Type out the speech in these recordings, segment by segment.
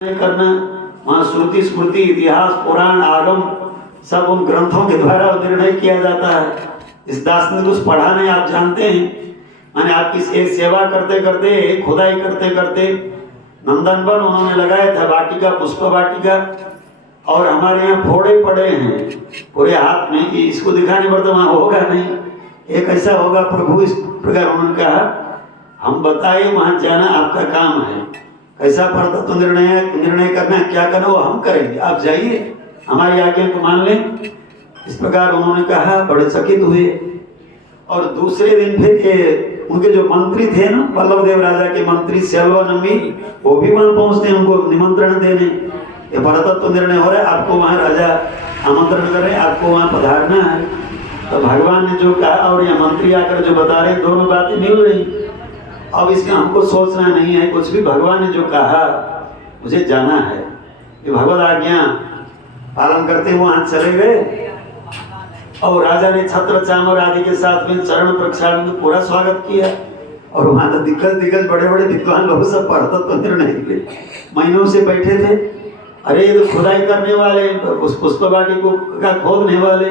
करना, वहाँ श्रुति स्मृति इतिहास पुराण आगम सब उन ग्रंथों के द्वारा निर्णय किया जाता है। इस दार्शनिक कुछ पढ़ा नहीं, आप जानते हैं। मैंने आपकी सेवा करते करते खुदाई करते करते नंदनवन उन्होंने लगाया था, वाटिका पुष्प वाटिका, और हमारे यहाँ फोड़े पड़े हैं पूरे हाथ में कि इसको दिखाने पर तो वहाँ होगा नहीं, ये कैसा होगा प्रभु। इस प्रकार उन्होंने कहा हम बताए वहाँ जाना आपका काम है, कैसा पड़ता तो निर्णय करना है, क्या करना वो हम करेंगे, आप जाइए हमारी आज्ञा को मान लें। इस प्रकार उन्होंने कहा, बड़े चकित हुए। और दूसरे दिन फिर ये उनके जो मंत्री थे ना, वल्लभ देव राजा के मंत्री सेल्वानंबी, वो भी वहाँ पहुँचते हैं उनको निमंत्रण देने। ये परतत्व तो निर्णय हो रहा है, आपको वहाँ राजा आमंत्रण कर रहे हैं, आपको वहाँ पधारना है। तो भगवान ने जो कहा और ये मंत्री आकर जो बता रहे, दोनों बातें मिल रही। अब इसमें हमको सोचना नहीं है कुछ भी, भगवान ने जो कहा मुझे जाना है, ये भगवद आज्ञा पालन करते हुए वहाँ चले गए। और राजा ने छत्र चामर आदि के साथ में चरण प्रक्षालन में पूरा स्वागत किया। और वहाँ तो दिग्गज बड़े बड़े विद्वान लोग सब परतत्व निर्णय के लिए महीनों से बैठे थे। अरे ये तो खुदाई करने वाले, उस पुष्प वाटी को का खोदने वाले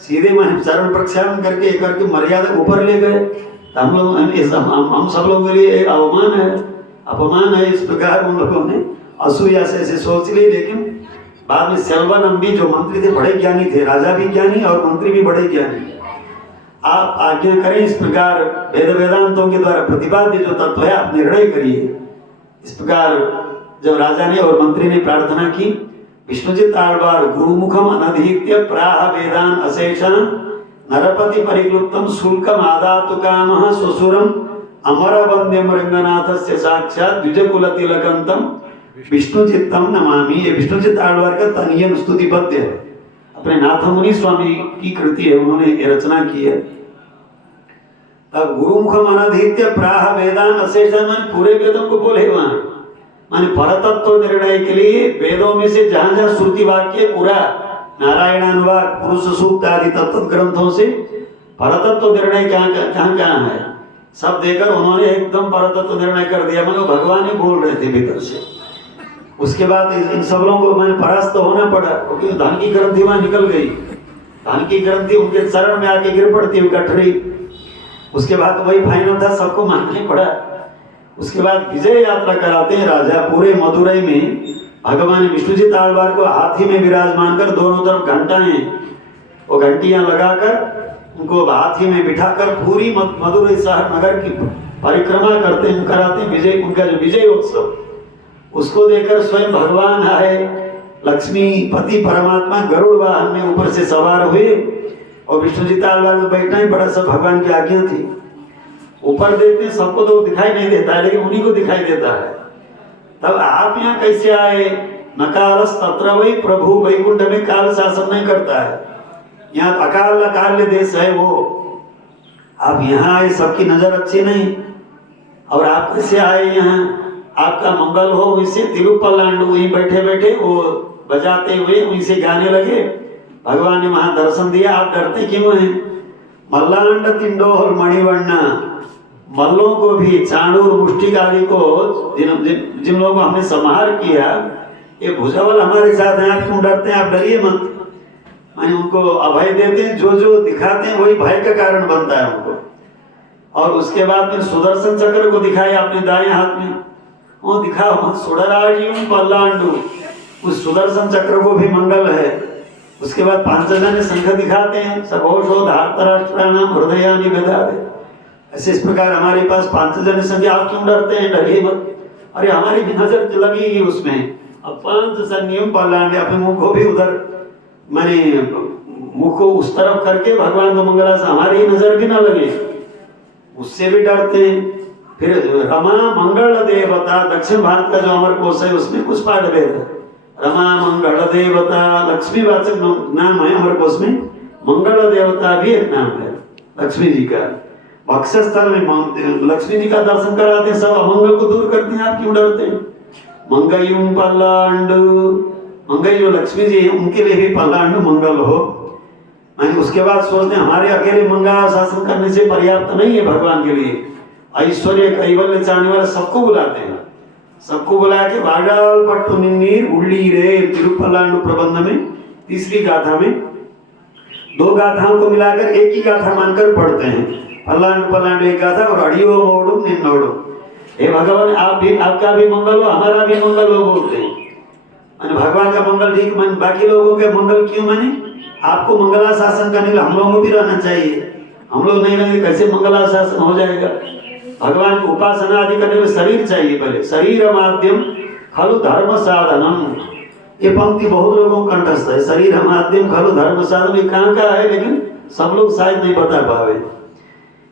सीधे वहाँ चरण प्रक्षालन करके मर्यादा ऊपर ले गए। हम लोग हम सब लोगों के लिए अवमान है, अपमान है। इस प्रकार उन लोगों ने असूया से ऐसे सोच ली। लेकिन बाद में सेल्वानंबी जो मंत्री थे बड़े ज्ञानी थे, राजा भी ज्ञानी और मंत्री भी बड़े ज्ञानी। आप आज्ञा करें, इस प्रकार वेद वेदांतों के द्वारा प्रतिपाद्य जो तत्व है आप निर्णय करिए। इस प्रकार जब राजा ने और मंत्री ने प्रार्थना की, विष्णुजित आழ்वार गुरुमुखम अनधीत्य प्राह वेदान अशेषान नरपति परिक्लुप्तम शुल्कम आदातु कामः स्वसुरम अमरवंद्यम रंगनाथस्य साक्षात द्विजकुल तिलकंतम विष्णुचित्तम नमामि। ये विष्णुचित आழ்वार का तनियन स्तुति पद्य है, अपने नाथमुनि स्वामी की कृति है, उन्होंने ये रचना की है। तब गुरुमुखम अनधीत्य प्राह वेदान अशेषान, पूरे वेदों को बोले वहां, माने परतत्व निर्णय के लिए वेदों में से जहां जहां श्रुति वाक्य पूरा नारायणानुवाद पुरुष सूक्त आदि तत्व ग्रंथों से परतत्व निर्णय कहाँ है सब देकर उन्होंने एकदम परतत्व निर्णय कर दिया। मतलब भगवान ही बोल रहे थे भीतर से। उसके बाद इन सब लोगों को मैंने परास्त होना पड़ा, क्योंकि धन की ग्रंथि वहां निकल गई। धन की ग्रंथि उनके चरण में आके गिर पड़ती हुई कटरी। उसके बाद वही फाइनल था, सबको मानना ही पड़ा। उसके बाद विजय यात्रा कराते हैं राजा पूरे मदुरई में। भगवान विष्णुजित आழ்वार को हाथी में विराजमान कर दोनों तरफ घंटाएं वो घंटियां लगाकर उनको हाथी में बिठाकर पूरी मदुरई शहर नगर की परिक्रमा करते हैं, कराते हैं विजय, उनका जो विजय उत्सव। उसको देखकर स्वयं भगवान आए, लक्ष्मी पति परमात्मा गरुड़ वाहन में ऊपर से सवार हुए और विष्णुजित आழ்वार में बैठना ही बड़ा सब भगवान की आज्ञा थी। ऊपर देखते हैं सबको तो दिखाई नहीं देता है, लेकिन उन्हीं को दिखाई देता है। तब आप यहाँ कैसे आए? नकालस तत्र वही प्रभु वैकुंठ में काल शासन नहीं करता है, यहाँ अकाल अकाल्य देश है वो। आप यहाँ आए, सबकी नजर अच्छी नहीं, और आप कैसे आए यहाँ? आपका मंगल हो। वैसे तिरुपल्लांडु वहीं बैठे बैठे वो बजाते हुए वहीं से गाने लगे। भगवान ने वहां दर्शन दिया। आप डरते क्यों हैं? मल्लांड तिंडोल मणिवर्णा, मल्लों को भी चाणूर मुष्टिक आदि को जिन लोगों को हमने संहार किया, ये भुजबल हमारे साथ हैं, आप क्यों डरते हैं? आप डरिए मत। माने उनको अभय देते हैं, जो दिखाते हैं वही भय का कारण बनता है उनको। और उसके बाद में सुदर्शन चक्र को दिखाया अपने दाएं हाथ में, वो दिखाओ सुडराजियम पल्लांडु, उस सुदर्शन चक्र को भी मंगल है। उसके बाद पांचजन्य शंख दिखाते हैं, सघोषो धार्तराष्ट्राणाम हृदयानि वेदादे। ऐसे इस प्रकार हमारे पास पांचजन्य शंख। आप क्यों डरते हैं? डरिए मत। अरे हमारी भी नजर लगी उसमें। अब पांचजन्यम पल्लांडे, अपने मुख को भी उधर माने मुख को उस तरफ करके भगवान को मंगला से हमारी नजर भी ना लगे, उससे भी डरते हैं। फिर रमा मंगल देवता, दक्षिण भारत का जो अमर कोश है उसमें कुछ पाठ भेद है। रमा मंगल देवता लक्ष्मी वाचक नाम है अमर कोश में, मंगल देवता भी एक नाम है लक्ष्मी जी का। वक्षस्थल में लक्ष्मी जी का दर्शन कराते हैं, सब अमंगल को दूर करते हैं। आप क्यों डरते हैं? मंगयुम पल्लांडु, मंगई जो लक्ष्मी जी है उनके लिए भी पल्लांडु मंगल हो। मैंने उसके बाद सोचते हमारे अकेले मंगल शासन करने से पर्याप्त नहीं है भगवान के लिए। ऐश्वर्य कैवल्य चाहने वाले सबको बुलाते हैं। सबको बुला के वागाल पट्टू निन्नीर उल्ली रे तिरुपल्लांडु प्रबंध में तीसरी गाथा में 2 गाथाओं को मिलाकर एक ही गाथा मानकर पढ़ते हैं। पल्लांडु पल्लांडु एक गाथा और अड़ियो मोड़ू निन्नोड़ू। हे भगवान आप भी, आपका भी मंगल हो, हमारा भी मंगल हो बोलते हैं। भगवान का मंगल ठीक मन, बाकी लोगों के मंगल क्यों माने? आपको मंगला शासन करने के लिए हम लोगों को भी रहना चाहिए। हम लोग नहीं रहेंगे कैसे मंगला शासन हो जाएगा? भगवान की उपासना आदि करने में शरीर चाहिए पहले। शरीर माध्यम खलु धर्म साधनम, ये पंक्ति बहुत लोगों को कंठस्थ है। शरीर माध्यम खलु धर्म साधन, ये कहाँ का है लेकिन सब लोग शायद नहीं बता पावे।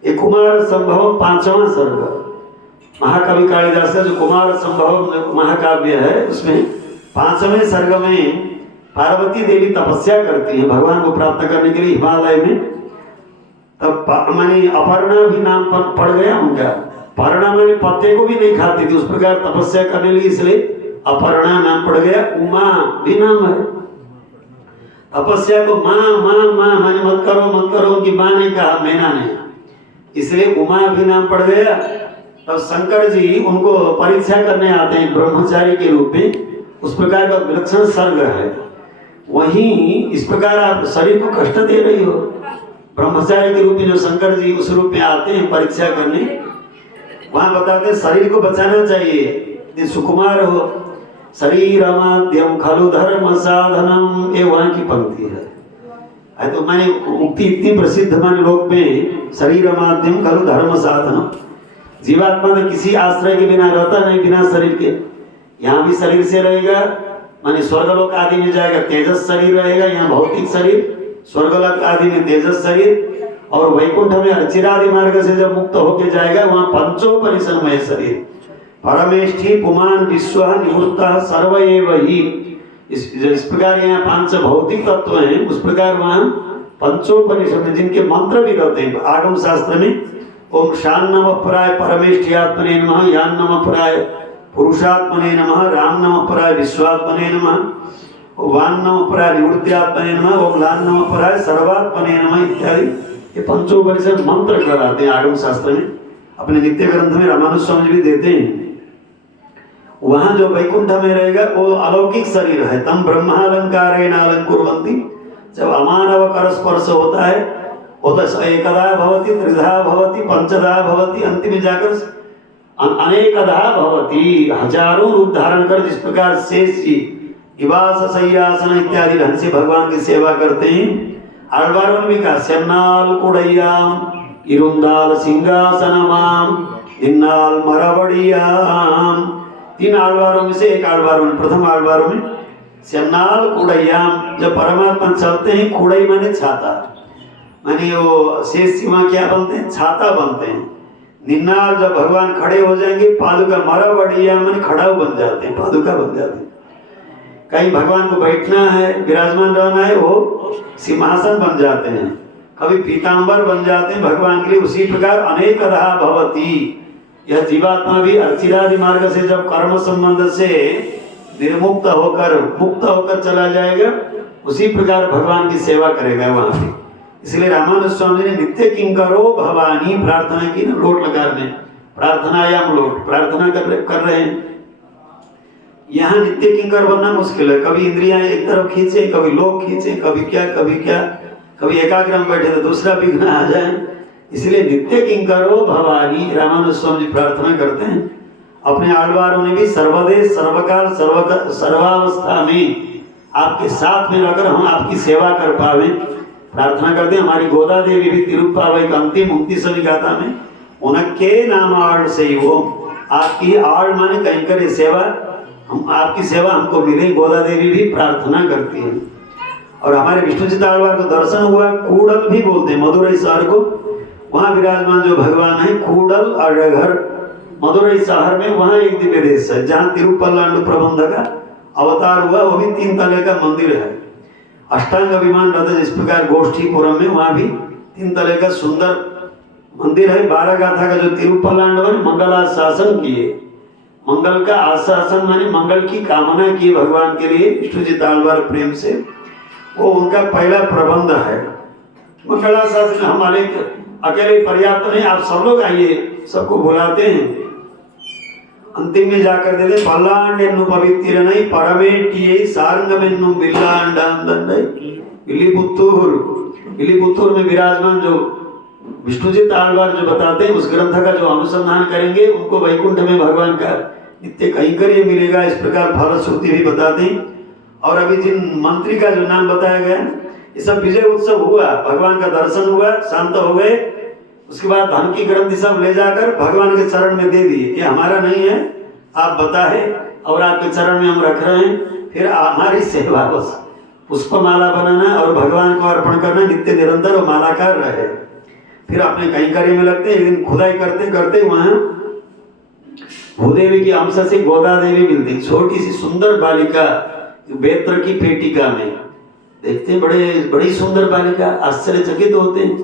ये कुमार संभव 5वां सर्ग, महाकवि कालिदास का जो कुमार संभव महाकाव्य है उसमें 5वें सर्ग में पार्वती देवी तपस्या करती है भगवान को प्राप्त करने के लिए हिमालय में। तब मानी अपर्णा भी नाम पड़ गया उनका। पर्णा माने पत्ते को भी नहीं खाती थी, उस प्रकार तपस्या करने लगी, इसलिए अपर्णा नाम पड़ गया। उमा भी नाम है। तपस्या को माँ माँ माँ माने मत करो, उनकी माँ ने कहा, मैना ने, इसलिए उमा भी नाम पड़ गया। तब शंकर जी उनको परीक्षा करने आते हैं ब्रह्मचारी के रूप में, उस प्रकार का विलक्षण सर्ग है। वहीं इस प्रकार आप शरीर को कष्ट दे रही हो। ब्रह्मचारी के रूप में जो शंकर जी उस रूप में आते हैं परीक्षा करने, वहां बताते हैं शरीर को बचाना चाहिए, सुकुमार हो। शरीर माध्यम खलु धर्म साधनम, ये वहां की पंक्ति है। तो मैंने उक्ति इतनी प्रसिद्ध मान लोक में, शरीर माध्यम खलु धर्म साधनम। जीवात्मा में किसी आश्रय के बिना रहता नहीं, बिना शरीर के। यहाँ भी शरीर से रहेगा, माने स्वर्गलोक आदि में जाएगा तेजस शरीर रहेगा, यहाँ भौतिक शरीर, स्वर्गलोक आदि में तेजस शरीर, और वैकुंठ में अर्चिरादि मार्ग से जब मुक्त होके जाएगा वहाँ पंचोपनिषदमय शरीर। परमेष्ठी पुमान विश्व निवृत्त सर्व एव ही। इस प्रकार यहाँ 5 भौतिक तत्व हैं, उस प्रकार वहाँ पंचोपनिषद जिनके मंत्र भी रहते हैं आगम शास्त्र में। ओम शान नमः पराय परमेष्ठी आत्मने नमः, यान नमः पराय पुरुषात्मने नमः, राम नमः पराय विश्वात्मने नमः, वान नमः पराय निवृत्त्यात्मने नमः, ओम लान नमः पराय सर्वात्मने नमः इत्यादि ये पंचोपनिषद मंत्र कराते हैं आगम शास्त्र में। अपने नित्य ग्रंथ में रामानुज स्वामी भी देते हैं। वहां जो वैकुंठ में रहेगा वो अलौकिक शरीर है। तम ब्रह्मालंकारेण अलंकुर्वन्ति, जब अमानव कर स्पर्श होता है वो तो एकदा भवति, त्रिधा भवति, पंचधा भवति, अंतिम में जाकर अनेकधा भवति, हजारों रूप धारण कर जिस प्रकार शेष जी निवास सय्यासन इत्यादि ढंग से भगवान की सेवा करते हैं। आಳ್वारों ने भी कहा सेन्नाल कुड़ैयाम इरुंदाल सिंहासनमाम इन्नाल मरवड़ियाम। 3 आಳ್वारों में से एक आಳ್वारों में, प्रथम आಳ್वारों में सेन्नाल कुड़ैयाम, जब परमात्मा चलते हैं, कुड़ई माने छाता, माने वो शेष सीमा क्या बनते हैं, छाता बनते हैं। निन्नाल जब भगवान खड़े हो जाएंगे, पादुका मरवड़ियाम माने खड़ाऊ बन जाते हैं, पादुका बन जाते हैं। कहीं भगवान को बैठना है, विराजमान रहना है, वो सिंहासन बन जाते हैं, कभी पीतांबर बन जाते हैं भगवान के लिए। उसी प्रकार अनेकधा भवति, यह जीवात्मा भी अर्चिरादि मार्ग से जब कर्म संबंध से निर्मुक्त होकर मुक्त होकर चला जाएगा, उसी प्रकार भगवान की सेवा करेगा वहां पे। इसलिए रामानुज स्वामी ने नित्य किंकरो भवानी प्रार्थना की ना, लोट लकार में प्रार्थनायाम लोट, प्रार्थना कर रहे हैं। यहाँ नित्य किंकर बनना मुश्किल है। कभी इंद्रियां एक तरफ खींचे, कभी लोग खींचे, कभी क्या, कभी एकाग्र में बैठे तो दूसरा विघ्न आ जाए। इसलिए नित्य किंकरो भवानी रामानुज स्वामी जी प्रार्थना करते हैं। अपने आಳ್वारों ने भी सर्वदेश सर्वकाल सर्वावस्था में आपके साथ में रहकर हम आपकी सेवा कर पावे प्रार्थना करते हैं। हमारी गोदा देवी भी तिरुप्पावई का अंतिम 29वीं गाथा में उनके नाम आड़ से ही वो आपकी आड़ माने कैंकर सेवा, हम आपकी सेवा हमको मिले, गोदा देवी भी प्रार्थना करती है। और हमारे विष्णुचित आಳ್वार को दर्शन हुआ, कूड़ल भी बोलते हैं मदुरई शहर को, वहाँ विराजमान जो भगवान है कूड़ल अड़घर मदुरई शहर में, वहाँ एक दिव्य देश है जहाँ तिरुपल्लांडु प्रबंध का अवतार हुआ। वो भी 3 तले का मंदिर है, अष्टांग विमान रहता जिस प्रकार गोष्ठीपुरम में, वहाँ भी 3 तले का सुंदर मंदिर है। 12 गाथा का जो तिरुपल्लांडु ने मंगलाशासन किए, मंगल का आशासन माने मंगल की कामना की भगवान के लिए विष्णुचित आಳ್वार प्रेम से, वो उनका पहला प्रबंध है। मंगलाशासन हमारे अकेले पर्याप्त नहीं, आप सब लोग आइए, सबको बुलाते हैं। अंतिम में जाकर देते पल्लांड एन्नु पवित्तिरनै परमेटियै सारंगमेन्नु बिल्लांडांदन्नै विल्लीपुत्तूर में विराजमान जो विष्णुजी तालवार जो बताते हैं उस ग्रंथ का जो अनुसंधान करेंगे उनको वैकुंठ में भगवान का नित्य कैंकर्य मिलेगा। इस प्रकार फलश्रुति भी बताते हैं। और अभी जिन मंत्री का जो नाम बताया गया ये सब विजय उत्सव हुआ, भगवान का दर्शन हुआ, शांत हो गए, उसके बाद धन की ग्रंथि सब ले जाकर भगवान के चरण में दे दिए। ये हमारा नहीं है, आप बताए और आपके चरण में हम रख रहे हैं। फिर हमारी सेवा बस पुष्पमाला बनाना और भगवान को अर्पण करना नित्य निरंतर और मालाकार रहे। फिर अपने कैंकर्य में लगते। एक दिन खुदाई करते करते वहां भूदेवी की अंश से गोदा देवी मिलती, छोटी सी सुंदर बालिका बेत्र की पेटिका में देखते हैं, बड़ी सुंदर बालिका, आश्चर्यचकित होते हैं।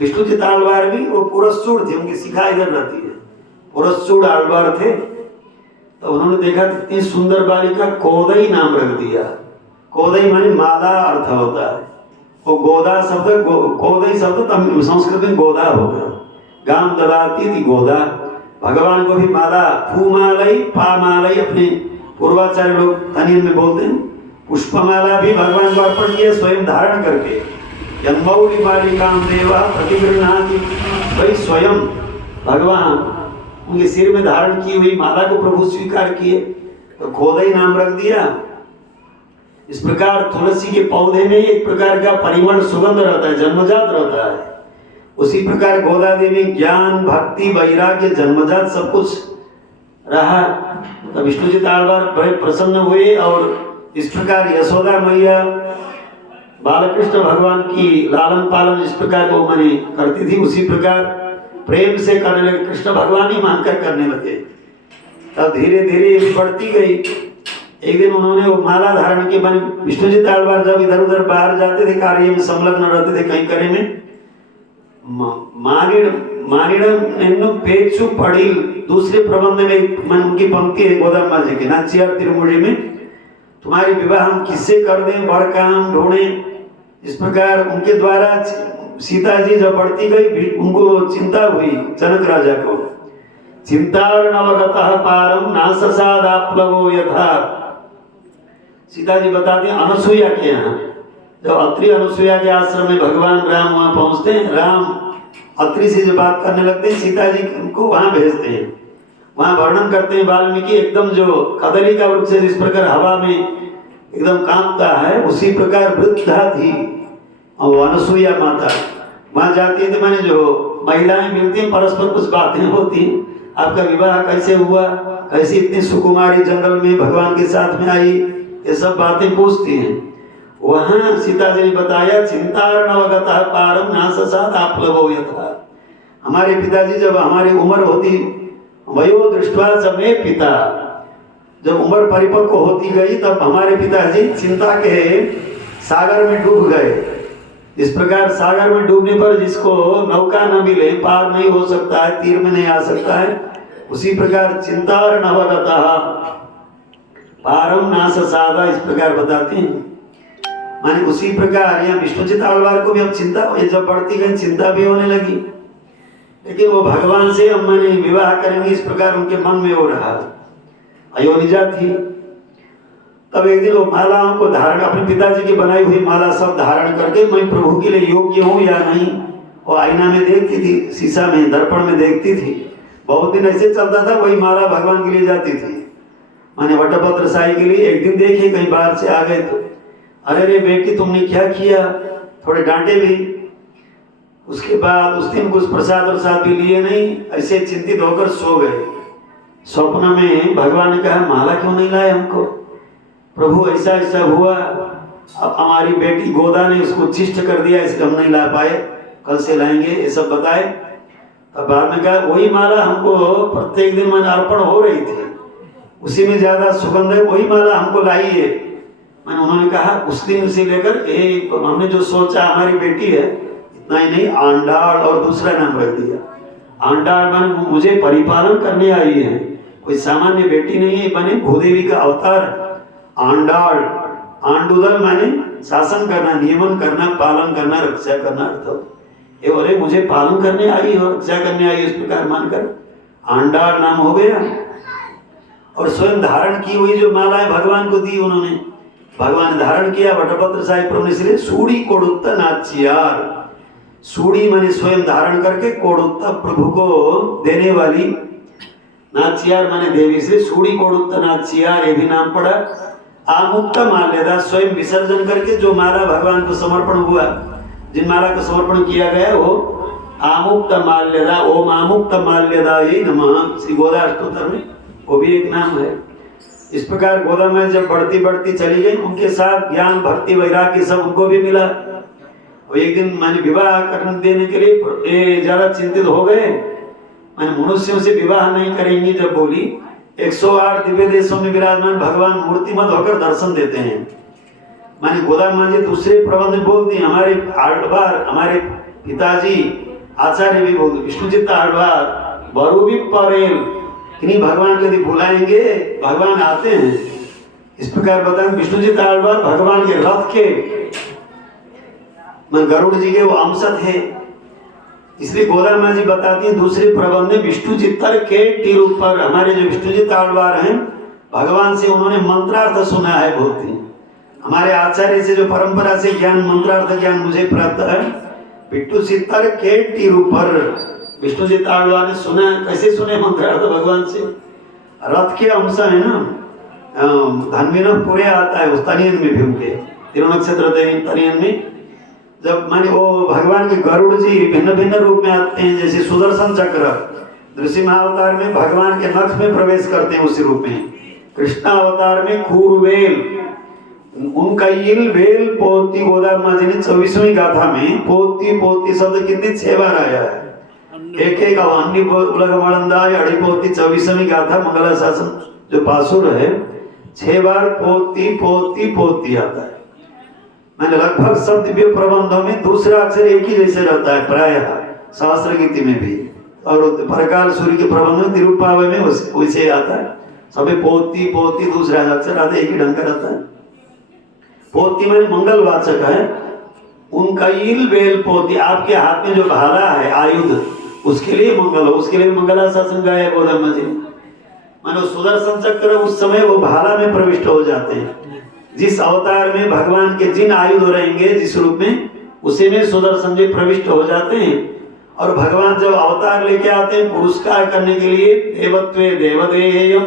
विष्णु जी तालवार भी वो पुरस्चूड़ थे, उनकी शिखा इधर रहती है, पुरस्चूड़ आलवार थे। तो उन्होंने देखा इतनी सुंदर बालिका, कोदई नाम रख दिया। कोदई माने माला अर्थ होता है। वो गोदा शब्द कोदई शब्द संस्कृत में गोदा हो गया। गाम ददाती थी गोदा। भगवान को भी माला फूमालई पामालई अपने पूर्वाचार्य लोग तनियन में बोलते हैं। पुष्पमाला भी भगवान को अर्पण किया स्वयं धारण करके। यन्मौली मालिकाम देवा प्रतिगृह्णाति, वही स्वयं भगवान उनके सिर में धारण की हुई माला को प्रभु स्वीकार किए, तो कोदई नाम रख दिया। इस प्रकार तुलसी के पौधे में एक प्रकार का परिमल सुगंध रहता है, जन्मजात रहता है। उसी प्रकार गोदा देवी ज्ञान भक्ति वैराग्य जन्मजात सब कुछ रहा। तो विष्णु जी तालवार बड़े प्रसन्न हुए और इस प्रकार यशोदा मैया बालकृष्ण भगवान की लालन पालन इस प्रकार वो माने करती थी, उसी प्रकार प्रेम से करने लगे, कृष्ण भगवान ही मानकर करने लगे। तब धीरे धीरे बढ़ती गई। एक दिन उन्होंने वो माला धारण के माने विष्णु जी तालवार जब इधर उधर बाहर जाते थे, कार्य में संलग्न रहते थे, कहीं करे में पेचु पड़िल दूसरे प्रबंध में मन उनकी पंक्ति है गोदामा जी की नाचियार तिरुमुड़ी में, तुम्हारी विवाह हम किससे कर दें, वर का हम ढूंढें। इस प्रकार उनके द्वारा सीता जी जब बढ़ती गई उनको चिंता हुई, जनक राजा को। चिंतार्णवगतः पारम नाससादाप्लवो यथा। सीता जी बताते हैं अनसुईया के यहाँ, जब अत्रि अनसुईया के आश्रम में भगवान राम वहां पहुंचते हैं, राम अत्रि से जब बात करने लगते हैं, सीता जी को वहां भेजते हैं। वहां वर्णन करते हैं वाल्मीकि एकदम जो कदली का वृक्ष जिस प्रकार हवा में एकदम कांपता है, उसी प्रकार वृद्धा थी और अनसुईया माता वहां जाती है। तो मैंने जो महिलाएं मिलती हैं, परस्पर कुछ बातें होती हैं, आपका विवाह कैसे हुआ, कैसे इतनी सुकुमारी जंगल में भगवान के साथ में आई, ये सब बातें पूछती हैं। वहां सीता जी ने बताया चिंतार्णवगतः पारम नाससाद आप्लवो यथा। हमारे पिताजी जब हमारी उम्र होती, वयो दृष्टवा समय पिता, जब उम्र परिपक्व होती गई तब हमारे पिताजी चिंता के सागर में डूब गए। इस प्रकार सागर में डूबने पर जिसको नौका न मिले, पार नहीं हो सकता है, तीर में नहीं आ सकता है, उसी प्रकार चिंतार्णवगतः पारम नाससादा इस प्रकार बताते हैं। माने उसी प्रकार यहाँ विष्णु जी तालवार को भी अब चिंता, ये जब बढ़ती गई चिंता भी होने लगी, लेकिन वो भगवान से हम माने विवाह करेंगे इस प्रकार उनके मन में हो रहा। अयोनिजा थी। तब एक दिन वो मालाओं को धारण, अपने पिताजी की बनाई हुई माला सब धारण करके मैं प्रभु के लिए योग्य हूँ या नहीं, वो आईना में देखती थी, शीशा में दर्पण में देखती थी। बहुत दिन ऐसे चलता था, वही माला भगवान के लिए जाती थी, माने वटपत्र साई के लिए। एक दिन देखे कहीं बाहर से आ गए तो अरे रे बेटी तुमने क्या किया, थोड़े डांटे भी। उसके बाद उस दिन कुछ प्रसाद वरसाद भी लिए नहीं, ऐसे चिंतित होकर सो गए। स्वप्न में भगवान ने कहा माला क्यों नहीं लाए हमको, प्रभु ऐसा ऐसा हुआ, अब हमारी बेटी गोदा ने उसको चिष्ट कर दिया इसलिए हम नहीं ला पाए, कल से लाएंगे, ये सब बताए। तब बाद में कहा वही माला हमको प्रत्येक दिन मैंने अर्पण हो रही थी, उसी में ज्यादा सुगंध है, वही माला हमको लाइए। मैंने उन्होंने कहा उस दिन से लेकर हमने जो सोचा हमारी बेटी है, इतना ही नहीं आंडाल और दूसरा नाम रख दिया। आंडाल माने मुझे परिपालन करने आई है, कोई सामान्य बेटी नहीं है, माने भूदेवी का अवतार। आंडाल आंडुदल माने शासन करना, नियमन करना, पालन करना, रक्षा करना अर्थ। ये बोले मुझे पालन करने आई और रक्षा करने आई, इस प्रकार मानकर आंडाल नाम हो गया। और स्वयं धारण की हुई जो मालाएं भगवान को दी उन्होंने, भगवान ने धारण किया। वटपत्र साहिब प्रभु ने इसलिए सूड़ी कोडुत्ता नाचियार, सूड़ी माने स्वयं धारण करके, कोडुत्ता प्रभु को देने वाली, नाचियार माने देवी से, सूड़ी कोडुत्ता नाचियार ये भी नाम पड़ा। आमुक्ता माल्यदा, स्वयं विसर्जन करके जो माला भगवान को समर्पण हुआ, जिन माला को समर्पण किया गया वो आमुक्त माल्यदा, ओम आमुक्त माल्यदायै नमः, श्री गोदा अष्टोत्तर में वो भी एक नाम है। इस प्रकार गोदा में जब बढ़ती बढ़ती चली गई, उनके साथ ज्ञान भक्ति वैराग्य सब उनको भी मिला। और एक दिन मैंने विवाह करने देने के लिए ये ज्यादा चिंतित हो गए, मैंने मनुष्यों से विवाह नहीं करेंगी जब बोली। 108 दिव्य देशों में विराजमान भगवान मूर्तिमत होकर दर्शन देते हैं। मैंने गोदा माँ जी दूसरे प्रबंध में बोलती हैं, हमारे आलवार, हमारे पिताजी आचार्य भी बोलते, विष्णुचित्त आलवार बरु भी परेल, इन्हीं भगवान यदि बुलाएंगे भगवान आते हैं। इस प्रकार बताएं, विष्णुचित्त आलवार भगवान के रथ के, मैं गरुड़ जी के वो अंश थे। इसलिए गोदा माँ जी बताती हैं दूसरे प्रबंध में, विष्णु चित्तर के टीर ऊपर हमारे जो विष्णुचित्त आलवार हैं, भगवान से उन्होंने मंत्रार्थ सुना है, बोलती हैं। हमारे आचार्य से जो परंपरा से ज्ञान, मंत्रार्थ ज्ञान मुझे प्राप्त है, विष्णु चित्तर के टीर ऊपर विष्णुचित्त आलवार ने सुना। कैसे सुने मंत्रार्थ भगवान से? रथ के अंश है ना, धनविन पूरे आता है उस तनियन में भी, उनके तिरुनक्षत्र तनियन में जब माने वो भगवान के गरुड़ जी भिन्न भिन्न रूप में आते हैं, जैसे सुदर्शन चक्र नृसिंहावतार में भगवान के नख में प्रवेश करते हैं उसी रूप में, कृष्णा अवतार में खूरवेल, उनका इल वेल पोती, गोदा माँ जी ने 24वीं गाथा में पोती पोती शब्द कितनी 6 बार आया है। एक एक अन्य उलग मलंदाय अड़िपोती 24वीं गाथा मंगला शासन जो पासुर है, 6 बार पोती पोती पोती आता है। मैंने लगभग सब दिव्य प्रबंधों में दूसरा अक्षर एक ही जैसे रहता है प्रायः, शास्त्र गीति में भी, और परकाल सूर्य के प्रबंध में तिरुप्पावय में वैसे आता है, सभी पोती पोती दूसरा अक्षर आता है, एक ही ढंग का रहता है। पोती में मंगलवाचक है, उनका इल बेल पोती, आपके हाथ में जो भाला है आयुध, उसके लिए मंगल हो, उसके लिए मंगलाशासन गाया गोदा माँ जी। मानो सुदर्शन चक्र उस समय वो भाला में प्रविष्ट हो जाते हैं। जिस अवतार में भगवान के जिन आयुध रहेंगे जिस रूप में, उसी में सुदर्शन जी प्रविष्ट हो जाते हैं। और भगवान जब अवतार लेके आते हैं पुरस्कार करने के लिए, देवत्वे देवदेयम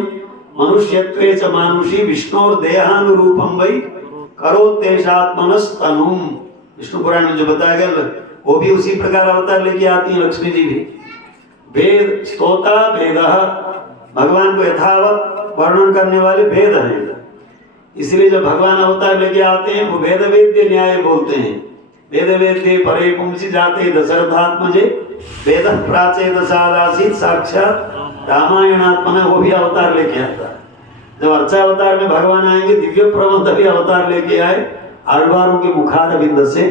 मनुष्यत्वे च मानुषी विष्णुर देहानुरूपम वै करोतेशात्मनस्तनुम, विष्णु पुराण में जो बताया गया वो भी उसी प्रकार अवतार लेके आती है लक्ष्मी जी भी। वेद स्तोता वेदः, भगवान को यथावत वर्णन करने वाले वेद हैं। इसलिए जब भगवान अवतार लेके आते हैं वो वेद वेद्य न्याय बोलते हैं। वेद वेद्य परे पुंसी जाते दशरथात्मजे वेद प्राचेत सादासीत साक्षात रामायणात्मना, वो भी अवतार लेके आता है। जब अर्चा अवतार में भगवान आएंगे, दिव्य प्रबंध भी अवतार लेके आए आलवारों के मुखार बिंद से।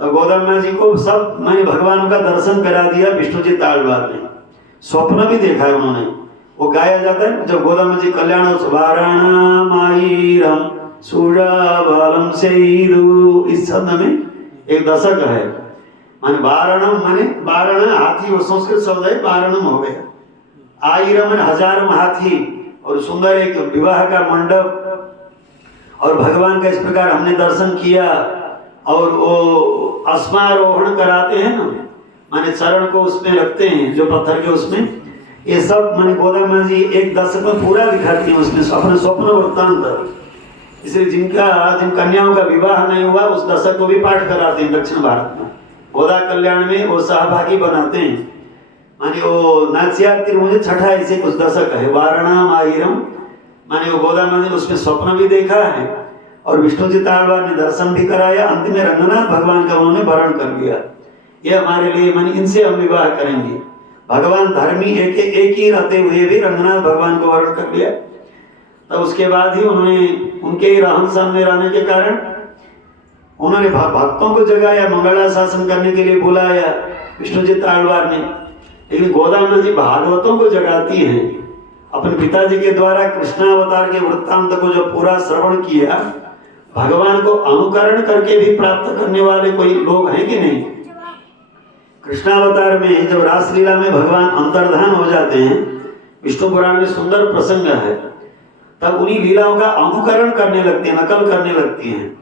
तो गोदा माँ जी को सब मैंने भगवान का दर्शन करा दिया विष्णुचित्त आलवार ने, स्वप्न भी देखा है उन्होंने। वो गाया जाता है जब गोदा माँ जी कल्याण वाराणामायीरम सुराबालम सेयिरु, इस छंद में एक दशक है। माने वारणम माने वारण हाथी, वो संस्कृत शब्द है, वारणम हो गया। आयरम माने हजारों हाथी, और सुंदर एक विवाह का मंडप, और भगवान का इस प्रकार हमने दर्शन किया। और वो अस्मारोहण कराते हैं ना, माने चरण को उसमें रखते हैं जो पत्थर के उसमें, ये सब मैंने गोदा माँ जी एक दशक में पूरा दिखाती है उसमें स्वप्न वृत्तांत। इसलिए जिन कन्याओं का विवाह नहीं हुआ उस दशक को भी पाठ कराते हैं दक्षिण भारत में, गोदा कल्याण में वो सहभागी बनाते हैं। माने वो नाचियार मुझे छठा ऐसे कुछ दशक है, वारणा आयरम, माने वो गोदा माँ जी उसमें स्वप्न भी देखा है और विष्णुचित्त आलवार ने दर्शन भी कराया। अंत में रंगनाथ भगवान का उन्होंने वरण कर लिया। ये हमारे लिए माने इनसे हम विवाह करेंगे। भगवान धर्मी एक ही रहते हुए भी रंगनाथ भगवान को वरण कर लिया। तब उसके बाद ही उन्होंने उनके ही रहन सहन में रहने के कारण उन्होंने भक्तों को जगाया, मंगला शासन करने के लिए बुलाया विष्णुचित्त आलवार ने। लेकिन गोदा माँ जी भागवतों को जगाती हैं। अपने पिताजी के द्वारा कृष्णावतार के वृत्तांत को जो पूरा श्रवण किया, भगवान को अनुकरण करके भी प्राप्त करने वाले कोई लोग हैं कि नहीं? कृष्णावतार में जब रासलीला में भगवान अंतर्धान हो जाते हैं, विष्णु पुराण में सुंदर प्रसंग है। तब उन्हीं लीलाओं का अनुकरण करने लगती है, नकल करने लगती हैं।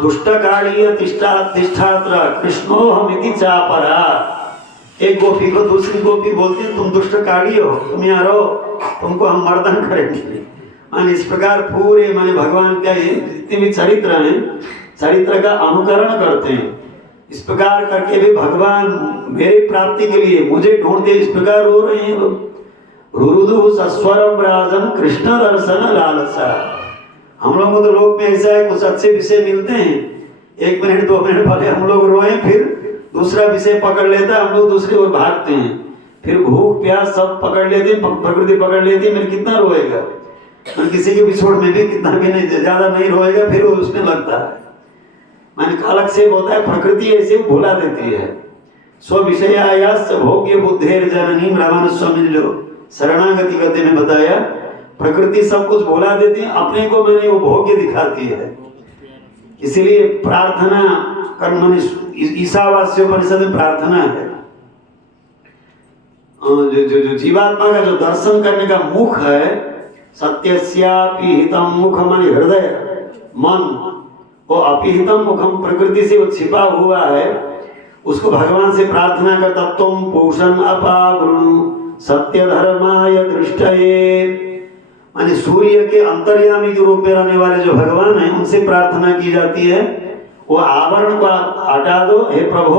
दुष्ट कालीय तिष्ठात्र कृष्णो हमिति चापरा। एक गोपी को दूसरी गोपी बोलती है तुम दुष्ट काली हो, तुम यहाँ रहो, तुमको हम मर्दन करेंगे। माने इस प्रकार पूरे माने भगवान का जितने भी चरित्र हैं, चरित्र का अनुकरण करते हैं। इस प्रकार करके भी भगवान मेरी प्राप्ति के लिए मुझे ढूंढते इस प्रकार रो रहे हैं लोग। रुरुदु सस्वरम राजन कृष्ण दर्शन लालसा। हम लोगों को तो लोग में ऐसा है, कुछ अच्छे विषय मिलते हैं, 1 मिनट 2 मिनट पहले हम लोग रोए, फिर दूसरा विषय पकड़ लेता है, हम लोग दूसरी ओर भागते हैं। फिर भूख प्यास सब पकड़ लेते हैं, प्रकृति पकड़ लेती है, फिर कितना रोएगा। किसी के विछोड़ में भी कितना भी नहीं, ज्यादा नहीं रोएगा, फिर वो उसमें लगता है। माने कालक्षेप होता है, प्रकृति ऐसे भुला देती है। स्व विषयायास भोग्य बुद्धेर जननी रामानुज स्वामी ने जो शरणागति गद्य में बताया, प्रकृति सब कुछ भुला देती है, अपने को मैंने वो भोग्य दिखाती है। इसीलिए प्रार्थना कर्म ईशावास्योपनिषद में प्रार्थना है। जो जीवात्मा का जो दर्शन करने का मुख है, सत्यस्यापि हितम मुख मन हृदय मन, वो अपिहितम मुखम प्रकृति से वो छिपा हुआ है, उसको भगवान से प्रार्थना करता तुम पोषण अपावृणु सत्य धर्माय दृष्टये। माने सूर्य के अंतर्यामी के रूप में रहने वाले जो भगवान हैं उनसे प्रार्थना की जाती है, वो आवरण को आप हटा दो, हे प्रभु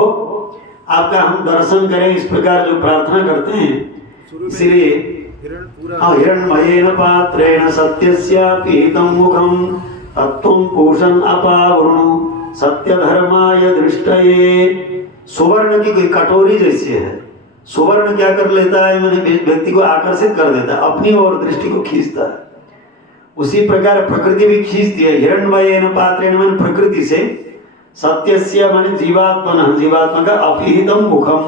आपका हम दर्शन करें, इस प्रकार जो प्रार्थना करते हैं। इसलिए हिरण्मयेन पात्रेण सत्यस्यापि हितं मुखं तत्त्वं पूषन् अपावृणु सत्य धर्माय दृष्टये। सुवर्ण की कोई कटोरी जैसी है, सुवर्ण क्या कर लेता है, मैंने व्यक्ति को आकर्षित कर देता है, अपनी ओर दृष्टि को खींचता है। उसी प्रकार प्रकृति भी खींचती है। हिरण्मयेन पात्रेण माने प्रकृति से, सत्यस्य माने जीवात्मा, जीवात्मा का अपिहितम मुखम,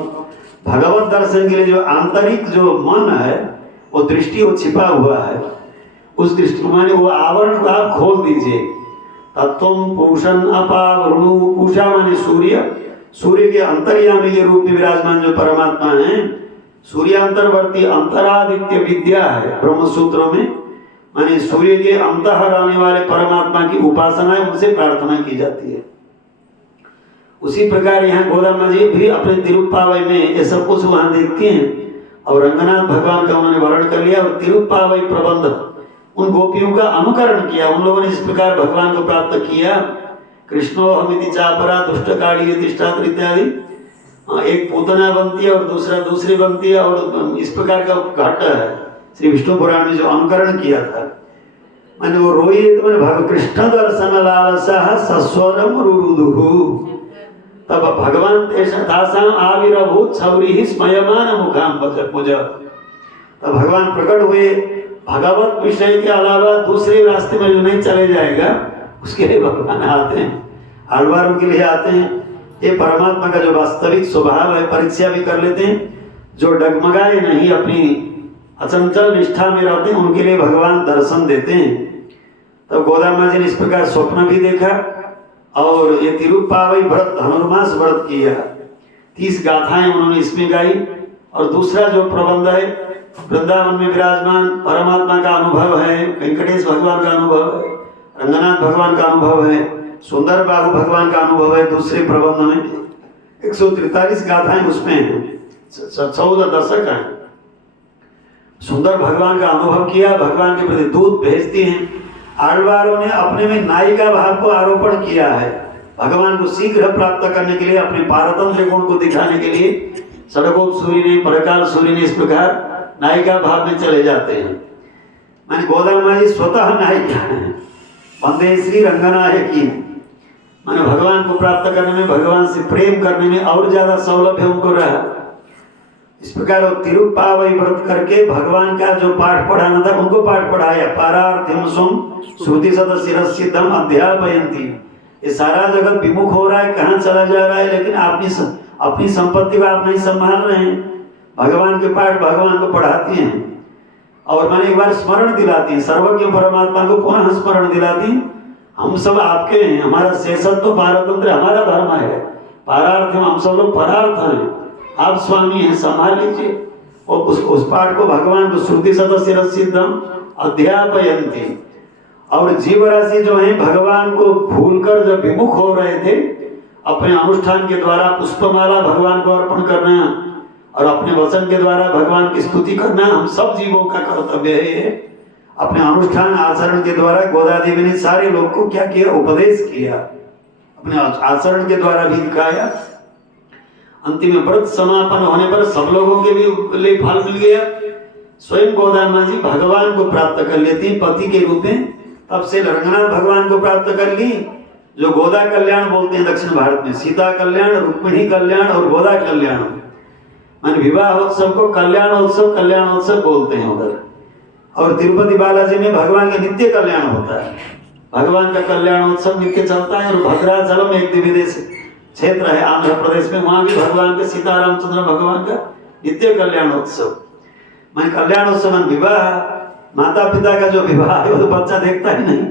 भगवत दर्शन के लिए जो आंतरिक जो मन है वो दृष्टि वो छिपा हुआ है, उस दृष्टि माने वो आवरण को आप खोल दीजिए। तत्वम पूषण अपावृणु, पूषा माने सूर्य, सूर्य के अंतर्यामी के रूप में विराजमान जो परमात्मा है, सूर्यांतरवर्ती अंतरादित्य विद्या है ब्रह्मसूत्रों में, माने सूर्य के अंतः रहने वाले परमात्मा की उपासना है, उनसे प्रार्थना की जाती है। उसी प्रकार यहाँ गोदामा जी भी अपने तिरुप्पावई में ये सब कुछ वहां देखती हैं, और रंगनाथ भगवान का उन्होंने वर्णन कर लिया, और तिरुप्पावई प्रबंध उन गोपियों का अनुकरण किया। उन लोगों ने जिस प्रकार भगवान को प्राप्त किया, कृष्णो हमिति चापरा दुष्ट काली तिष्ठात्र इत्यादि, एक पूतना बनती है और दूसरा दूसरी बनती है, और इस प्रकार का घट है श्री विष्णु पुराण में जो अनुकरण किया था। मैंने वो रोई तो मैंने भगवान कृष्ण दर्शन लालसा सस्वरम रुरुदुहु, तब भगवान तासाम आविर्भूत छौरी स्मयमान मुखाम पूज, तब भगवान प्रकट हुए। भगवत विषय के अलावा दूसरे रास्ते में जो नहीं चले जाएगा उसके लिए भगवान आते हैं, आलवारों के लिए आते हैं। ये परमात्मा का जो वास्तविक स्वभाव है, परीक्षा भी कर लेते हैं। जो डगमगाए नहीं, अपनी अचंचल निष्ठा में रहते हैं, उनके लिए भगवान दर्शन देते हैं। तब गोदामा जी ने इस प्रकार स्वप्न भी देखा, और ये तिरुप्पावई व्रत धनुर्मास व्रत किया। 30 गाथाएं उन्होंने इसमें गाई। और दूसरा जो प्रबंध है, वृंदावन में विराजमान परमात्मा का अनुभव है, वेंकटेश भगवान का अनुभव है, रंगनाथ भगवान का अनुभव है, सुंदर बाहु भगवान का अनुभव है। दूसरे प्रबंध में 143 गाथाएं उसमें हैं, 14 दशक हैं। सुंदर भगवान का अनुभव किया, भगवान के प्रति दूत भेजती हैं। आलवारों ने अपने में नायिका भाव को आरोपण किया है, भगवान को शीघ्र प्राप्त करने के लिए, अपने पारतंत्र गुण को दिखाने के लिए सड़कोप सूरी ने, परकाल सूरी ने इस प्रकार नायिका भाव में चले जाते हैं। मैंने गोदामा जी स्वतः नायिका है, वंदे श्री रंगनायकी। मैंने भगवान को प्राप्त करने में, भगवान से प्रेम करने में और ज्यादा सौलभ्य उनको रहा। इस प्रकार वो तिरुप्पावई व्रत करके भगवान का जो पाठ पढ़ाना था उनको पाठ पढ़ाया। पारार्थिम सुम श्रुति सत शिरसिद्धम अध्यापयंती। ये सारा जगत विमुख हो रहा है, कहाँ चला जा रहा है, लेकिन अपनी संपत्ति को आप नहीं संभाल रहे हैं। भगवान के पाठ भगवान को पढ़ाती हैं, और मैंने एक बार स्मरण दिलाती है, सर्वज्ञ परमात्मा को पुनः स्मरण दिलाती। हम सब आपके हैं, हमारा शेषत्व पारतंत्र हमारा धर्म है, पारार्थ हम सब लोग परार्थ हैं, आप स्वामी हैं, संभाल लीजिए। और उस पाठ को भगवान को श्रुति सदस्य सिद्धम अध्यापयन्ति। और जीव राशि जो है भगवान को भूलकर जब विमुख हो रहे थे, अपने अनुष्ठान के द्वारा पुष्पमाला भगवान को अर्पण करना और अपने वचन के द्वारा भगवान की स्तुति करना हम सब जीवों का कर्तव्य है। अपने अनुष्ठान आचरण के द्वारा गोदा देवी ने सारे लोग को क्या किया, उपदेश किया, अपने आचरण के द्वारा भी दिखाया। अंतिम में व्रत समापन होने पर सब लोगों के भी लिए फल मिल गया। स्वयं गोदा माँ जी भगवान को प्राप्त कर लेती पति के रूप में। तब से रंगनाथ भगवान को प्राप्त कर ली, जो गोदा कल्याण बोलते हैं दक्षिण भारत में, सीता कल्याण, रुक्मिणी कल्याण और गोदा कल्याण। मान विवाह उत्सव को कल्याणोत्सव बोलते हैं उधर। और तिरुपति बालाजी में भगवान का नित्य कल्याण होता है, भगवान का कल्याणोत्सव नित्य चलता है। और भद्राचलम एक विदेश क्षेत्र है आंध्र प्रदेश में, वहां भी भगवान के सीतारामचंद्र भगवान का नित्य कल्याणोत्सव। मान कल्याणोत्सव विवाह, माता पिता का जो विवाह है वो तो बच्चा देखता ही नहीं।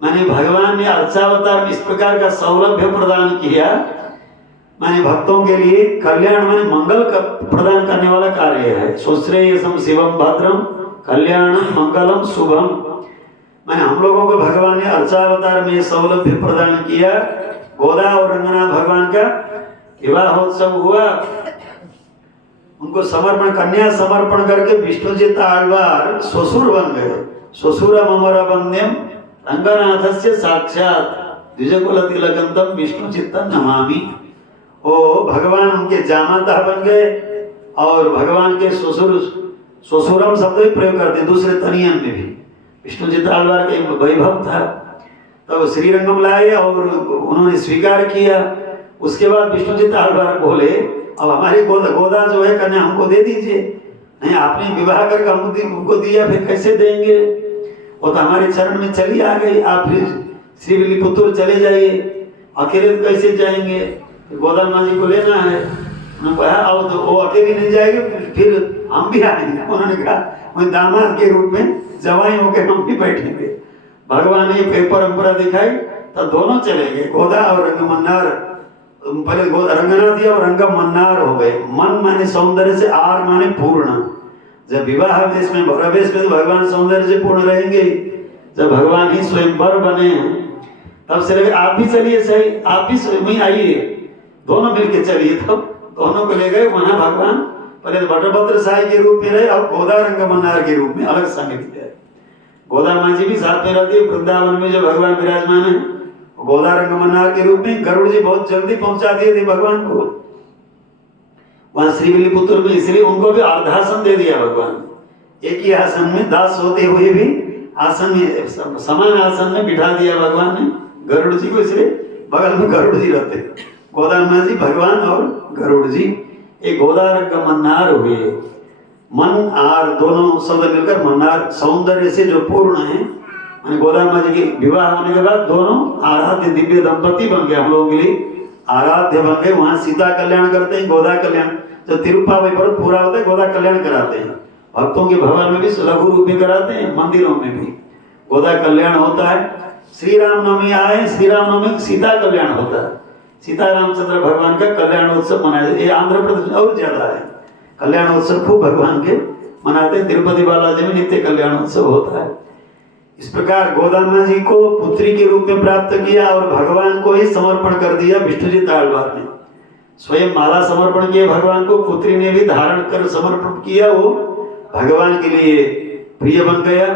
माने भगवान ने अर्चावतार में इस प्रकार का सौलभ्य प्रदान किया, माने भक्तों के लिए कल्याण माने मंगल प्रदान करने वाला कार्य है। सुश्रेयसम शिवम भद्रम कल्याणम मंगलम शुभम। माने हम लोगों को भगवान ने अर्चावतार में सौलभ्य प्रदान किया। गोदा और रंगनाथ भगवान का विवाहोत्सव हुआ, उनको समर्पण, कन्या समर्पण करके विष्णुजित आழ்वार ससुर बन गए। ससुरम अमर वंद्यम रंगनाथस्य साक्षात द्विजकुल तिलकंतम विष्णुचित्तम नमामि। ओ भगवान उनके जामाता बन गए और भगवान के ससुरम शब्द भी प्रयोग करते हैं दूसरे तनियन में भी। विष्णुजित आழ்वार का एक वैभव था, तब श्रीरंगम लाए और उन्होंने स्वीकार किया। उसके बाद विष्णुजित आழ்वार बोले, अब हमारी गोदा जो है कन्या हमको दे दीजिए। नहीं, आपने विवाह करके हमको दिया, फिर कैसे देंगे? वो तो हमारे चरण में चली आ गई, आप फिर श्रीविल्लीपुतूर चले जाइए, अकेले कैसे जाएंगे? गोदा माँ जी को लेना है। उन्होंने कहा अब तो वो अकेली नहीं जाएगी, फिर हम भी आएंगे। उन्होंने कहा वही दामाद के रूप में जवाई होकर हम भी बैठेंगे। भगवान ने ये परंपरा दिखाई, तो दोनों चले गए, गोदा और रंगमन्नार। पहले रंगनाथ और रंगम मन्नार हो गए। मन माने सौंदर्य से, आर माने पूर्ण। जब विवाह वेश में भरवेश में तो भगवान सौंदर्य से पूर्ण रहेंगे। जब भगवान ही स्वयंवर बने तब से लगे आप भी चलिए, सही आप भी स्वयं आइए, दोनों मिलके चलिए। तब दोनों को ले गए वहां भगवान पहले भट्टभद्र साई के रूप में रहे, अब गोदा रंगमन्नार के रूप में अलग समित है। गोदा माँ जी भी साथ में रहती है। वृंदावन में जो भगवान विराजमान है गोदा रंगमन्नार के रूप में। गरुड़ जी बहुत जल्दी पहुंचा दिए थे भगवान को वहां श्रीविल्लीपुतूर में, इसलिए उनको भी अर्धासन दे दिया भगवान। एक ही आसन में दास होते हुए भी आसन में, समान आसन में बिठा दिया भगवान ने गरुड़ जी को, इसलिए बगल में गरुड़ जी रहते। गोदा माँ जी भगवान और गरुड़ जी एक गोदा रंगमन्नार हुए। मन आर दोनों शब्द मिलकर मन्नार, सौंदर्य से जो पूर्ण है। गोदा माँ जी के विवाह होने के बाद दोनों आराध्य दिव्य दंपति बन गए, हम लोगों के लिए आराध्य बन गए। वहां सीता कल्याण करते हैं, गोदा कल्याण। जब तिरुप्पावई व्रत पूरा होता है गोदा कल्याण कराते हैं। भक्तों के भवन में भी लघु रूप में कराते हैं, मंदिरों में भी गोदा कल्याण होता है। श्री रामनवमी आए, श्री रामनवमी सीता कल्याण होता है। सीता रामचंद्र भगवान का कल्याणोत्सव मनाया। ये आंध्र प्रदेश में और ज्यादा है, कल्याणोत्सव खूब भगवान के मनाते हैं। तिरुपति बालाजी में नित्य कल्याणोत्सव होता है। इस प्रकार गोदा माँ जी को पुत्री के रूप में प्राप्त किया और भगवान को ही समर्पण कर दिया। विष्णुजित आழ்वार ने स्वयं माला समर्पण किया भगवान को, पुत्री ने भी धारण कर समर्पण किया, वो भगवान के लिए प्रिय बन गया।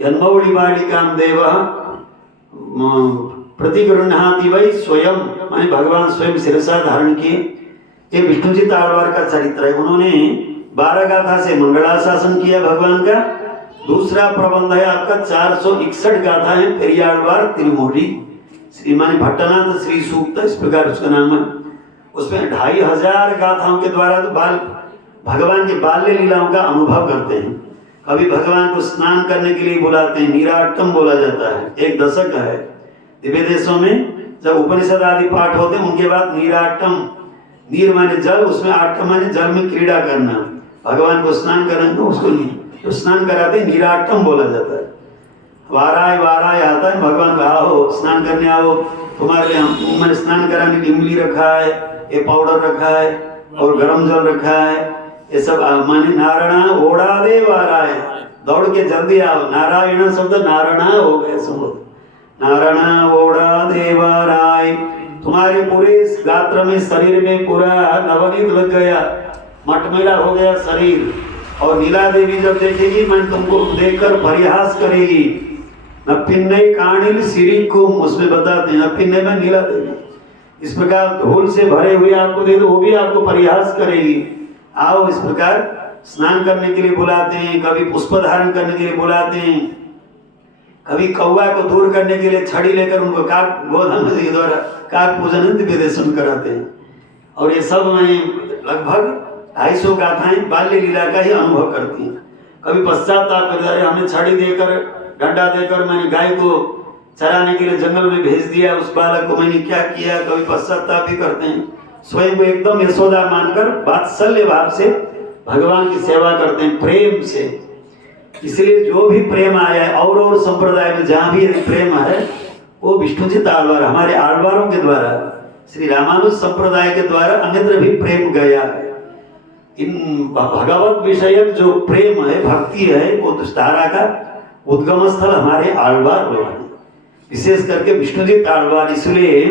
यन्मौळि बालिकां देवः प्रतिगृह्णाति वै स्वयं, माने भगवान स्वयं शिरसा धारण किए। ये विष्णुजित आழ்वार का चरित्र है। उन्होंने 12 गाथा से मंगलाशासन किया भगवान का। दूसरा प्रबंध है आपका 461 गाथा है पेरियाழ்वार तिरुमोडी, श्रीमानी भट्टनाथ श्री सूक्त, इस प्रकार उसका नाम है। उसमें 2500 गाथाओं के द्वारा तो भगवान के बाल्य लीलाओं का अनुभव करते हैं। कभी भगवान को स्नान करने के लिए बुलाते हैं, नीराट्टम बोला जाता है, एक दशक है। दिव्य देशों में जब उपनिषद आदि पाठ होते हैं उनके बाद नीराट्टम, नीर माने जल, उसमें आट्टम माने जल में क्रीड़ा करना। भगवान को स्नान करेंगे तो उसको तो स्नान कराते हैं, नीराट्टम बोला जाता है। वाराय वाराय आता है, भगवान का आओ स्नान करने आओ, तुम्हारे लिए मैंने स्नान कराने के लिए इमली रखा है, ये पाउडर रखा है और गर्म जल रखा है, ये सब माने नारायण ओढ़ा दे वाराय, दौड़ के जल्दी आओ। नारायण शब्द नारायण हो गए सुनो। नारायण ओढ़ा दे वाराय, तुम्हारे पूरे गात्र में शरीर में पूरा नवनीत लग गया, मटमेला हो गया शरीर। और नीला देवी जब देखेगी मैं तुमको देखकर परिहास करेगी। नपिन्ने काणिल सिरी को उसमें बताते हैं, नपिन्ने में नीला देवी। इस प्रकार धूल से भरे हुए आपको दे दो, वो भी आपको परिहास करेगी। आओ, इस प्रकार स्नान करने के लिए बुलाते हैं, कभी पुष्प धारण करने के लिए बुलाते हैं, कभी कौवा को दूर करने के लिए छड़ी लेकर उनको काक गोधन नदी द्वारा काक पूजन विदेशन कराते हैं। और ये सब मैं लगभग 250 गाथाएं बाल्य लीला का ही अनुभव करती हैं। कभी पश्चाताप कर, अरे हमें छड़ी देकर डंडा देकर मैंने गाय को चराने के लिए जंगल में भेज दिया, उस बालक को मैंने क्या किया। कभी पश्चाताप भी करते हैं, स्वयं को एकदम यशोदा मानकर वात्सल्य भाव से भगवान की सेवा करते हैं, प्रेम से। इसलिए जो भी प्रेम आया है और संप्रदाय में जहाँ भी प्रेम है वो विष्णुजी आलवार हमारे आलवारों के द्वारा, श्री रामानुज संप्रदाय के द्वारा अन्यत्र भी प्रेम गया है। इन भगवत विषयक जो प्रेम है, भक्ति है, वो धारा का उद्गम स्थल हमारे आलवार लोग हैं, विशेष करके विष्णुजी आलवार। इसलिए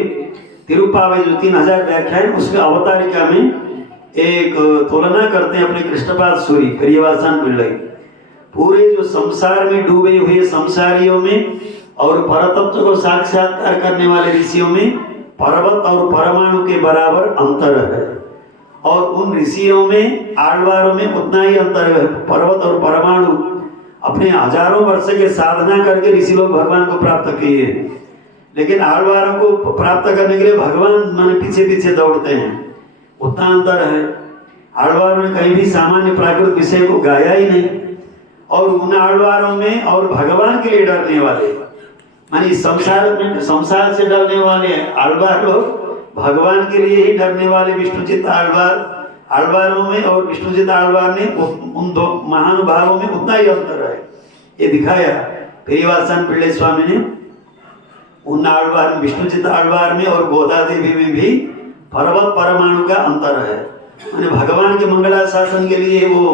तिरुप्पावई जो 3000 व्याख्यान उसमें अवतारिका में एक तुलना करते हैं अपने कृष्णपाद सूरी प्रियवासन पिल्लई, पूरे जो संसार में डूबे हुए संसारियों में और परतत्व को साक्षात्कार करने वाले ऋषियों में पर्वत और परमाणु के बराबर अंतर है। और उन ऋषियों में आलवारों में उतना ही अंतर है। पर्वत और परमाणु अपने हजारों वर्ष के साधना करके ऋषि लोग भगवान को प्राप्त किए, लेकिन आलवारों को प्राप्त करने के लिए भगवान माने पीछे पीछे दौड़ते हैं, उतना अंतर है। आलवारों ने कहीं भी सामान्य प्राकृतिक विषय को गाया ही नहीं। और उन आलवारों में और भगवान के लिए डरने वाले मानी संसार से डरने वाले आलवार लोग, भगवान के लिए ही डरने वाले विष्णुचित आलवारों में और विष्णुचित आलवार ने उन दो महानुभावों में उतना ही अंतर है, ये दिखाया पेरिवासान पिल्ले स्वामी ने। उन आलवार में, विष्णुचित आलवार में और गोदा देवी में भी पर्वत परमाणु का अंतर है। मैंने भगवान के मंगलाशासन के लिए वो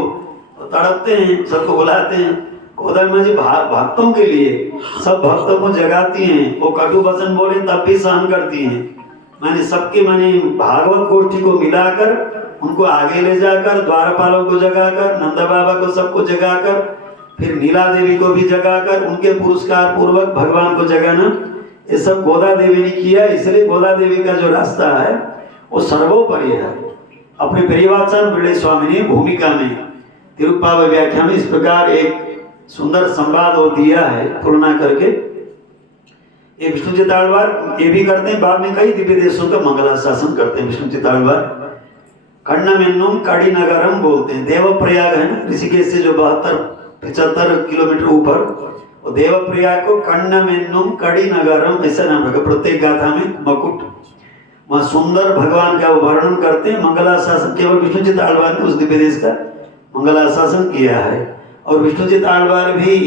तड़पते हैं, सबको बुलाते हैं। गोदा माँ जी भक्तों के लिए सब भक्तों को जगाती हैं, वो कटु वचन बोले तब भी सहन करती हैं। मैंने सबके मैंने भागवत गोष्ठी को मिलाकर उनको आगे ले जाकर, द्वारपालों को जगाकर, नंदा बाबा को सबको जगाकर, फिर नीला देवी को भी जगाकर उनके पुरस्कार पूर्वक भगवान को जगाना, ये सब गोदा देवी ने किया। इसलिए गोदा देवी का जो रास्ता है वो सर्वोपरि है। अपने पेरिवासान पिल्ले स्वामी ने भूमिका में तिरुप्पावई व्याख्या में इस प्रकार एक सुंदर संवाद वो दिया है तुलना करके। ये विष्णुचित आलवार ये भी करते हैं, बाद में कई दिव्य देशों का मंगलाशासन करते हैं विष्णुचित आलवार। कण्णमेन्नुम कड़ी नगरम बोलते हैं, देवप्रयाग है ना ऋषिकेश से जो 72-75 किलोमीटर ऊपर, और देवप्रयाग को कण्णमेन्नुम कड़ी नगरम ऐसा नाम रखा। प्रत्येक गाथा में मकुट वहाँ सुंदर भगवान का वर्णन करते हैं। मंगलाशासन केवल विष्णुचित आलवार ने उस दिव्य देश का मंगलाशासन किया है। और विष्णुचित आलवार भी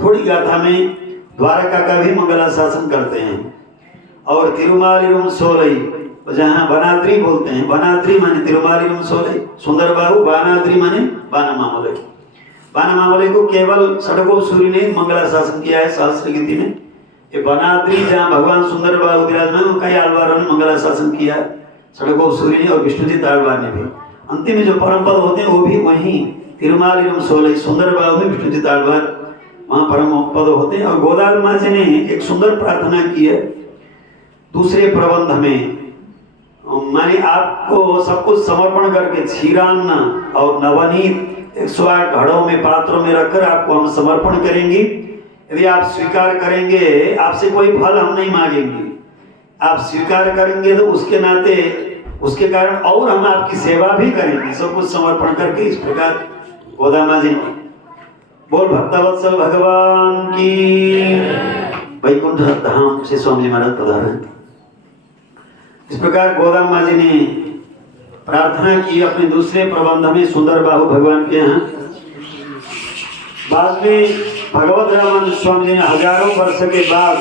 थोड़ी गाथा में द्वारका का भी मंगलाशासन करते हैं। और तिरुमालिरुम सोलई जहाँ बनाद्री बोलते हैं, बनाद्री माने तिरुमालिरुम सोलई, सुंदर बाहु, बानाद्री माने बानमामलई। बानमामलई को केवल षडगोप सूर्य ने मंगलाशासन किया है सहस्त्र गीति में। ये बनाद्री जहाँ भगवान सुंदर बाहु विराजमान, कई आलवारों ने मंगलाशासन किया है, षडगोप सूर्य ने और विष्णुचित आलवार ने भी। अंतिम में जो परम पद होते हैं वो भी वहीं तिरुमालिरुम सोलई सुंदर बाहु में विष्णुचित आलवार वहाँ परम पद होते हैं। और गोदाल माँ जी ने एक सुंदर प्रार्थना की है दूसरे प्रबंध में, माने आपको सब कुछ समर्पण करके क्षीरान्न और नवनीत 108 घड़ों में पात्रों में रखकर आपको हम समर्पण करेंगे। यदि आप स्वीकार करेंगे, आपसे कोई फल हम नहीं मांगेंगे, आप स्वीकार करेंगे तो उसके नाते उसके कारण और हम आपकी सेवा भी करेंगे, सब कुछ समर्पण करके। इस प्रकार गोदा माँ जी बोल भक्तवत्सल भगवान की। वैकुंठ धाम से स्वामी जी महाराज पधारे। इस प्रकार गोदा माँ जी ने प्रार्थना की अपने दूसरे प्रबंध में सुंदर बाहु भगवान के यहाँ। बाद में भगवत रामानंद स्वामी जी ने हजारों वर्ष के बाद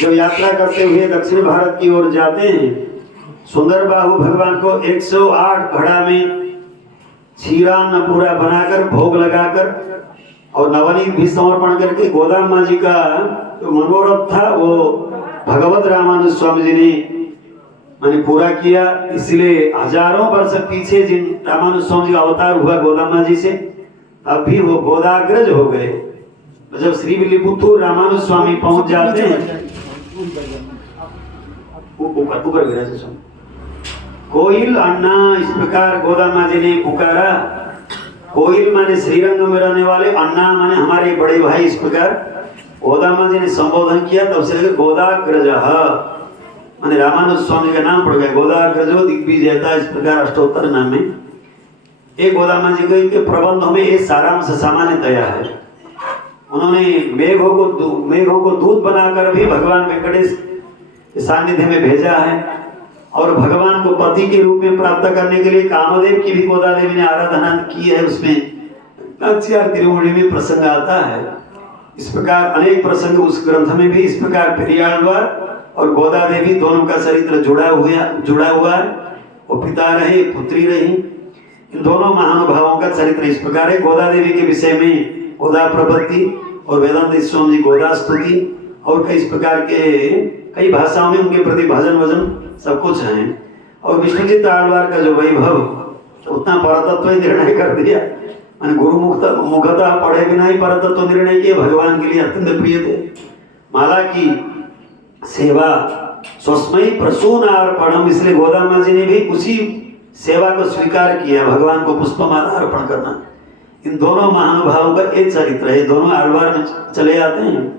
जब यात्रा करते हुए दक्षिण भारत की ओर जाते हैं, सुंदर बाहु भगवान को 108 घड़ा में क्षीरान्न पूरा बनाकर भोग लगाकर और नवनीत भी समर्पण करके गोदाम माँ जी का जो मनोरथ था वो भगवत रामानुज स्वामी जी ने मैंने पूरा किया। इसलिए हजारों वर्ष पीछे जिन रामानुज स्वामी जी का अवतार हुआ गोदाम माँ जी से, अब भी वो गोदाग्रज हो गए। जब श्रीविल्लिपुत्तूर रामानुज स्वामी पहुंच जाते हैं, ऊपर गिरा से सुन, कोयल अन्ना, इस प्रकार गोदाम माँ जी ने पुकारा। कोयल माने श्रीरंग में रहने वाले, अन्ना माने हमारे बड़े भाई, इस प्रकार गोदाम माँ जी ने संबोधन किया। तब से लेकर गोदाग्रज माने रामानुज स्वामी का नाम पड़ गया, गोदाग्रजो दिग्विजयता, इस प्रकार अष्टोत्तर नाम में एक गोदाम माँ जी को इनके प्रबंधों में एक सारांश सामान्यतया है। उन्होंने मेघों को दूध बनाकर भी भगवान वेंकटेश के सानिध्य में भेजा है, और भगवान को पति के रूप में प्राप्त करने के लिए कामदेव की भी गोदा देवी ने आराधना की है। उसमें तिरुमुड़ी में प्रसंग आता है। इस प्रकार अनेक प्रसंग उस ग्रंथ में भी इस प्रकार पेरियाळवार और गोदा देवी दोनों का चरित्र जुड़ा हुआ है। वो पिता रहे, पुत्री रही, इन दोनों महानुभावों का चरित्र इस प्रकार है। गोदा देवी के विषय में गोदा प्रपत्ति और वेदांत स्वामी जी गोदा स्तुति और कई इस प्रकार के कई भाषाओं में उनके प्रति भजन वजन सब कुछ है। और विष्णुचित्त आळवार का जो वैभव उतना परतत्व निर्णय कर दिया, मैंने गुरु मुखतः पढ़े बिना ही परतत्व निर्णय किए, भगवान के लिए अत्यंत प्रिय थे। माला की सेवा स्वस्मयी प्रसूनार्पणम, इसलिए गोदाम माँ जी ने भी उसी सेवा को स्वीकार किया, भगवान को पुष्पमाला अर्पण करना। इन दोनों महानुभावों का एक चरित्र है, दोनों आळवार में चले आते हैं।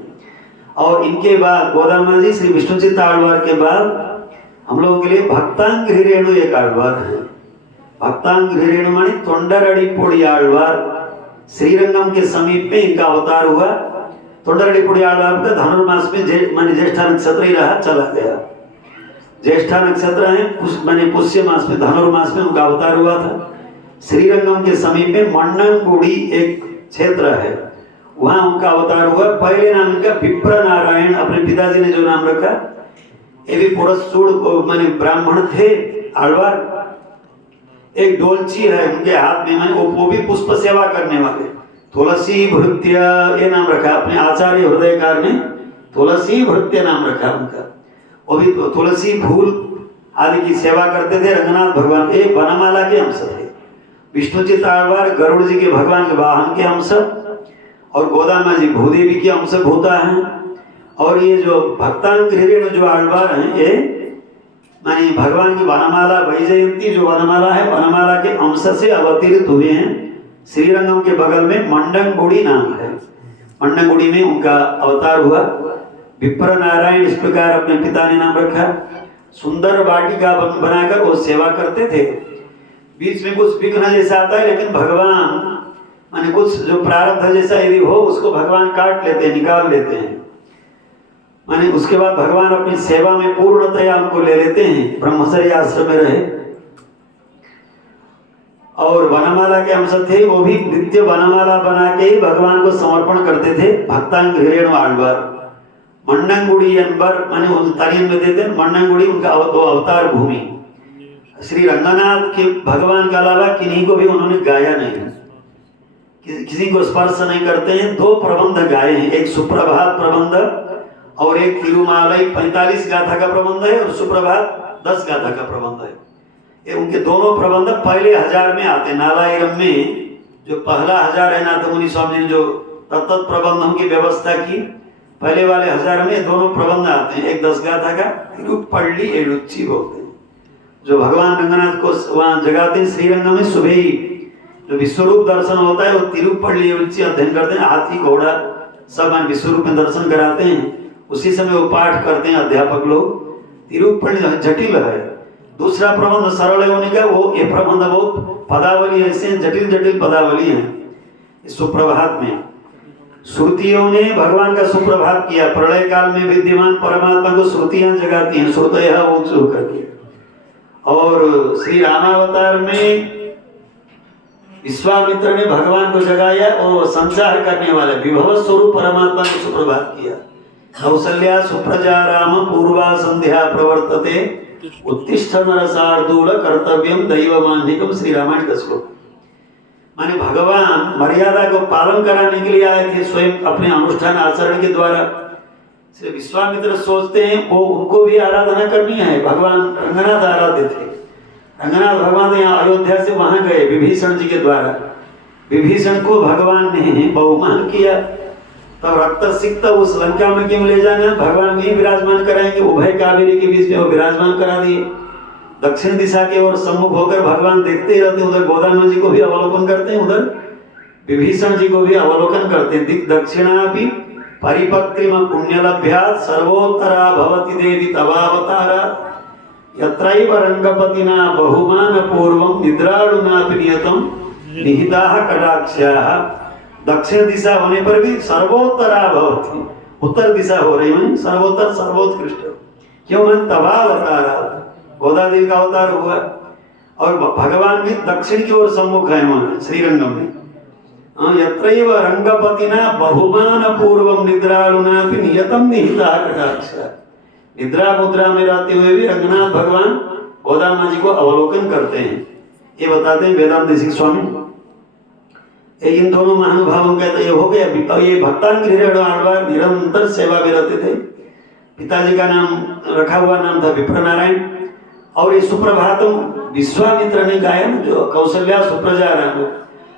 और इनके बाद गोदाम माँ जी श्री विष्णुचित्त आळवार के बाद हम लोगों के लिए भक्तांग्री रेणु एक आळवार है। भक्तांग्री रेणु मानी तोंडरडिपुड़ी आळवार, श्रीरंगम के समीप में इनका अवतार हुआ। तोंडरडिपुड़ी आळवार का धनुर्मास में माने ज्येष्ठा नक्षत्र ही रहा, चला गया। ज्येष्ठा नक्षत्र है माने पुष्य मास में, धनुर्मास में उनका अवतार हुआ था। श्रीरंगम के समीप में मन्ननगुड़ी एक क्षेत्र है, वहां उनका अवतार हुआ। पहले नाम इनका विप्र नारायण, अपने पिताजी ने जो नाम रखा, ये भी पुरस्सूड़ माने ब्राह्मण थे आळवार। एक डोलची है उनके हाथ में, माने वो भी पुष्प सेवा करने वाले। तुलसी भृत्य ये नाम रखा अपने आचार्य हृदयकार ने, तुलसी भृत्य नाम रखा उनका। वो भी तुलसी फूल आदि की सेवा करते थे। रंगनाथ भगवान एक वनमाला के अंश थे। विष्णुचित्त आळवार गरुड़ जी के भगवान के वाहन के अंश, और गोदामा जी भूदेवी के अंश भूता है। और ये जो भक्तांग्री रेणु जो आळवार हैं, ये माने भगवान की वनमाला वैजयंती जो वनमाला है, वनमाला के अंश से अवतरित हुए हैं। श्रीरंगम के बगल में मंडनगुड़ी नाम है, मंडनगुड़ी में उनका अवतार हुआ। विप्र नारायण इस प्रकार अपने पिता ने नाम रखा। सुंदर वाटिका बनाकर वो सेवा करते थे। बीच में कुछ विघ्न जैसा आता है, लेकिन भगवान माने कुछ जो प्रारब्ध जैसा यदि हो उसको भगवान काट लेते हैं, निकाल लेते हैं। माने उसके बाद भगवान अपनी सेवा में पूर्णतया उनको ले लेते हैं, ब्रह्मचर्य आश्रम में रहे। और वनमाला के अंश थे, वो भी नित्य वनमाला बना के ही भगवान को समर्पण करते थे। भक्तांग्री रेणु आळवार मन्ननगुड़ी अनबर माने तालीम में देते, मन्ननगुड़ी उनका अवतार भूमि। श्री रंगनाथ के भगवान के अलावा किन्हीं को भी उन्होंने गाया नहीं, किसी को स्पर्श नहीं करते हैं। 2 प्रबंध गाए हैं, एक सुप्रभात प्रबंध और एक तिरुमालई 45 गाथा का प्रबंध है, और सुप्रभात 10 गाथा का प्रबंध है। ये उनके दोनों प्रबंध पहले 1000 में आते हैं। नालायरम में जो पहला 1000 है, नाथ मुनि स्वामी ने जो तत्त प्रबंधों की व्यवस्था की, पहले वाले 1000 में दोनों प्रबंध आते हैं। एक 10 गाथा का तिरुपल्ली एडुच्ची बोलते हैं, जो भगवान रंगनाथ को वहां जगाते हैं। श्रीरंगम में सुबह ही जो विश्वरूप दर्शन होता है, वो तिरुपल्ली एडुच्ची अध्ययन करते हैं। हाथी घोड़ा सब विश्वरूप में दर्शन कराते हैं, उसी समय वो पाठ करते हैं अध्यापक लोग। तिरुपल्ली जटिल है। दूसरा प्रबंध सरल होने का, वो ये प्रबंध बहुत पदावली ऐसे जटिल जटिल पदावली है। सुप्रभात में श्रुतियों ने भगवान का सुप्रभात किया। प्रलय काल में विद्यमान परमात्मा को श्रुतियां जगाती हैं, श्रुतयः वो शुरू करके। और श्री रामावतार में विश्वामित्र ने भगवान को जगाया और संचार करने वाले विभव स्वरूप परमात्मा को सुप्रभात किया। कौसल्या सुप्रजा राम पूर्वा संध्या प्रवर्तते उत्तिष्ठ नरसार्दूल कर्तव्यम दैवमान्धिकम, श्री रामायण का श्लोक। माने भगवान मर्यादा को पालन कराने के लिए आए थे स्वयं अपने अनुष्ठान आचरण के द्वारा। से विश्वामित्र सोचते हैं वो उनको भी आराधना करनी है। भगवान रंगनाथ आराध्य थे। रंगनाथ भगवान यहाँ अयोध्या से वहां गए विभीषण जी के द्वारा। विभीषण को भगवान ने बहुमान किया। तब रक्त सिक्त उस लंका में क्यों ले जाना, भगवान में विराजमान कराएंगे। उभय कावेरी के बीच में वो विराजमान करा दिए। दक्षिण दिशा के ओर सम्मुख होकर भगवान देखते ही रहते। उधर गोदान जी को भी अवलोकन करते हैं, उधर विभीषण जी को भी अवलोकन करते हैं। दिक् दक्षिणा भी परिपक्रिम पुण्यलभ्यात् सर्वोत्तरा भवति देवी तवावतारा यत्रैव रंगपतिना बहुमान पूर्वं निद्राणुनापि नियतं निहिताः कटाक्षाः। दक्षिण दिशा होने पर भी सर्वोत्तरा भवति, उत्तर दिशा हो रही है सर्वोत्तर सर्वोत्कृष्ट। क्यों मन तवावतारा, गोदा देवी का अवतार हुआ। और भगवान भी दक्षिण की ओर सम्मुख है वहां श्रीरंगम में। यत्रैव रंगपतिना बहुमान पूर्वम निद्राणुनापि नियतम निहिता कटाक्षा। निद्रा मुद्रा में रहते हुए भी रंगनाथ भगवान गोदामा जी को अवलोकन करते हैं। ये बताते हैं वेदांत देशिक स्वामी। इन दोनों महानुभावों का ये हो गया। ये भक्तांग आழ்वार निरंतर सेवा में रहते थे। पिताजी का नाम रखा हुआ नाम था विप्र नारायण। और ये सुप्रभातम विश्वामित्र ने गाया, जो कौशल्या सुप्रजा राम।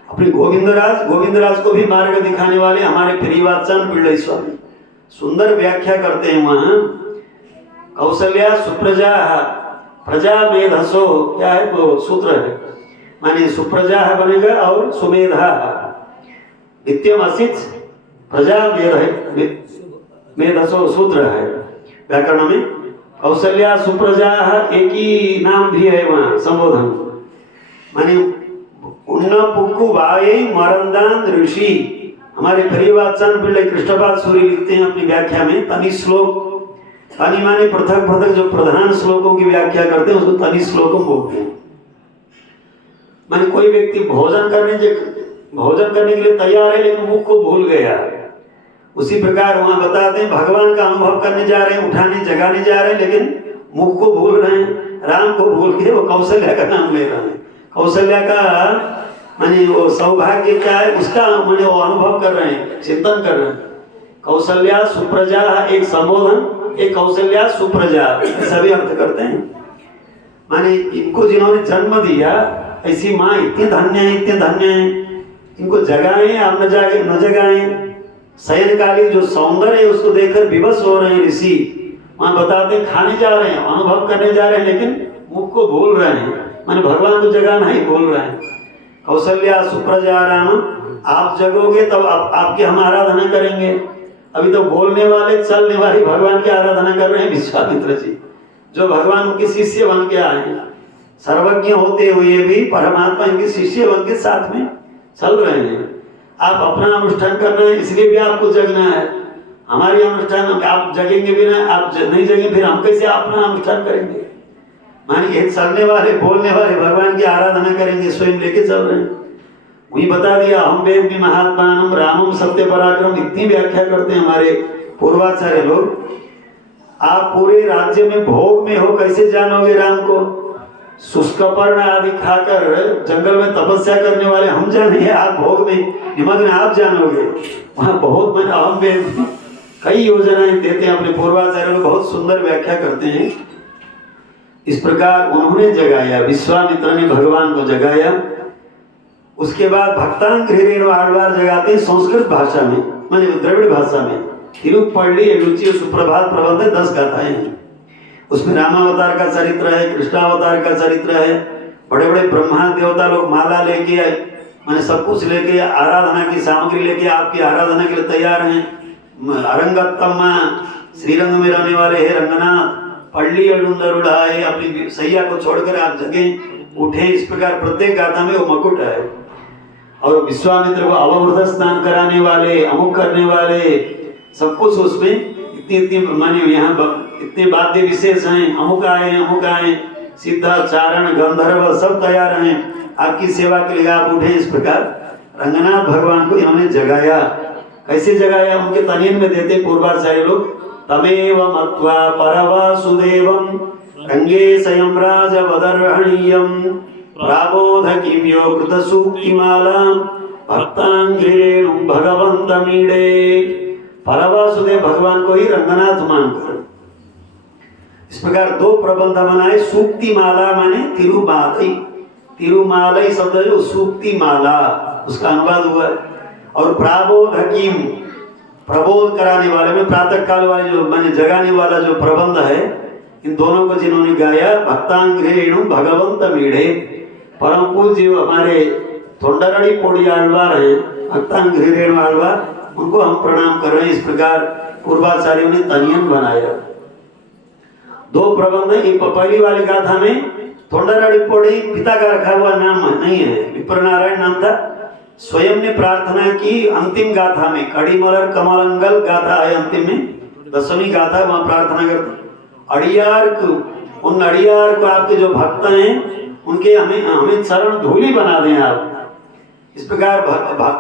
अपने गोविंदराज को भी मार्ग दिखाने वाले हमारे प्रियवाचन पिल्लई स्वामी सुंदर व्याख्या करते हैं वहां। कौशल्या सुप्रजा प्रजा मेधसो, क्या है वो सूत्र है, माने सुप्रजा बनेगा और सुमेधा नित्यम असित प्रजा मेधसो सूत्र है व्याकरण में। कौशल्या सुप्रजा एक ही नाम भी है वहां संबोधन। माने उन्न पुक्कु भाई मरंदान ऋषि। हमारे प्रियवाचन पिल्लई कृष्णपाद सूरी लिखते हैं अपनी व्याख्या में। तनि श्लोक, तनि माने पृथक पृथक जो प्रधान श्लोकों की व्याख्या करते हैं उसको तनि श्लोकम बोलते हैं। माने कोई व्यक्ति भोजन करने के लिए तैयार है लेकिन मुख को भूल गया। उसी प्रकार वहां बताते हैं भगवान का अनुभव करने जा रहे हैं, उठाने जगाने जा रहे हैं, लेकिन मुख को भूल रहे हैं, राम को भूल के वो कौशल्या का नाम ले रहे हैं। कौशल्या का माने वो सौभाग्य क्या है उसका माने वो अनुभव कर रहे हैं, चिंतन कर रहे हैं। कौशल्या सुप्रजा एक संबोधन, एक कौशल्या सुप्रजा सभी अर्थ करते हैं। माने इनको जिन्होंने जन्म दिया ऐसी माँ इतनी धन्य है, इतने धन्य है। इनको जगाएं आप न जगाएं। शयनकालीन जो सौंदर्य है उसको देखकर विवश हो रहे हैं ऋषि। वहां बताते हैं खाने जा रहे हैं, अनुभव करने जा रहे हैं, लेकिन मुख को भूल रहे हैं। माने भगवान को जगाना ही भूल रहे हैं। कौशल्या सुप्रजा राम, आप जगोगे तब आपकी हम आराधना करेंगे। अभी तो बोलने वाले चलने वाले भगवान की आराधना कर रहे हैं विश्वामित्र जी, जो भगवान उनके शिष्य बन के आए हैं। सर्वज्ञ होते हुए भी परमात्मा इनके शिष्य बन के साथ में चल रहे हैं। आप अपना अनुष्ठान करना है, इसलिए भी आपको जगना है। हमारी अनुष्ठान आप जगेंगे भी ना, आप नहीं जगेंगे फिर हम कैसे अपना अनुष्ठान करेंगे। मानिए चलने वाले बोलने वाले भगवान की आराधना करेंगे, स्वयं लेके चल रहे हैं। वही बता दिया हम वेद में महात्मानम रामम सत्य पराक्रम, इतनी व्याख्या करते हैं हमारे पूर्वाचार्य लोग। आप पूरे राज्य में भोग में हो, कैसे जानोगे राम को। शुष्कपर्ण आदि खाकर जंगल में तपस्या करने वाले हम जाने, आप भोग में निमग्न आप जानोगे। वहां बहुत मैंने अहम वेद कई योजनाएं देते हैं अपने पूर्वाचार्य लोग, बहुत सुंदर व्याख्या करते हैं। इस प्रकार उन्होंने जगाया, विश्वामित्र ने भगवान को जगाया। उसके बाद भक्तांग आழ்वार जगाते हैं संस्कृत भाषा में, माने द्रविड़ भाषा में। तिरुपल्ली रुचि सुप्रभात प्रबंध 10 गाथाएं हैं। उसमें रामावतार का चरित्र है, कृष्णावतार का चरित्र है। बड़े बड़े ब्रह्मा देवता लोग माला लेके आए, माने सब कुछ लेके आराधना की सामग्री लेके आपकी आराधना के लिए तैयार हैं। अरंगत्तम्मा श्रीरंग में रहने वाले है रंगनाथ, पल्ली अरुंदरुड़ाए, अपनी सैया को छोड़कर आप जगे उठे। इस प्रकार प्रत्येक गाथा में वो मुकुट है। और विश्वामित्र को अववृत स्नान कराने वाले, अमुक करने वाले, सब कुछ उसमें इतनी माने यहाँ इतने वाद्य विशेष हैं। अमुक आए सिद्धाचारण गंधर्व सब तैयार हैं आपकी सेवा के लिए, आप उठे। इस प्रकार रंगनाथ भगवान को इन्होंने जगाया। कैसे जगाया उनके तनीन में देते पूर्वाचार्य लोग। तमेव मत्वा परवासुदेवं रंगे स्वयं राजवदर्हणीयं प्राबोध किम यो कृत सूक्तिमालां भक्तांघ्रिरेणुं भगवंतमीडे। परवासुदेव भगवान को ही रंगनाथ मानकर इस प्रकार दो प्रबंध बनाए। सूक्ति माला माने तिरुमालई, तिरुमालई शब्द जो सूक्ति माला उसका अनुवाद हुआ। और प्राबोध हकीम प्रबोध कराने वाले में प्रातः काल वाले जो माने जगाने वाला जो प्रबंध है, इन दोनों को जिन्होंने गाया भक्तांघ्रिरेणुं भगवंतमीडे। परम पूज्य हमारे तोंडरड़ी पोड़ी आಳ್वार है, भक्तांघ्रिरेणु आಳ್वार, उनको हम प्रणाम कर रहे हैं। इस प्रकार पूर्वाचार्यों ने तनियन बनाया। दो प्रबंध है। पहली वाली गाथा में तोंडरड़ी पोड़ी पिता का रखा हुआ नाम नहीं है, विप्र नारायण नाम था। स्वयं ने प्रार्थना की। अंतिम गाथा में कड़ीमलर कमलंगल गाथा है, अंतिम में 10वीं गाथा, वहां प्रार्थना करते अड़ियार को, उन अड़ियार को आपके जो भक्त हैं उनके हमें चरण धूली बना दें आप। इस प्रकार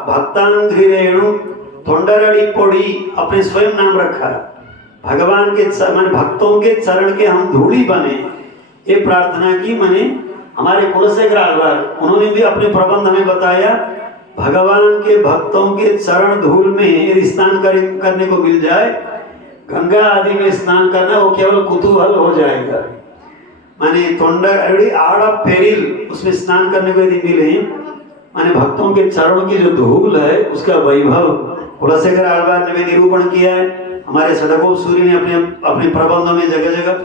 भक्तांघ्रिरेणु तोंडरड़ी पोड़ी अपने स्वयं नाम रखा। भगवान के माने भक्तों के चरण के हम धूली बने, ये प्रार्थना की। माने हमारे कुलशेखर आಳ್वार उन्होंने भी अपने प्रबंध में बताया, भगवान के भक्तों के चरण धूल में यदि स्नान करने को मिल जाए, गंगा आदि में स्नान करना वो केवल कुतूहल हो जाएगा। माने तोंडरड़ी आड़ा पेरिल उसमें स्नान करने को यदि मिले, माने भक्तों के चरणों की जो धूल है उसका वैभव कुलशेखर आಳ್वार ने भी निरूपण किया है। हमारे सदगोप सूरी ने अपने अपने प्रबंधों में जगह जगह,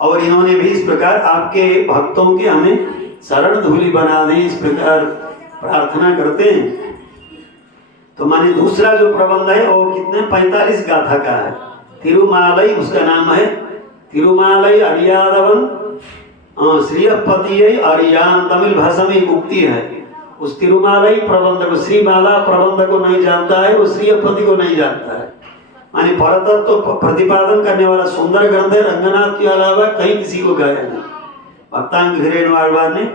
और इन्होंने भी इस प्रकार आपके भक्तों के हमें चरण धूली बना दें, इस प्रकार प्रार्थना करते हैं। तो माने दूसरा जो प्रबंध है वो कितने 45 गाथा का है। तिरुमालई उसका नाम है। तिरुमालई अरियादवन श्रीयपति अरियान, तमिल भाषा में एक उक्ति है। उस तिरुमालई प्रबंध को, श्रीमाला प्रबंध को नहीं जानता है, वो श्रीयपति को नहीं जानता है। माने परतत्व तो प्रतिपादन करने वाला सुंदर ग्रंथ है, रंगनाथ के अलावा कहीं किसी को गाया नहीं, भक्तांघ्रिरेणु आಳ್वार ने।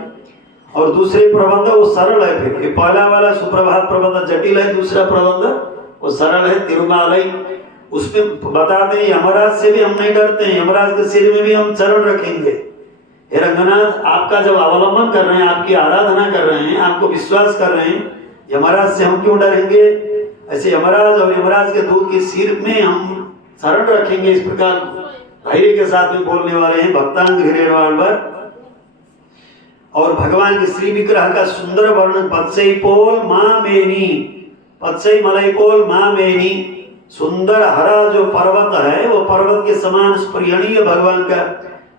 और दूसरे प्रबंध वो सरल है। फिर ये पहला वाला सुप्रभात प्रबंध जटिल है, दूसरा प्रबंध वो सरल है तिरुमालई। उसमें बताते हैं यमराज से भी हम नहीं डरते हैं, यमराज के सिर में भी हम चरण रखेंगे। हे रंगनाथ, आपका जब अवलंबन कर रहे हैं, आपकी आराधना कर रहे हैं, आपको विश्वास कर रहे हैं, यमराज से हम क्यों डरेंगे? ऐसे यमराज और यमराज के दूत के सिर में हम शरण रखेंगे। इस प्रकार धैर्य के साथ में बोलने वाले हैं भक्तांघ्रिरेणु आಳ್वार। और भगवान के श्री विग्रह का सुंदर वर्णन, पत्सई पोल मां मेनी, पत्सई मलई पोल मां मेनी, सुंदर हरा जो पर्वत है वो पर्वत के समान स्पृहणीय भगवान का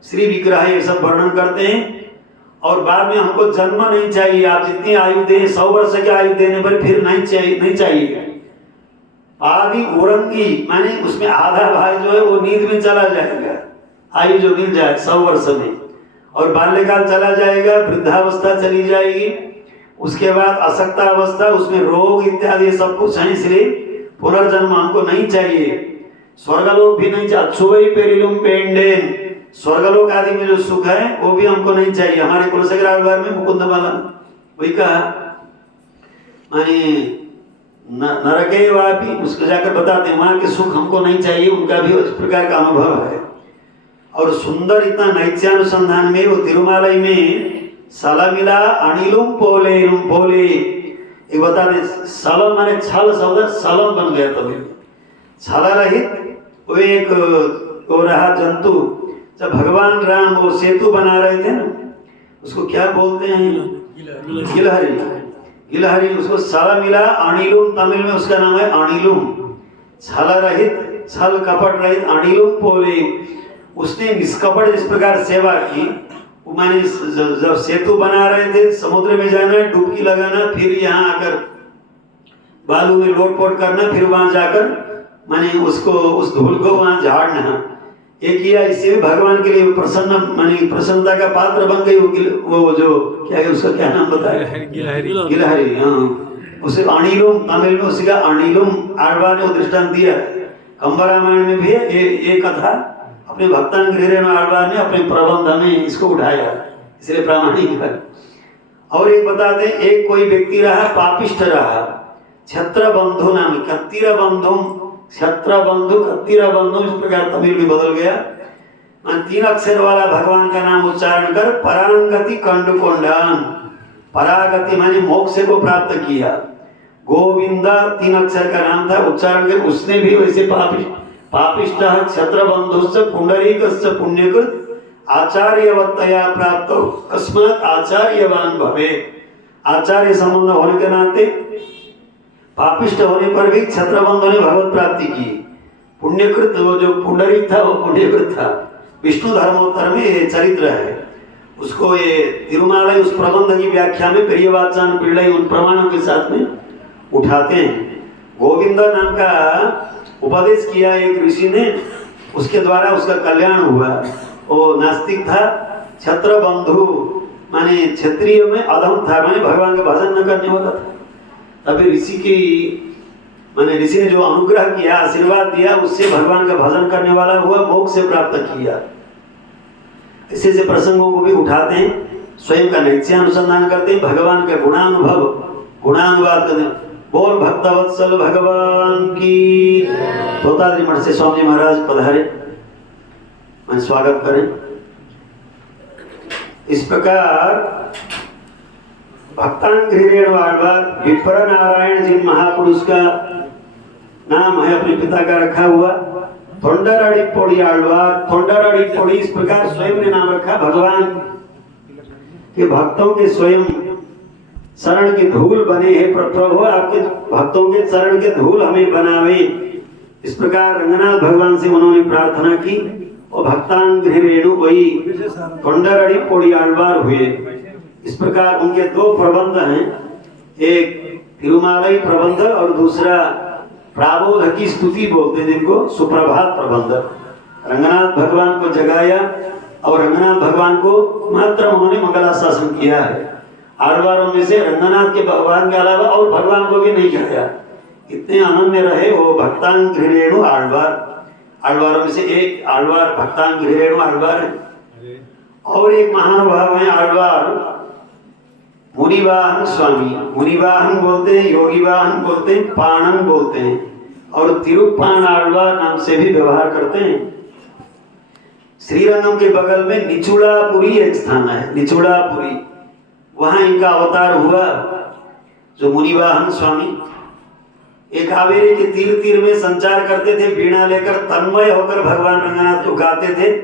श्री विग्रह, ये सब वर्णन करते हैं। और बाद में हमको जन्म नहीं चाहिए, आप जितनी आयु दें, 100 वर्ष की आयु देने पर फिर नहीं चाहिए। आदि उरंगी माने उसमें आधा भाग जो है वो नींद में चला जाएगा, आयु जो मिल जाए 100 वर्ष में। और बाल्यकाल चला जाएगा, वृद्धावस्था चली जाएगी, उसके बाद अशक्ता अवस्था, उसमें रोग इत्यादि सब कुछ है, इसलिए पुनर्जन्म हमको नहीं चाहिए। स्वर्गलोक भी नहीं चाहिए, अक्षुवई पेरिलुम पेंडेन, स्वर्गलोक आदि में जो सुख है वो भी हमको नहीं चाहिए। हमारे कुलशेखर आಳ್वार में मुकुंदमाला वही कहा, माने नरके वापी, उसको जाकर बताते हैं वहां के सुख हमको नहीं चाहिए, उनका भी उस प्रकार का अनुभव है। और सुंदर इतना नैत्यानुसंधान में वो तिरुमालई में सलमिला अनिलुम पोलेलुम पोले, ये बता दें सलम माने छल शब्द सलम बन गया, तभी छल रहित वो एक वो रहा जंतु। जब भगवान राम वो सेतु बना रहे थे ना, उसको क्या बोलते हैं, गिलहरी, गिलहरी, उसको सलमिला अनिलुम, तमिल में उसका नाम है अनिलुम, छल रहित, छल कपट रहित अनिलुम पोले। उसने निष्कपट इस प्रकार सेवा की। माने जब सेतु बना रहे थे, समुद्र में जाना, डुबकी लगाना, फिर यहाँ आकर बालू में लोटपोट करना, फिर वहां जाकर माने उसको उस धूल को वहां झाड़ना, ये किया। इससे भी भगवान के लिए प्रसन्न माने प्रसन्नता का पात्र बन गई वो जो क्या है उसका क्या नाम बताया, गिलहरी। हाँ, उसे अनिलुम, तमिल में उसका अनिलुम आಳ್वार ने दृष्टांत दिया। कंब रामायण में भी ये कथा अपने भक्तांघ्रिरेणु आಳ್वार ने अपने प्रबंध में इसको उठाया, इसलिए प्रामाणिक है। और एक बताते, एक कोई व्यक्ति रहा, पापिष्ठ रहा, छत्र बंधु नाम, कत्तिर बंधु, छत्र बंधु, कत्तिर बंधु, इस प्रकार तमिल में बदल गया। तीन अक्षर वाला भगवान का नाम उच्चारण कर परांगति कंडुकोंडान, परागति माने मोक्ष को प्राप्त किया। गोविंदा 3 अक्षर का नाम था, उच्चारण कर उसने भी वैसे पापिष्ट क्षत्रबंधुश्च पुंडरीकश्च पुण्यकृत आचार्यवत्तया प्राप्त अस्मात् आचार्यवान भवे। आचार्य संबंध होने के नाते पापिष्ट होने पर भी क्षत्रबंधु ने भगवत प्राप्ति की। पुण्यकृत वो जो पुंडरीक था वो पुण्यकृत था। विष्णु धर्मोत्तर में ये चरित्र है। उसको ये तिरुमालय उस प्रबंध की व्याख्या में प्रियवाचान पिल्लई उन प्रमाणों के साथ में उठाते हैं। गोविंद नाम का उपदेश किया एक ऋषि ने, उसके द्वारा उसका कल्याण हुआ। वो नास्तिक था, क्षत्रबंधु माने क्षत्रिय में अधम था, माने भगवान का भजन न करने वाला था। तभी ऋषि की माने ऋषि ने जो अनुग्रह किया, आशीर्वाद दिया, उससे भगवान का भजन करने वाला हुआ, मोक्ष से प्राप्त किया। ऐसे से प्रसंगों को भी उठाते हैं, स्वयं का नित्यानुसंधान करते हैं, भगवान का गुणानुभव गुणानुवाद करते हैं। बोल भक्तवत्सल भगवान की। तोताद्री मठ से स्वामी जी महाराज पधारे, मैं स्वागत करें। इस प्रकार भक्तांग्रिरेण आழ்वार विप्र नारायण जी महापुरुष का नाम है, अपने पिता का रखा हुआ। थोंडराड़ी पोड़ी आழ்वार, थोंडराड़ी पोड़ी इस प्रकार स्वयं ने नाम रखा। भगवान के भक्तों के स्वयं शरण की धूल बने हैं। प्रभु आपके भक्तों के चरण के धूल हमें बनावे। इस प्रकार रंगनाथ भगवान से उन्होंने प्रार्थना की और भक्तांग्रिरेणु वही थोंडराड़ी पोड़ी आழ்वार हुए। इस प्रकार उनके 2 प्रबंध हैं, एक तिरुमालई प्रबंध और दूसरा प्राबोध की स्तुति बोलते हैं जिनको सुप्रभात प्रबंध। रंगनाथ भगवान को जगाया और रंगनाथ भगवान को मात्र उन्होंने मंगलाशासन किया है। आழ்वारों में से रंगनाथ के भगवान के अलावा और भगवान को भी नहीं गाया। इतने अनन्य रहे वो भक्तांग्रिरेणु आழ்वार। आழ்वारों में से एक आழ்वार भक्तांग्रिरेणु आழ்वार है। और एक महानुभाव है आழ்वार मुनिवाहन स्वामी। मुनिवाहन बोलते हैं, योगीवाहन बोलते हैं, पाणन बोलते हैं और तिरुप्पान आழ்वार नाम से भी व्यवहार करते हैं। श्रीरंगम के बगल में निचुड़ापुरी एक स्थान है, निचुड़ापुरी, वहां इनका अवतार हुआ जो मुनिवाहन स्वामी। एक कावेरी के तीर तीर में संचार करते थे, वीणा लेकर तन्मय होकर भगवान रंगनाथ को गाते थे।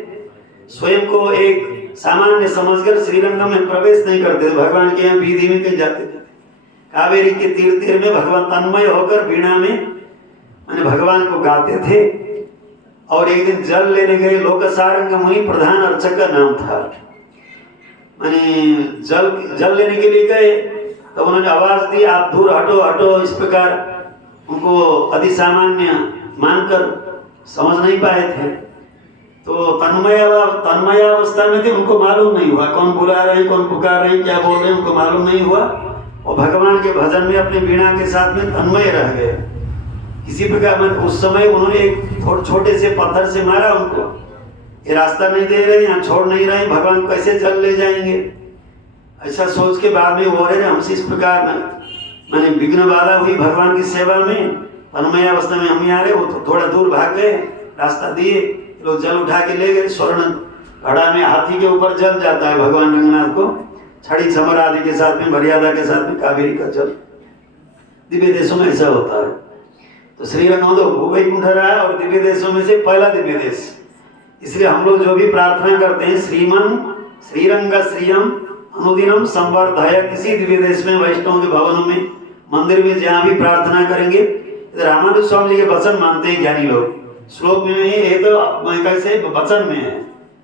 स्वयं को एक सामान्य समझकर श्रीरंगम में प्रवेश नहीं करते थे, भगवान के यहाँ वीधि में कहीं जाते थे। कावेरी के तीर तीर में भगवान तन्मय होकर वीणा में माने भगवान को गाते थे। और एक दिन जल लेने गए, लोकसारंग मुनि प्रधान अर्चक का नाम था। माने जल लेने के लिए गए तो उन्होंने आवाज दी, आप दूर हटो हटो। इस प्रकार उनको अति सामान्य मानकर समझ नहीं पाए थे। तो तन्मयावस्था में थे, उनको मालूम नहीं हुआ कौन बुला रहे हैं, कौन पुकार रहे हैं, क्या बोल रहे हैं, उनको मालूम नहीं हुआ। और भगवान के भजन में अपने वीणा के साथ में तन्मय रह गए। किसी प्रकार उस समय उन्होंने एक छोटे से पत्थर से मारा उनको, ये रास्ता नहीं दे रहे, यहाँ छोड़ नहीं रहे, भगवान कैसे जल ले जाएंगे। ऐसा सोच के बाद में वो रहे हमसे इस प्रकार मैंने विघ्न बाधा हुई भगवान की सेवा में। तन्मयावस्था में हम यहाँ रहे, वो तो थोड़ा दूर भाग गए, रास्ता दिए, लोग जल उठा के ले गए। स्वर्ण घड़ा में हाथी के ऊपर जल जाता है भगवान रंगनाथ को, छड़ी छमर आदि के साथ में, मर्यादा के साथ में कावेरी का जल। दिव्य देशों में ऐसा होता है। तो श्रीरंगम तो भूवैकुंठ रहा है और दिव्य देशों में से पहला दिव्य देश। इसलिए हम लोग जो भी प्रार्थना करते हैं, श्रीमन श्रीरंग श्रीयम अनुदिनम संवर्धय, किसी दिव्य देश में, वैष्णव के भवनों में, मंदिर में जहाँ भी प्रार्थना करेंगे, रामानुज स्वामी जी के वचन मानते हैं ज्ञानी लोग। श्लोक में नहीं, ये तो कैसे वचन में है,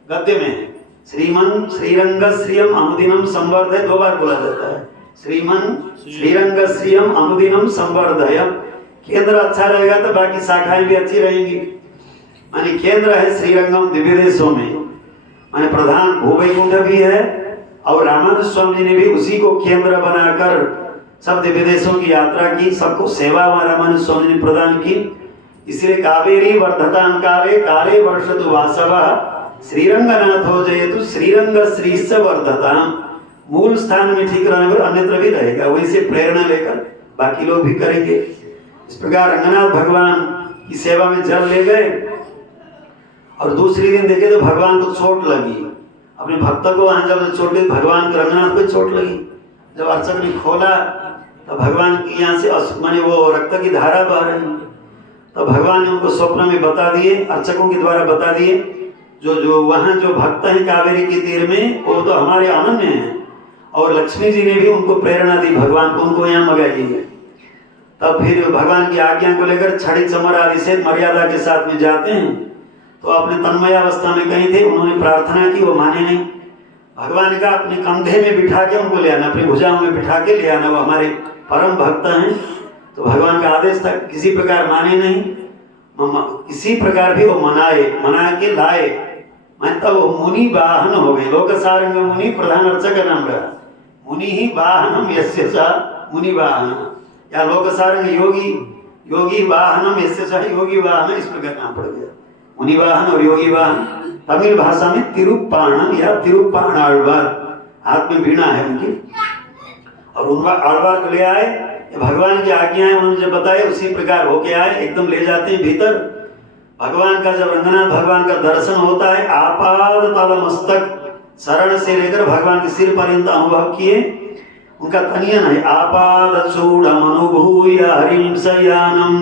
गद्य में है। श्रीमन श्रीरंग श्रीयम अनुदिनम संवर्धय 2 बार बोला जाता है। श्रीमन श्रीरंग श्रीयम अनुदिनम संवर्धय। केंद्र अच्छा रहेगा तो बाकी शाखाएं भी अच्छी रहेंगी। माने केंद्र है श्रीरंगम दिव्य देशों में, माने प्रधान भूवैकुंठ भी है और रामानुज स्वामी जी ने भी उसी को केंद्र बनाकर सब दिव्य देशों की यात्रा की, सबको सेवा रामानुज स्वामी ने प्रदान की। इसलिए कावेरी वर्धतां काले काले वर्षतु वासवः श्रीरंगनाथो जयतु श्रीरंग श्रीश्च वर्धतां। मूल स्थान में ठीक रहने पर अन्यत्र भी रहेगा, वैसे प्रेरणा लेकर बाकी लोग भी करेंगे। इस प्रकार रंगनाथ भगवान की सेवा में जल ले गए और दूसरी दिन देखे तो भगवान को चोट लगी, अपने भक्त को वहां जब चोट लगी, भगवान के रंगनाथ को चोट लगी। जब अर्चक ने खोला तो भगवान की यहाँ से माने वो रक्त की धारा बह रही। तो भगवान ने उनको स्वप्न में बता दिए, अर्चकों के द्वारा बता दिए, जो वहाँ जो भक्त हैं कावेरी के तीर में वो तो हमारे अनन्य हैं। और लक्ष्मी जी ने भी उनको प्रेरणा दी भगवान को, उनको यहाँ मंगाइए। तब फिर भगवान की आज्ञा को लेकर छड़ी चमर आदि से मर्यादा के साथ में जाते हैं। तो अपने तन्मय अवस्था में कहीं थे, उन्होंने प्रार्थना की, वो माने नहीं। भगवान का अपने कंधे में बिठा के उनको ले आना, अपनी भुजाओं में बिठा के ले आना, वो हमारे परम भक्त हैं। तो भगवान का आदेश था, किसी प्रकार माने नहीं, किसी प्रकार भी वो मना के लाए। मैं तब वो मुनि वाहन हो गए। लोक सारंग मुनि प्रधान अर्चक का नाम रहा, मुनि ही वाहनम यस्य सा मुनि वाहन, या लोक सारंग योगी वाहनम यस्य सा योगी वाहन, इस प्रकार नाम पड़ गया। मुनि वाहन और योगी वाहन तमिल भाषा में तिरुप्पाणम या तिरुप्पाण आழ்वार, हाथ में वीणा है उनकी। और उन आழ்वार को ले आए, भगवान की आज्ञाएं उन्होंने जब बताए उसी प्रकार होके आए, एकदम ले जाते हैं भीतर। भगवान का जब रंगनाथ भगवान का दर्शन होता है, आपाद तल मस्तक शरण से लेकर भगवान के सिर पर्यंत अनुभव किए। उनका तनियन है, आपाद चूड़म अनुभूय हरिं शयानम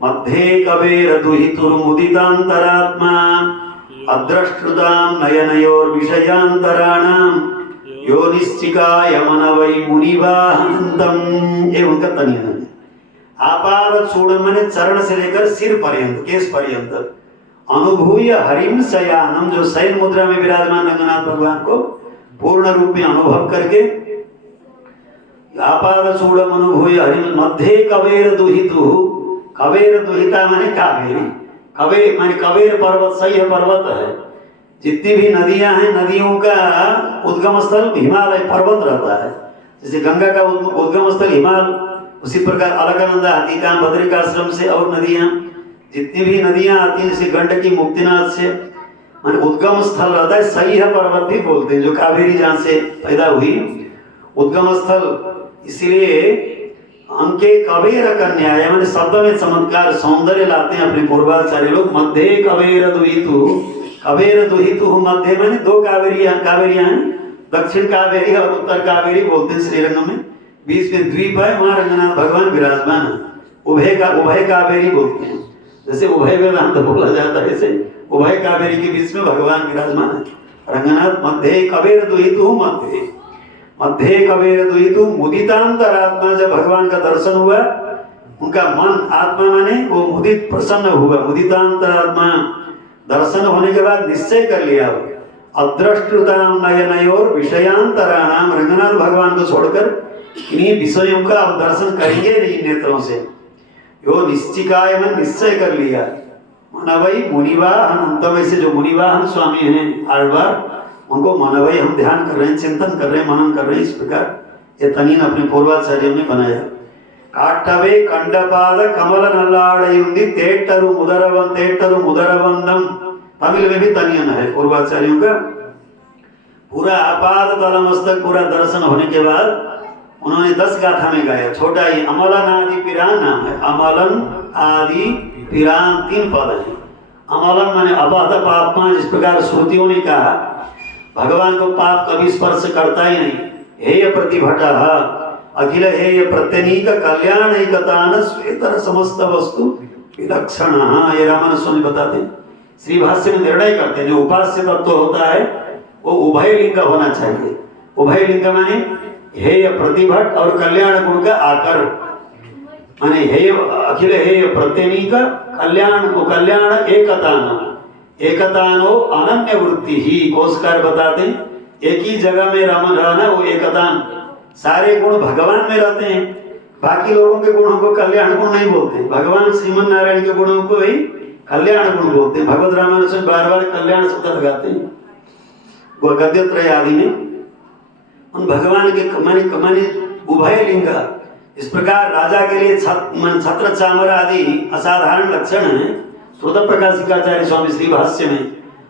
मध्ये कबेर दुहितुर्मुदितांतरात्मा अद्रष्टृतां नयनयोर विषयांतराणाम योनिश्चिकाय मनवै मुनिवाहनंतम, ये उनका तनियन है। आपाद चूड़म माने चरण से लेकर सिर पर्यंत, केस पर्यंत, अनुभूय हरिम शयानम, जो शयन मुद्रा में विराजमान रंगनाथ भगवान को पूर्ण रूप में अनुभव करके, आपाद चूड़म अनुभूय हरिम मध्ये कबेर दुहितु, कबेर दुहिता माने कावेरी, कबेर माने कबेर पर्वत, सह्य पर्वत है। जितनी भी नदियां हैं, नदियों का उद्गम स्थल हिमालय पर्वत रहता है। जैसे गंगा का उद्गम स्थल हिमालय, उसी प्रकार अलकनंदा हाथीकाम बद्रिकाश्रम से और नदियां, जितनी भी नदियां आती हैं, जैसे गंडकी मुक्तिनाथ से माने उद्गम स्थल रहता है। सह्य पर्वत भी बोलते हैं, जो कावेरी जहाँ से पैदा हुई उद्गम स्थल। इसलिए अंके कबेर कन्या है, मैंने शब्द में चमत्कार सौंदर्य लाते हैं अपने पूर्वाचार्य लोग। मध्य कबेर दुहितु, कबेर दुहितु मध्य मैंने दो कावेरियां हैं, दक्षिण कावेरी और उत्तर कावेरी बोलते हैं श्रीरंग में। बीच में द्वीप है, वहां रंगनाथ भगवान विराजमान है। उभय कावेरी बोलते हैं, जैसे उभय वेदांत बोला जाता है, ऐसे उभय कावेरी के बीच में भगवान विराजमान है रंगनाथ। मध्य कबेर दुहितु मध्य कबेर दुहितु मुदितांतरात्मा, जब भगवान का दर्शन हुआ, उनका मन आत्मा माने वो मुदित प्रसन्न हुआ। मुदितांतरात्मा दर्शन होने के बाद निश्चय कर लिया, अद्रष्टृताम नयनयोर विषयांतराणाम, रंगनाथ भगवान को छोड़कर इन्हीं विषयों का अब दर्शन करेंगे नहीं नेत्रों से। यो निश्चिकाय में निश्चय कर लिया। मनवई मुनिवाहन, तब ऐसे जो मुनिवाहन स्वामी हैं आழ்वार, उनको मनवई हम ध्यान कर रहे हैं, चिंतन कर रहे हैं, मनन कर रहे हैं। इस प्रकार ये तनीन अपने पूर्वाचार्यों ने बनाया। काटवे कंडपाद कमल नल्लाड़युंदी तेट्टरु मुदरवंदम, तमिल में भी तनियन है पूर्वाचार्यों का। पूरा आपाद तलमस्तक पूरा दर्शन होने के बाद उन्होंने 10 गाथा में गाया। छोटा ही अमलन आदि पिरान नाम है, अमलन आदि पिरान 3 पद है। अमलन माने अपहत पापमा, जिस प्रकार श्रुतियों ने कहा भगवान को पाप कभी स्पर्श करता ही नहीं। हेय प्रतिभटः अखिल हेय प्रत्यनीक कल्याणैकतान श्वेतर समस्त वस्तु विलक्षण, ये रामानुज स्वामी बताते हैं। श्री भाष्य में निर्णय करते हैं, जो उपास्य तत्व होता है वो उभय लिंग होना चाहिए। उभय लिंग माने हेय प्रतिभट और कल्याण गुण का आकर, माने हेय अखिल हेय प्रत्यनीक कल्याण एकतानो अनन्य वृत्ति ही, कोशकार बताते हैं एक ही जगह में रमन रहना वो एकतान। सारे गुण भगवान में रहते हैं, बाकी लोगों के गुणों को कल्याण गुण नहीं बोलते, भगवान श्रीमन नारायण के गुणों को ही कल्याण गुण बोलते हैं। भगवत रामानुज बार बार कल्याण शब्द लगाते हैं वो गद्यत्रय आदि में। उन भगवान के माने उभय लिंग, इस प्रकार राजा के लिए छत्र चामर आदि असाधारण लक्षण है। श्रोत प्रकाशिकाचार्य स्वामी श्री भाष्य में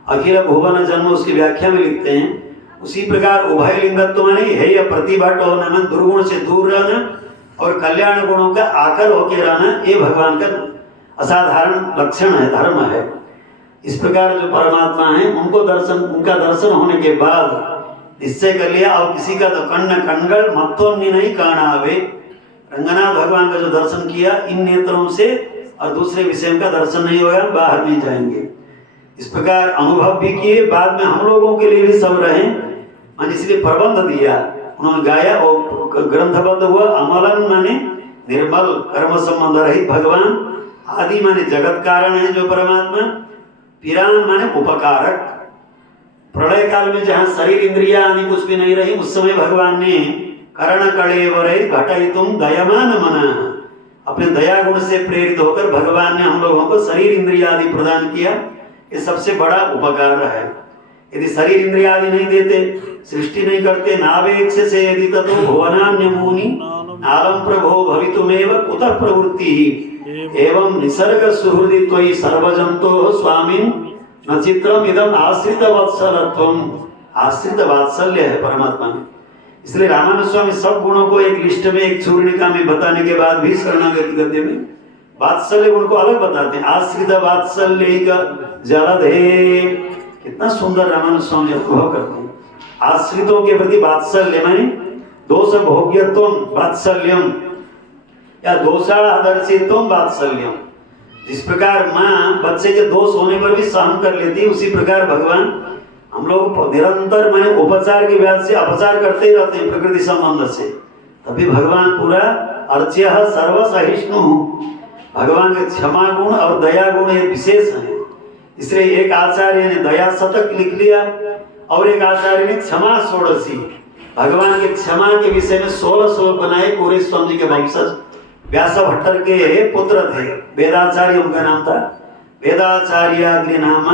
अखिल भुवन जन्म उसकी व्याख्या में लिखते हैं। उसी प्रकार उभय लिंगत्व माने हेय प्रतिभट होना, दुर्गुण से दूर रहना और कल्याण गुणों का आकर होके रहना, ये भगवान का असाधारण लक्षण है, धर्म है। इस प्रकार जो परमात्मा है उनका दर्शन होने के बाद निश्चय कर लिया और किसी का तो कन्न कणगल मत्तोन्नी नहीं काणावे। रंगनाथ भगवान का जो दर्शन किया इन नेत्रों से और दूसरे विषय का दर्शन नहीं होगा, बाहर नहीं जाएंगे। इस प्रकार अनुभव भी किए, बाद में हम लोगों के लिए भी सब रहे और इसलिए प्रबंध दिया, उन्होंने गाया और ग्रंथबद्ध हुआ। अमलन माने निर्मल कर्म संबंध रहित भगवान, आदि माने जगत कारण है जो परमात्मा, पिरान माने उपकारक। प्रलय काल में जहाँ शरीर इंद्रिया आदि कुछ भी नहीं रही, उस समय भगवान ने कर्ण कलेवरे घटायितुम दयमान मना, अपने दया गुण से प्रेरित होकर भगवान ने हम लोगों को शरीर इंद्रिया आदि प्रदान किया। ये सबसे बड़ा उपकार है। यदि शरीर इंद्रिया आदि नहीं देते, सृष्टि नहीं करते, नावेक्ष से यदि ततो भुवनान्यमूनि नालम प्रभो भवितुमेव कुतः प्रवृत्ति एवं निसर्ग सुहृदि त्वयि सर्वजंतो स्वामिन् न चित्रम इदम आश्रित वत्सलत्वम। आश्रित वात्सल्य है परमात्मा में। इसलिए रामानुज स्वामी सब गुणों को एक लिस्ट में एक चूर्णिका में बताने के बाद भी शरणागति गद्य में वात्सल्य गुण को अलग बताते हैं। आश्रित वात्सल्य जलधे, कितना सुंदर रामानुज स्वामी अनुभव करते हैं। आश्रितों के प्रति वात्सल्य माने दोष भोग्यत्वम वात्सल्यम या दोषादर्शित्वम वात्सल्यम। जिस प्रकार माँ बच्चे के दोष होने पर भी सहन कर लेती है, उसी प्रकार भगवान हम लोग निरंतर माने उपचार के व्याज से अपचार करते ही रहते हैं प्रकृति संबंध से। तभी भगवान पूरा अर्च्य सर्वसहिष्णु, भगवान के क्षमा गुण और दया गुण एक विशेष है। इसलिए एक आचार्य ने दया शतक लिख लिया और एक आचार्य ने क्षमा षोडशी, भगवान के क्षमा के विषय में 16 श्लोक बनाए। पूरे स्वामी जी के वंशज व्यास भट्टर के पुत्र थे, वेदाचार्य उनका नाम था। वेदाचार्याग्नि नाम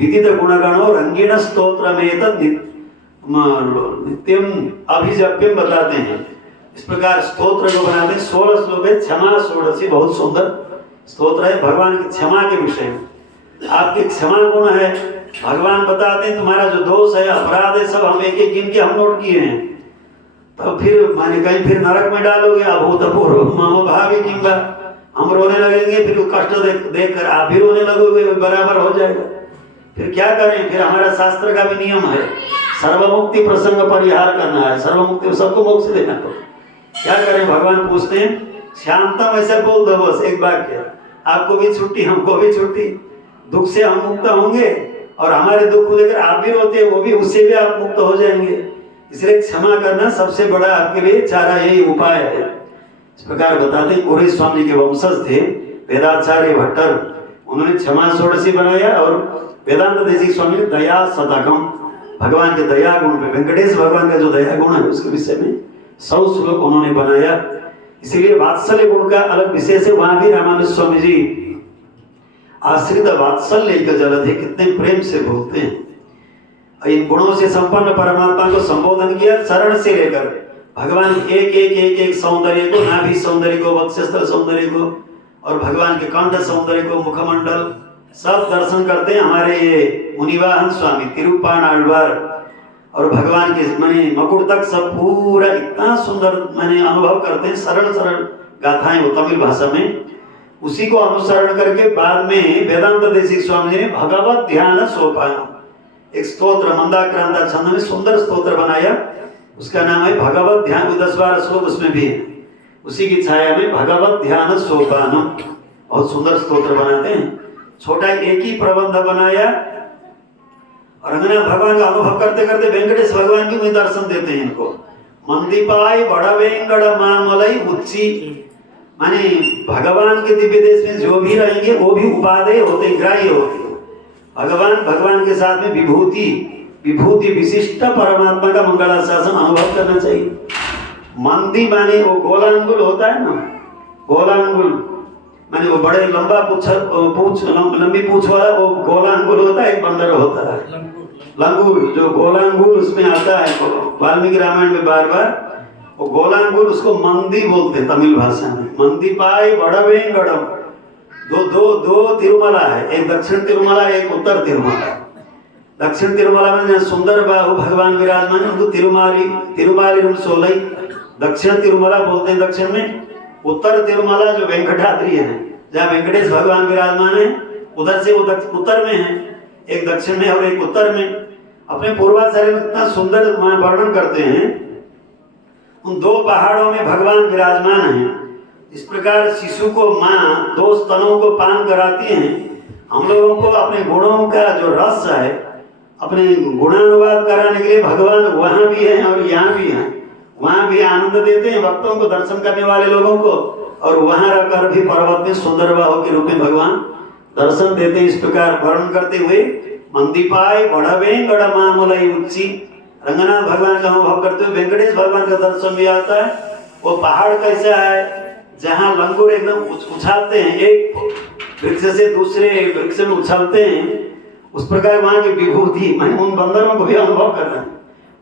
विदित गुणगणो रंगीण स्तोत्र में नित्यम अभिजप्यम बताते हैं। इस प्रकार स्तोत्र जो बनाते हैं 16 श्लोक है। क्षमा षोडशी बहुत सुंदर स्तोत्र है भगवान की क्षमा के विषय में। आपके क्षमा गुण है, भगवान बताते हैं तुम्हारा जो दोष है अपराध है सब हम एक एक गिन के हम नोट किए हैं। तो फिर माने कहीं फिर नरक में डालोगे, अभूतपूर्व मम भावी किंबा, हम रोने लगेंगे, फिर कष्ट देख कर आप भी रोने लगोगे, बराबर हो जाएगा। फिर क्या करें? फिर हमारा शास्त्र का भी नियम है सर्वमुक्ति प्रसंग परिहार करना है, सर्वमुक्ति सबको मोक्ष देना। तो क्या करें? भगवान पूछते हैं शांतम ऐसे बोल दो बस एक वाक्य, आपको भी छुट्टी हमको भी छुट्टी, दुख से हम मुक्त होंगे और हमारे दुख को लेकर आप भी रोते हैं, वो भी उससे भी आप मुक्त हो जाएंगे। इसलिए क्षमा करना सबसे बड़ा आपके लिए चारा यही उपाय है। इस प्रकार बताते हैं पूरे स्वामी के वंशज थे वेदाचार्य भट्टर, उन्होंने क्षमा षोडशी बनाया और वेदांत देशिक स्वामी ने दया शतकम, भगवान के दया गुण पे, वेंकटेश भगवान का जो दया गुण है उसके विषय में 100 श्लोक उन्होंने बनाया। इसीलिए वात्सल्य गुण का अलग विशेष है। वहां भी रामानुज स्वामी जी आश्रित वात्सल्य का जलधि कितने प्रेम से बोलते हैं। इन गुणों से संपन्न परमात्मा को संबोधन किया चरण से लेकर भगवान एक सौंदर्य को, नाभि सौंदर्य को, वक्षस्थल सौंदर्य को और भगवान के कंठ सौंदर्य को, मुखमंडल सब दर्शन करते हैं हमारे ये मुनिवाहन स्वामी तिरुप्पानाल्वार। और भगवान के माने मकुट तक सब पूरा इतना सुंदर माने अनुभव करते हैं, सरल सरल गाथाएं वो तमिल भाषा में। उसी को अनुसरण करके बाद में वेदांत देशिक स्वामी जी ने भगवत ध्यान सोपान एक स्तोत्र मंदाक्रांता छंद में सुंदर स्तोत्र बनाया, उसका नाम है भगवत ध्यान। 10-12 श्लोक उसमें भी है, उसी की छाया में भगवत ध्यान सोपानम बहुत सुंदर स्तोत्र बनाते हैं। छोटा एक ही प्रबंध बनाया और रंगनाथ भगवान का अनुभव करते करते वेंकटेश भगवान भी दर्शन देते हैं इनको। मंदीपाई बड़ा वेंकट मामलई उच्ची, माने भगवान के दिव्य देश में जो भी रहेंगे वो भी उपादेय होते, ग्राह्य होते। भगवान के साथ में विभूति विशिष्ट परमात्मा का मंगलाशासन अनुभव करना चाहिए। मंदी माने वो गोलांगुल होता है ना, गोलांगुल माने वो बड़े लंबा लंबी पूंछ वाला वो गोलांगुल होता है, एक बंदर होता है लंगूर, जो गोलांगुल उसमें आता है वाल्मीकि रामायण में बार बार। वो गोलांगुल उसको मंदी बोलते हैं तमिल भाषा में। मंदी पाई बड़ा वेंगड़म, दो तिरुमला है, एक दक्षिण तिरुमला एक उत्तर तिरुमला। दक्षिण तिरुमला में जहाँ सुंदर बाहु भगवान विराजमान है उनको तिरुमाली सोलई दक्षिण तिरुमला बोलते हैं दक्षिण में। उत्तर तिरुमला जो वेंकटाद्रि है जहाँ वेंकटेश भगवान विराजमान है उधर से वो उत्तर में है, एक दक्षिण में और एक उत्तर में। अपने पूर्वाचार्य इतना सुंदर वर्णन करते हैं, उन दो पहाड़ों में भगवान विराजमान हैं। इस प्रकार शिशु को माँ दो स्तनों को पान कराती हैं। हम लोगों को अपने गुणों का जो रस है, अपने गुणानुवाद कराने के लिए भगवान वहाँ भी हैं और यहाँ भी हैं। वहाँ भी आनंद देते हैं भक्तों को, दर्शन करने वाले लोगों को, और वहाँ रहकर भी पर्वत में सुंदर बाहु के रूप में भगवान दर्शन देते हैं। इस प्रकार वर्णन करते हुए मंदीपाय बढ़वेंगड़ मामलई उच्ची, रंगनाथ भगवान का अनुभव करते हुए वेंकटेश भगवान का दर्शन भी आता है। वो पहाड़ कैसा है जहाँ लंगूर एकदम उछालते हैं, एक वृक्ष से दूसरे वृक्ष में उछलते हैं, उस प्रकार वहाँ की विभूति मैं उन बंदरों को भी अनुभव कर रहे हैं।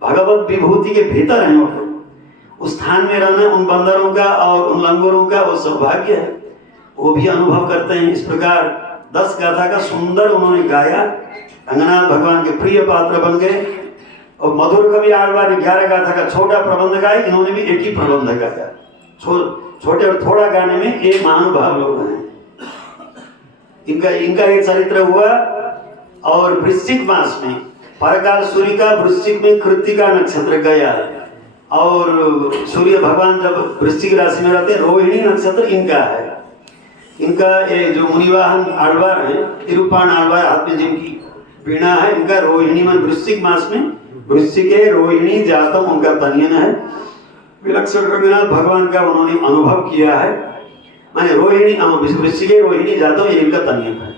भगवत विभूति के भीतर है वो, उस स्थान में रहना उन बंदरों का और उन लंगूरों का वो सौभाग्य है, वो भी अनुभव करते हैं। इस प्रकार 10 गाथा का सुंदर उन्होंने गाया, रंगनाथ भगवान के प्रिय पात्र बन गए। और मधुर कवि आழ்वार 11 गाथा का छोटा प्रबंध गाया, इन्होंने भी एक ही प्रबंध गाया। छोटे और थोड़ा गाने में ये महानुभाव लोग हैं। इनका एक चरित्र हुआ। और वृश्चिक मास में परकाल सूर्य का वृश्चिक में कृत्तिका नक्षत्र गया, और सूर्य भगवान जब वृश्चिक राशि में रहते हैं, रोहिणी नक्षत्र इनका है। इनका ये जो मुनिवाहन आழ்वार है, तिरुप्पान आழ்वार, हाथ में जिनकी वीणा है, इनका रोहिणी में वृश्चिक मास में वृश्चिक रोहिणी जातम उनका तनियन है। विलक्षण रघुनाथ भगवान का उन्होंने अनुभव किया है, माने रोहिणी वृश्चिक रोहिणी जातम ये इनका तनियन है।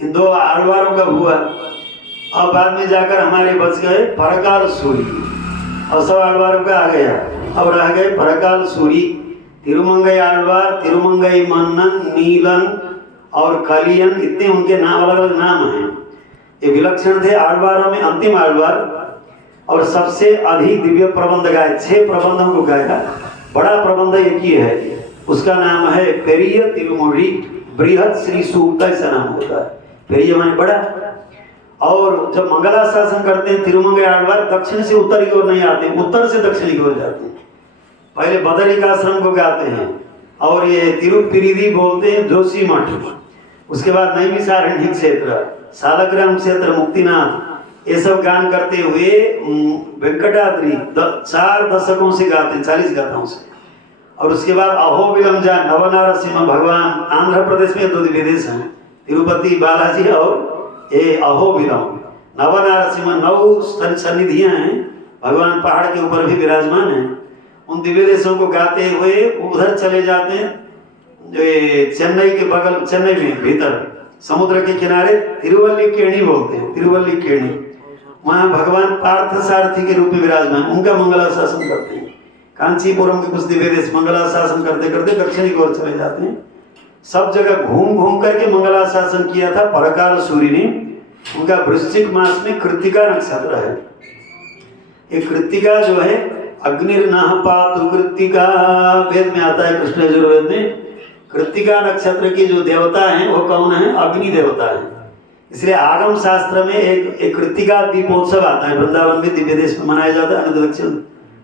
इन दो आழ்वारों का हुआ। अब बाद में जाकर हमारे बच गए परकाल सूरी, और सब आழ்वारों का आ गया। अब रह गए परकाल सूरी, तिरुमंगई आழ்वार, तिरुमंगई मन्नन, नीलन और कलियन, इतने उनके नाम अलग अलग नाम हैं। ये विलक्षण थे आழ்वारों में अंतिम आழ்वार, और सबसे अधिक दिव्य प्रबंध गाए, 6 प्रबंधों को गाया। बड़ा प्रबंध एक ही है, उसका नाम है पेरिय तिरुमोड़ी बृहद श्री सूक्त, ऐसा नाम होता है। पेरिय माने बड़ा। और जब मंगलाशासन करते हैं तिरुमंगई आழ்वार, दक्षिण से उत्तर की ओर नहीं आते, उत्तर से दक्षिण की ओर जाते हैं। पहले बदरिकाश्रम को गाते हैं, और ये तिरुपिरिदी बोलते हैं जोशी मठ। उसके बाद नैमिषारण्य क्षेत्र, सालग्राम क्षेत्र, मुक्तिनाथ, ये सब गान करते हुए वेंकटाद्रि 4 दशकों से गाते हैं, 40 गाथाओं से। और उसके बाद अहोबिलम जा नवनारसिंह भगवान, आंध्र प्रदेश में 2 दिव्य देश हैं, तिरुपति बालाजी और ये अहोबिलम। नवनारसिंह 9 सन्निधियां हैं, भगवान पहाड़ के ऊपर भी विराजमान हैं। उन दिव्य देशों को गाते हुए उधर चले जाते हैं, जो चेन्नई के बगल, चेन्नई में भीतर समुद्र के किनारे तिरुवल्लिकेणी बोलते हैं, तिरुवल्लिकेणी, वहाँ भगवान पार्थ सारथी के रूप में विराजमान, उनका मंगलाशासन करते हैं। कांचीपुरम के कुछ दिव्य देश मंगलाशासन करते करते दक्षिणी की ओर चले जाते हैं। सब जगह घूम घूम करके मंगलाशासन किया था परकाल सूर्य ने। उनका वृश्चिक मास में कृत्तिका नक्षत्र है। ये कृत्तिका जो है, अग्निर्नाह पातु कृत्तिका, वेद में आता है, कृष्ण यजुर्वेद में। कृत्तिका नक्षत्र की जो देवता हैं वो कौन है? अग्नि देवता है। इसलिए आगम शास्त्र में एक कृत्तिका दीपोत्सव आता है, वृंदावन में दिव्य देश में मनाया जाता है। दक्षिण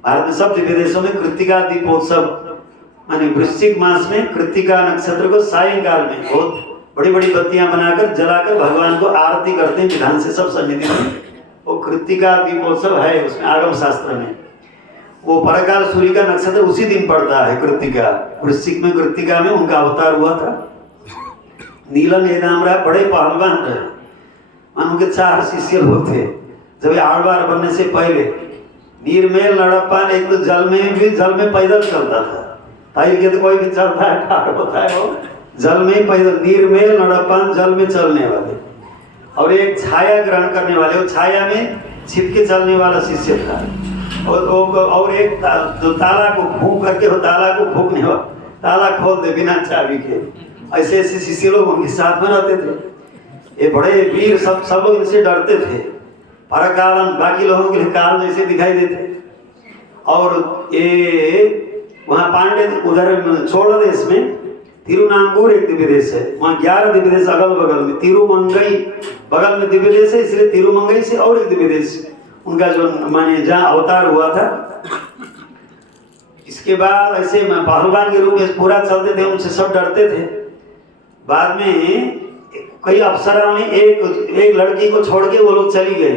भारत में सब दिव्य देशों में कृत्तिका दीपोत्सव, माने वृश्चिक मास में कृत्तिका नक्षत्र को सायंकाल में बहुत बड़ी बड़ी बत्तियां बनाकर जलाकर भगवान को आरती करते हैं विधान से सब सन्निधि में। वो कृत्तिका दीपोत्सव है उसमें आगम शास्त्र में। वो परकाल सूर्य का नक्षत्र उसी दिन पड़ता है, कृत्तिका। वृश्चिक में कृत्तिका में उनका अवतार हुआ था। नीलन ये नाम रहा, बड़े पहलवान रहे। उनके 4 शिष्य लोग थे। जब आழ்वार बनने से पहले नीरमेल नड़प्पान, एक तो जल में पैदल चलता था। ताई के तो कोई भी चलता है, ठाक होता है, वो जल में पैदल। नीरमेल नड़प्पान, जल में चलने वाले। और एक छाया ग्रहण करने वाले, वो छाया में छिप के चलने वाला शिष्य था। और एक जो ताला को फूंक करके वो ताला को फूंकने वाला, ताला खोल दे बिना चाबी के। ऐसे ऐसे शिष्य लोग उनके साथ में रहते थे। ये बड़े वीर, सब लोग इनसे डरते थे। परकालन बाकी लोगों के लिए काल जैसे दिखाई देते। और ये वहाँ पांडे उधर छोड़ देश में तिरुनांगूर एक दिव्य देश है, वहाँ 11 दिव्य देश अगल बगल में। तिरुमंगई बगल में दिव्य देश है, इसलिए तिरुमंगई से और एक दिव्य देश उनका जो माने जहाँ अवतार हुआ था। इसके बाद ऐसे पहलवान के रूप में पूरा चलते थे, उनसे सब डरते थे। बाद में कई अप्सराओं ने एक लड़की को छोड़ के वो लोग चली गई।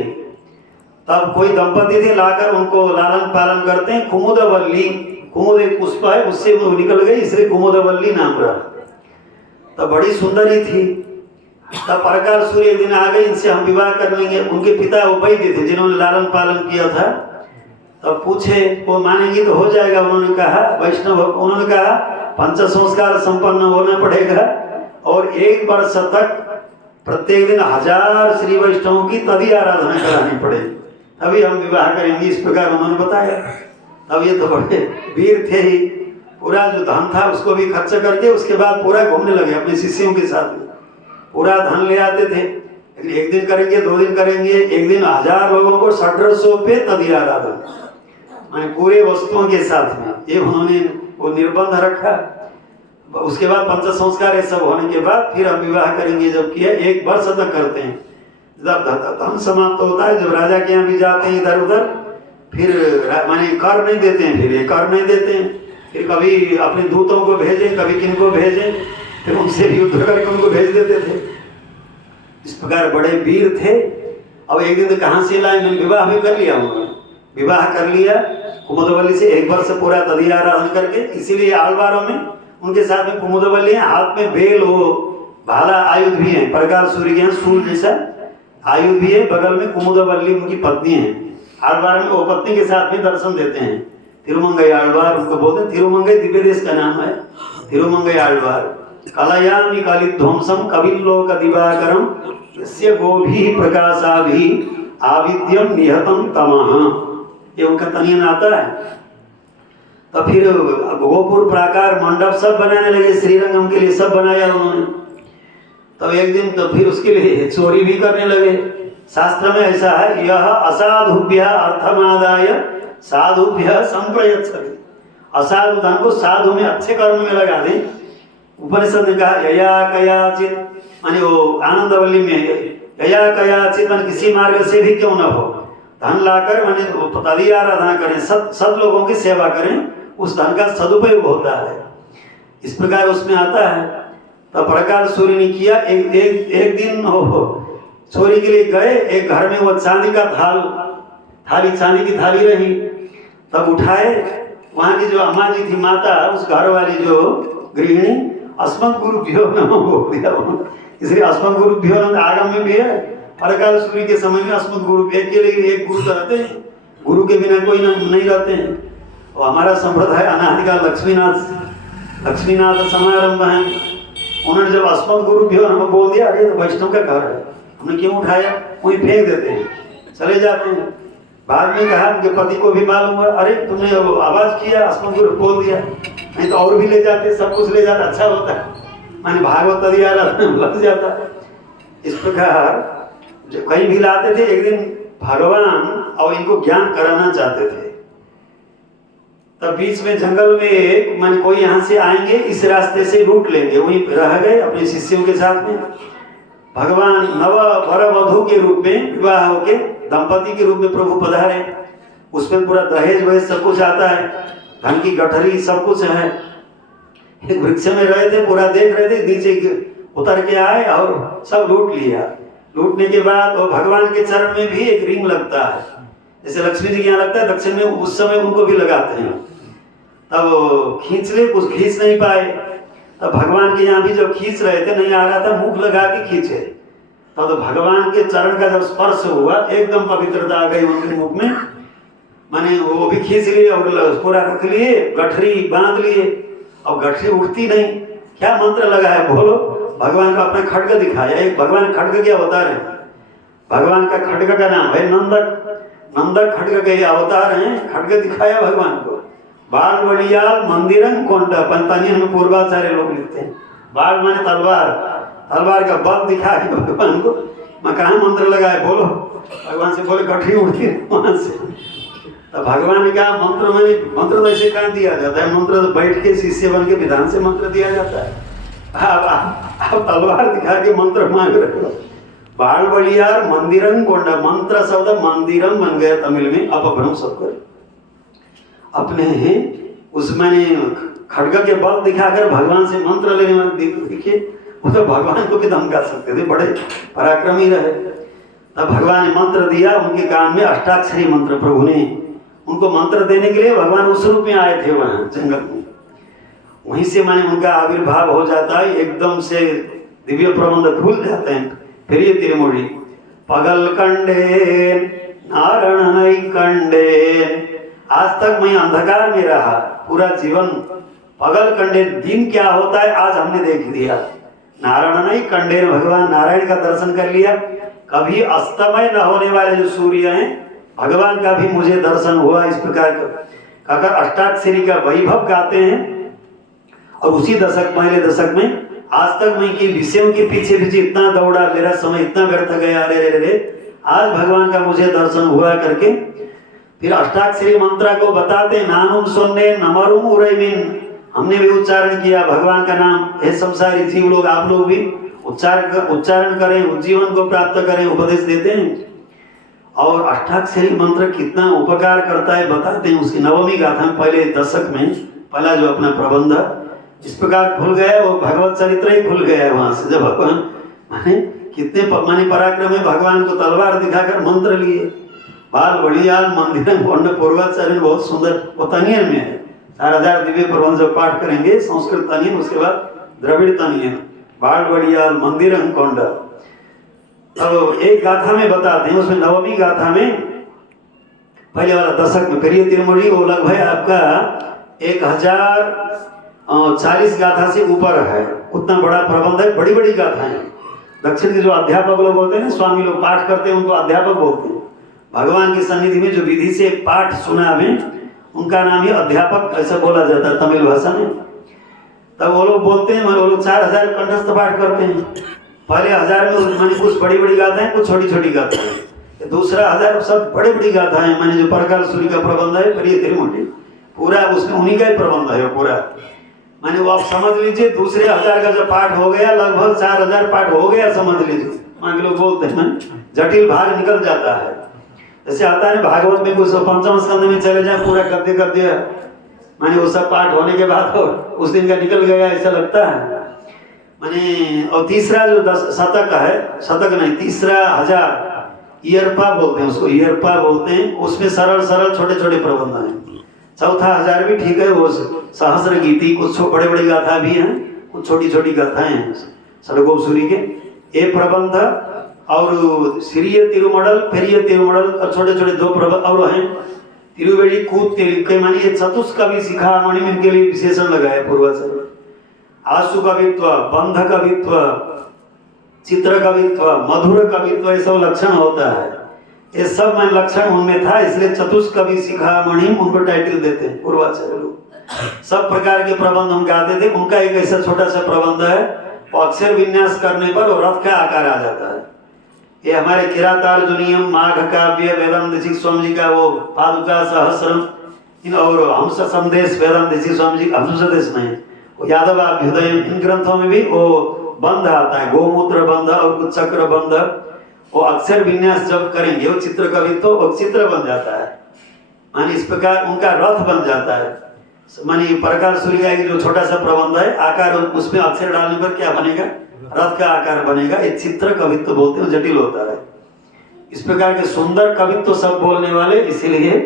तब कोई दंपति थे, लाकर उनको लालन पालन करते हैं। कुमुदवल्ली, कुमुद एक पुष्प है, उससे वो निकल गई, इसलिए कुमुदवल्ली नाम रहा। तब बड़ी सुंदरी थी। तब प्रकार सूर्य एक दिन आ गए, इनसे हम विवाह कर लेंगे। उनके पिता उबैद थे जिन्होंने लालन पालन किया था। तब पूछे वो मानेंगी तो हो जाएगा। उन्होंने कहा, वैष्णव उन्होंने कहा पंच संस्कार संपन्न होना पड़ेगा और 1 वर्ष तक प्रत्येक दिन 1000 श्री वैष्णवों की तभी आराधना करानी पड़ेगी, तभी हम विवाह करेंगे। इस प्रकार उन्होंने बताया। तब ये तो बड़े वीर थे ही, पूरा जो धन था उसको भी खर्च करके उसके बाद पूरा घूमने लगे अपने शिष्यों के साथ में। पूरा धन ले आते थे, लेकिन 1 दिन करेंगे, 2 दिन करेंगे, एक दिन 1000 लोगों को 1800 पे तभी आराधना, माने पूरे वस्तुओं के साथ में। ये उन्होंने वो निर्बंध रखा। उसके बाद पंच संस्कार ये सब होने के बाद फिर हम विवाह करेंगे। जब किया 1 वर्ष तक करते हैं। जब धन समाप्त होता है, जब राजा के यहाँ भी जाते हैं इधर उधर, फिर माने कर नहीं देते हैं, फिर ये कर नहीं देते हैं। फिर कभी अपने दूतों को भेजें, कभी किनको भेजें, फिर उनसे युद्ध करके उनको भेज देते थे। इस प्रकार बड़े वीर थे। अब एक दिन तो कहाँ से लाए, मैंने विवाह भी कर लिया। उन्होंने विवाह कर लिया कुमुदवल्ली से 1 वर्ष पूरा तदी आराधन करके। इसीलिए आलवारों में उनके साथ में कुमुदवल्ली है, हाथ में बेल वो भाला आयुध भी है, प्रकार सूर्य के सूल जैसा आयुध भी है। बगल में कुमुदवल्ली उनकी पत्नी है। आलवार में वो पत्नी के साथ में दर्शन देते हैं। तिरुमंगई आलवार उनको बोलते हैं। तिरुमंगई दिव्य देश का नाम है, तिरुमंगई आलवार। कलयामि कलिध्वंसम कविल्लोक दिवाकरम यस्य गोभी प्रकाशाभि आविद्यम निहतम तमः। ये उनका तनियन आता है। तो फिर गोपुर प्राकार मंडप सब बनाने लगे, श्रीरंगम के लिए सब बनाया उन्होंने। तब एक दिन तो फिर उसके लिए चोरी भी करने लगे। शास्त्र में ऐसा है, यह असाधुभ्य अर्थमादाय साधुभ्य संप्रयच्छति। असाधु धन को साधु में अच्छे कर्म में लगा दें। उपनिषद ने कहा यया कयाचित, माने वो आनंदवल्ली में यया कयाचित माने किसी मार्ग से भी क्यों न हो, धन लाकर माने तदी आराधना करें, सत लोगों की सेवा करें, उस धन का सदुपयोग होता है। इस प्रकार उसमें आता है। तब प्रकार सूर्य ने किया। एक दिन हो चोरी के लिए गए। एक घर में वो चांदी का थाली चांदी की थाली रही। तब उठाए, वहां की जो अम्मा जी थी माता, उस घर वाली जो गृहिणी, अस्मत् गुरुभ्यो नमः बोल दिया। इसलिए अस्मत् गुरुभ्यो आगम में भी है। प्रकार सूर्य के समय में अस्मत् गुरु के लिए एक गुरु रहते हैं, गुरु के बिना कोई नहीं रहते हैं। और हमारा संप्रदाय अनादि का लक्ष्मीनाथ समारंभ है। उन्होंने जब अस्मत् गुरुभ्यो नमः बोल दिया, अरे तो वैष्णव का घर है, हमने क्यों उठाया, वहीं फेंक देते हैं, चले जाते हैं। बाद में कहा उनके पति को भी मालूम हुआ, अरे तुमने आवाज किया, अस्मत् गुरु बोल दिया, नहीं तो और भी ले जाते, सब कुछ ले जाते, अच्छा होता है, माने भागवत तदी आराधना लग जाता है। इस प्रकार जो कहीं भी लाते थे, एक दिन भगवान और इनको ज्ञान कराना चाहते थे। तब बीच में जंगल में माने कोई यहाँ से आएंगे, इस रास्ते से लूट लेंगे, वहीं रह गए अपने शिष्यों के साथ में। भगवान नव वर वधू के रूप में विवाह होके दंपति के रूप में प्रभु पधारे। उसमें पूरा दहेज वहेज सब कुछ आता है, धन की गठरी सब कुछ है। एक वृक्ष में रहे थे, पूरा देख रहे थे, नीचे उतर के आए और सब लूट लिया। लूटने के बाद वो भगवान के चरण में भी एक रिंग लगता है, जैसे लक्ष्मी जी के यहाँ लगता है, दक्षिण में उस समय उनको भी लगाते हैं। तब खींच ले, कुछ खींच नहीं पाए। तब भगवान के यहाँ भी जब खींच रहे थे, नहीं आ रहा था, मुख लगा के खींचे। तब तो भगवान के चरण का जब स्पर्श हुआ, एकदम पवित्रता आ गई उनके मुख में। माने वो भी खींच लिए और पूरा रख लिए, गठरी बांध लिए। अब गठरी उठती नहीं, क्या मंत्र लगा है बोलो। भगवान का अपना खड्ग दिखाया। एक भगवान खड्ग के अवतार है। भगवान का खड्ग का नाम है नंदक। नंदक खड्ग के अवतार हैं। खड्ग दिखाया भगवान को। बाल वड़ियाल मंदिरं कोंड, पंतानियन में पूर्वाचार्य लोग लिखते हैं। बाल माने तलवार, तलवार का बल दिखा के भगवान को। मैं कहाँ मंत्र लगाए बोलो। भगवान से बोले गठरी उड़ती है वहां से। तो भगवान ने कहा मंत्र में, मंत्र तो ऐसे कहाँ दिया जाता है, मंत्र तो बैठ के शिष्य बन के विधान से मंत्र दिया जाता है। आप तलवार दिखा के मंत्र मांग रहे हो। बाल बलियार मंदिरं कोंड, मंत्र शब्द मंदिरम बन गया तमिल में, अपभ्रम सबको अपने उस मैंने खड्ग के बल दिखाकर भगवान से मंत्र लेने वाले देखिए। वो तो भगवान को भी धमका सकते थे, बड़े पराक्रमी रहे। तब भगवान ने मंत्र दिया, उनके कान में अष्टाक्षरी मंत्र, प्रभु ने उनको मंत्र देने के लिए भगवान उस रूप में आए थे वहां जंगल में। वहीं से माने उनका आविर्भाव हो जाता है, एकदम से दिव्य प्रबंध खुल जाते हैं। फिर ये तिरुमुड़ी पगल कंडे नारण नहीं कंडे, आज तक मैं अंधकार में रहा पूरा जीवन। पगल कंडे, दिन क्या होता है आज हमने देख लिया। नारायण नहीं कंडे, भगवान नारायण का दर्शन कर लिया। कभी अस्तमय न होने वाले जो सूर्य हैं, भगवान का भी मुझे दर्शन हुआ। इस प्रकार का अगर अष्टाक्षरी का वैभव गाते हैं, और उसी दशक, पहले दशक में आज तक मैं कि विषयों के पीछे पीछे इतना दौड़ा, मेरा समय इतना व्यर्थ गया, अरे रे रे, आज भगवान का मुझे दर्शन हुआ करके फिर अष्टाक्षरी मंत्र को बताते, नानुम सुनने नमरुम उरैमिन, हमने भी उच्चारण किया भगवान का नाम। हे संसारी जीव लोग, आप लोग भी उच्चारण करें, उज्जीवन को प्राप्त करें, उपदेश देते हैं। और अष्टाक्षरी मंत्र कितना उपकार करता है बताते हैं। उसकी नवमी गाथा में, पहले दशक में पहला जो अपना प्रबंध इस प्रकार खुल गया, वो भगवत चरित्र ही खुल गया है वहां से। जब भगवान माने कितने माने पराक्रम है, भगवान को तलवार दिखाकर मंत्र लिए। बाल बड़ियाल मंदिर पूर्वाचार्य बहुत सुंदर, वो तनियन में है। 4000 दिव्य प्रबंध जब पाठ करेंगे संस्कृत तनियन, उसके बाद द्रविड़ तनियन, बाल बड़ियाल मंदिर कोंड। अब एक गाथा में बताते हैं, उसमें नवमी गाथा में पहले वाला दशक में, फिर ये तिरुमुड़ी वो लगभग आपका 1040 गाथा से ऊपर है। उतना बड़ा प्रबंध है, बड़ी बड़ी गाथाएं। दक्षिण के जो अध्यापक लोग होते हैं ना, स्वामी लोग पाठ करते हैं, उनको अध्यापक बोलते हैं। भगवान की सन्निधि में जो विधि से पाठ सुना हमें, उनका नाम ही अध्यापक ऐसा बोला जाता है तमिल भाषा में। तब वो लोग बोलते हैं, वो लोग 4000 कंठस्थ पाठ करते हैं। पहले 1000 में कुछ बड़ी बड़ी गाथाएं, कुछ छोटी छोटी गाथाएं। दूसरा 1000 सब बड़ी बड़ी गाथाएं, माने जो प्रकार सूर्य का प्रबंध है, फिर ये तिरुमुड़ी पूरा उसमें उन्हीं का ही प्रबंध है पूरा। माने वो आप समझ लीजिए, दूसरे 1000 का जब पाठ हो गया, लगभग 4000 पाठ हो गया समझ लीजिए। वहाँ के लोग बोलते हैं जटिल भाग निकल जाता है। जैसे आता है भागवत में, कुछ पंचम स्कंद में चले जाए, पूरा गद्य गद्य माने वो सब पाठ होने के बाद उस दिन का निकल गया ऐसा लगता है। माने और तीसरा जो शतक है, शतक नहीं, तीसरा 1000 ईयरपा बोलते हैं उसको, ईयरपा बोलते हैं। उसमें सरल सरल छोटे छोटे प्रबंध हैं। चौथा 1000 भी ठीक है, वो सहस्र गीति, कुछ बड़े बड़ी गाथा भी हैं, कुछ छोटी छोटी गाथाएं हैं सड़कों सूरी के। ये प्रबंध और श्रीय तिरुमडल, फिर ये तिरुमडल और छोटे छोटे 2 प्रबंध और हैं। तिरुवेड़ी कूद के मानी ये चतुष्कवि शिखामणि में इनके लिए विशेषण लगाया पूर्वाचार्य। आशु कवित्व, बंध कवित्व, चित्र कवित्व, मधुर कवित्व, ये सब लक्षण होता है। ये सब में लक्षण उनमें था, इसलिए चतुष्कवि शिखामणि उनको टाइटल देते हैं पूर्वाचार्य लोग। सब प्रकार के प्रबंध हम गाते थे। उनका एक ऐसा छोटा सा प्रबंध है, वो अक्षर विन्यास करने पर वो रथ का आकार आ जाता है। ये हमारे किरातार्जुनीयम, माघ काव्य, वेदांत देशिक स्वामी जी का वो पादुका सहस्रम, इन और हंस संदेश, वेदांत देशिक स्वामी जी, हंस संदेश नहीं, वो यादवाभ्युदय, इन ग्रंथों में भी वो बंध आता है, गोमूत्र बंध और कुछ चक्र बंध। वो अक्षर विन्यास जब करेंगे, वो चित्र कवि तो वो चित्र बन जाता है, मानी इस प्रकार उनका रथ बन जाता है। मानी प्रकार सूर्य की जो छोटा सा प्रबंध है, आकार उसमें अक्षर डालने पर क्या बनेगा, रथ का आकार बनेगा। ये चित्र कवित्व बोलते हैं, जटिल होता है। इस प्रकार के सुंदर कवित्व सब बोलने वाले, इसीलिए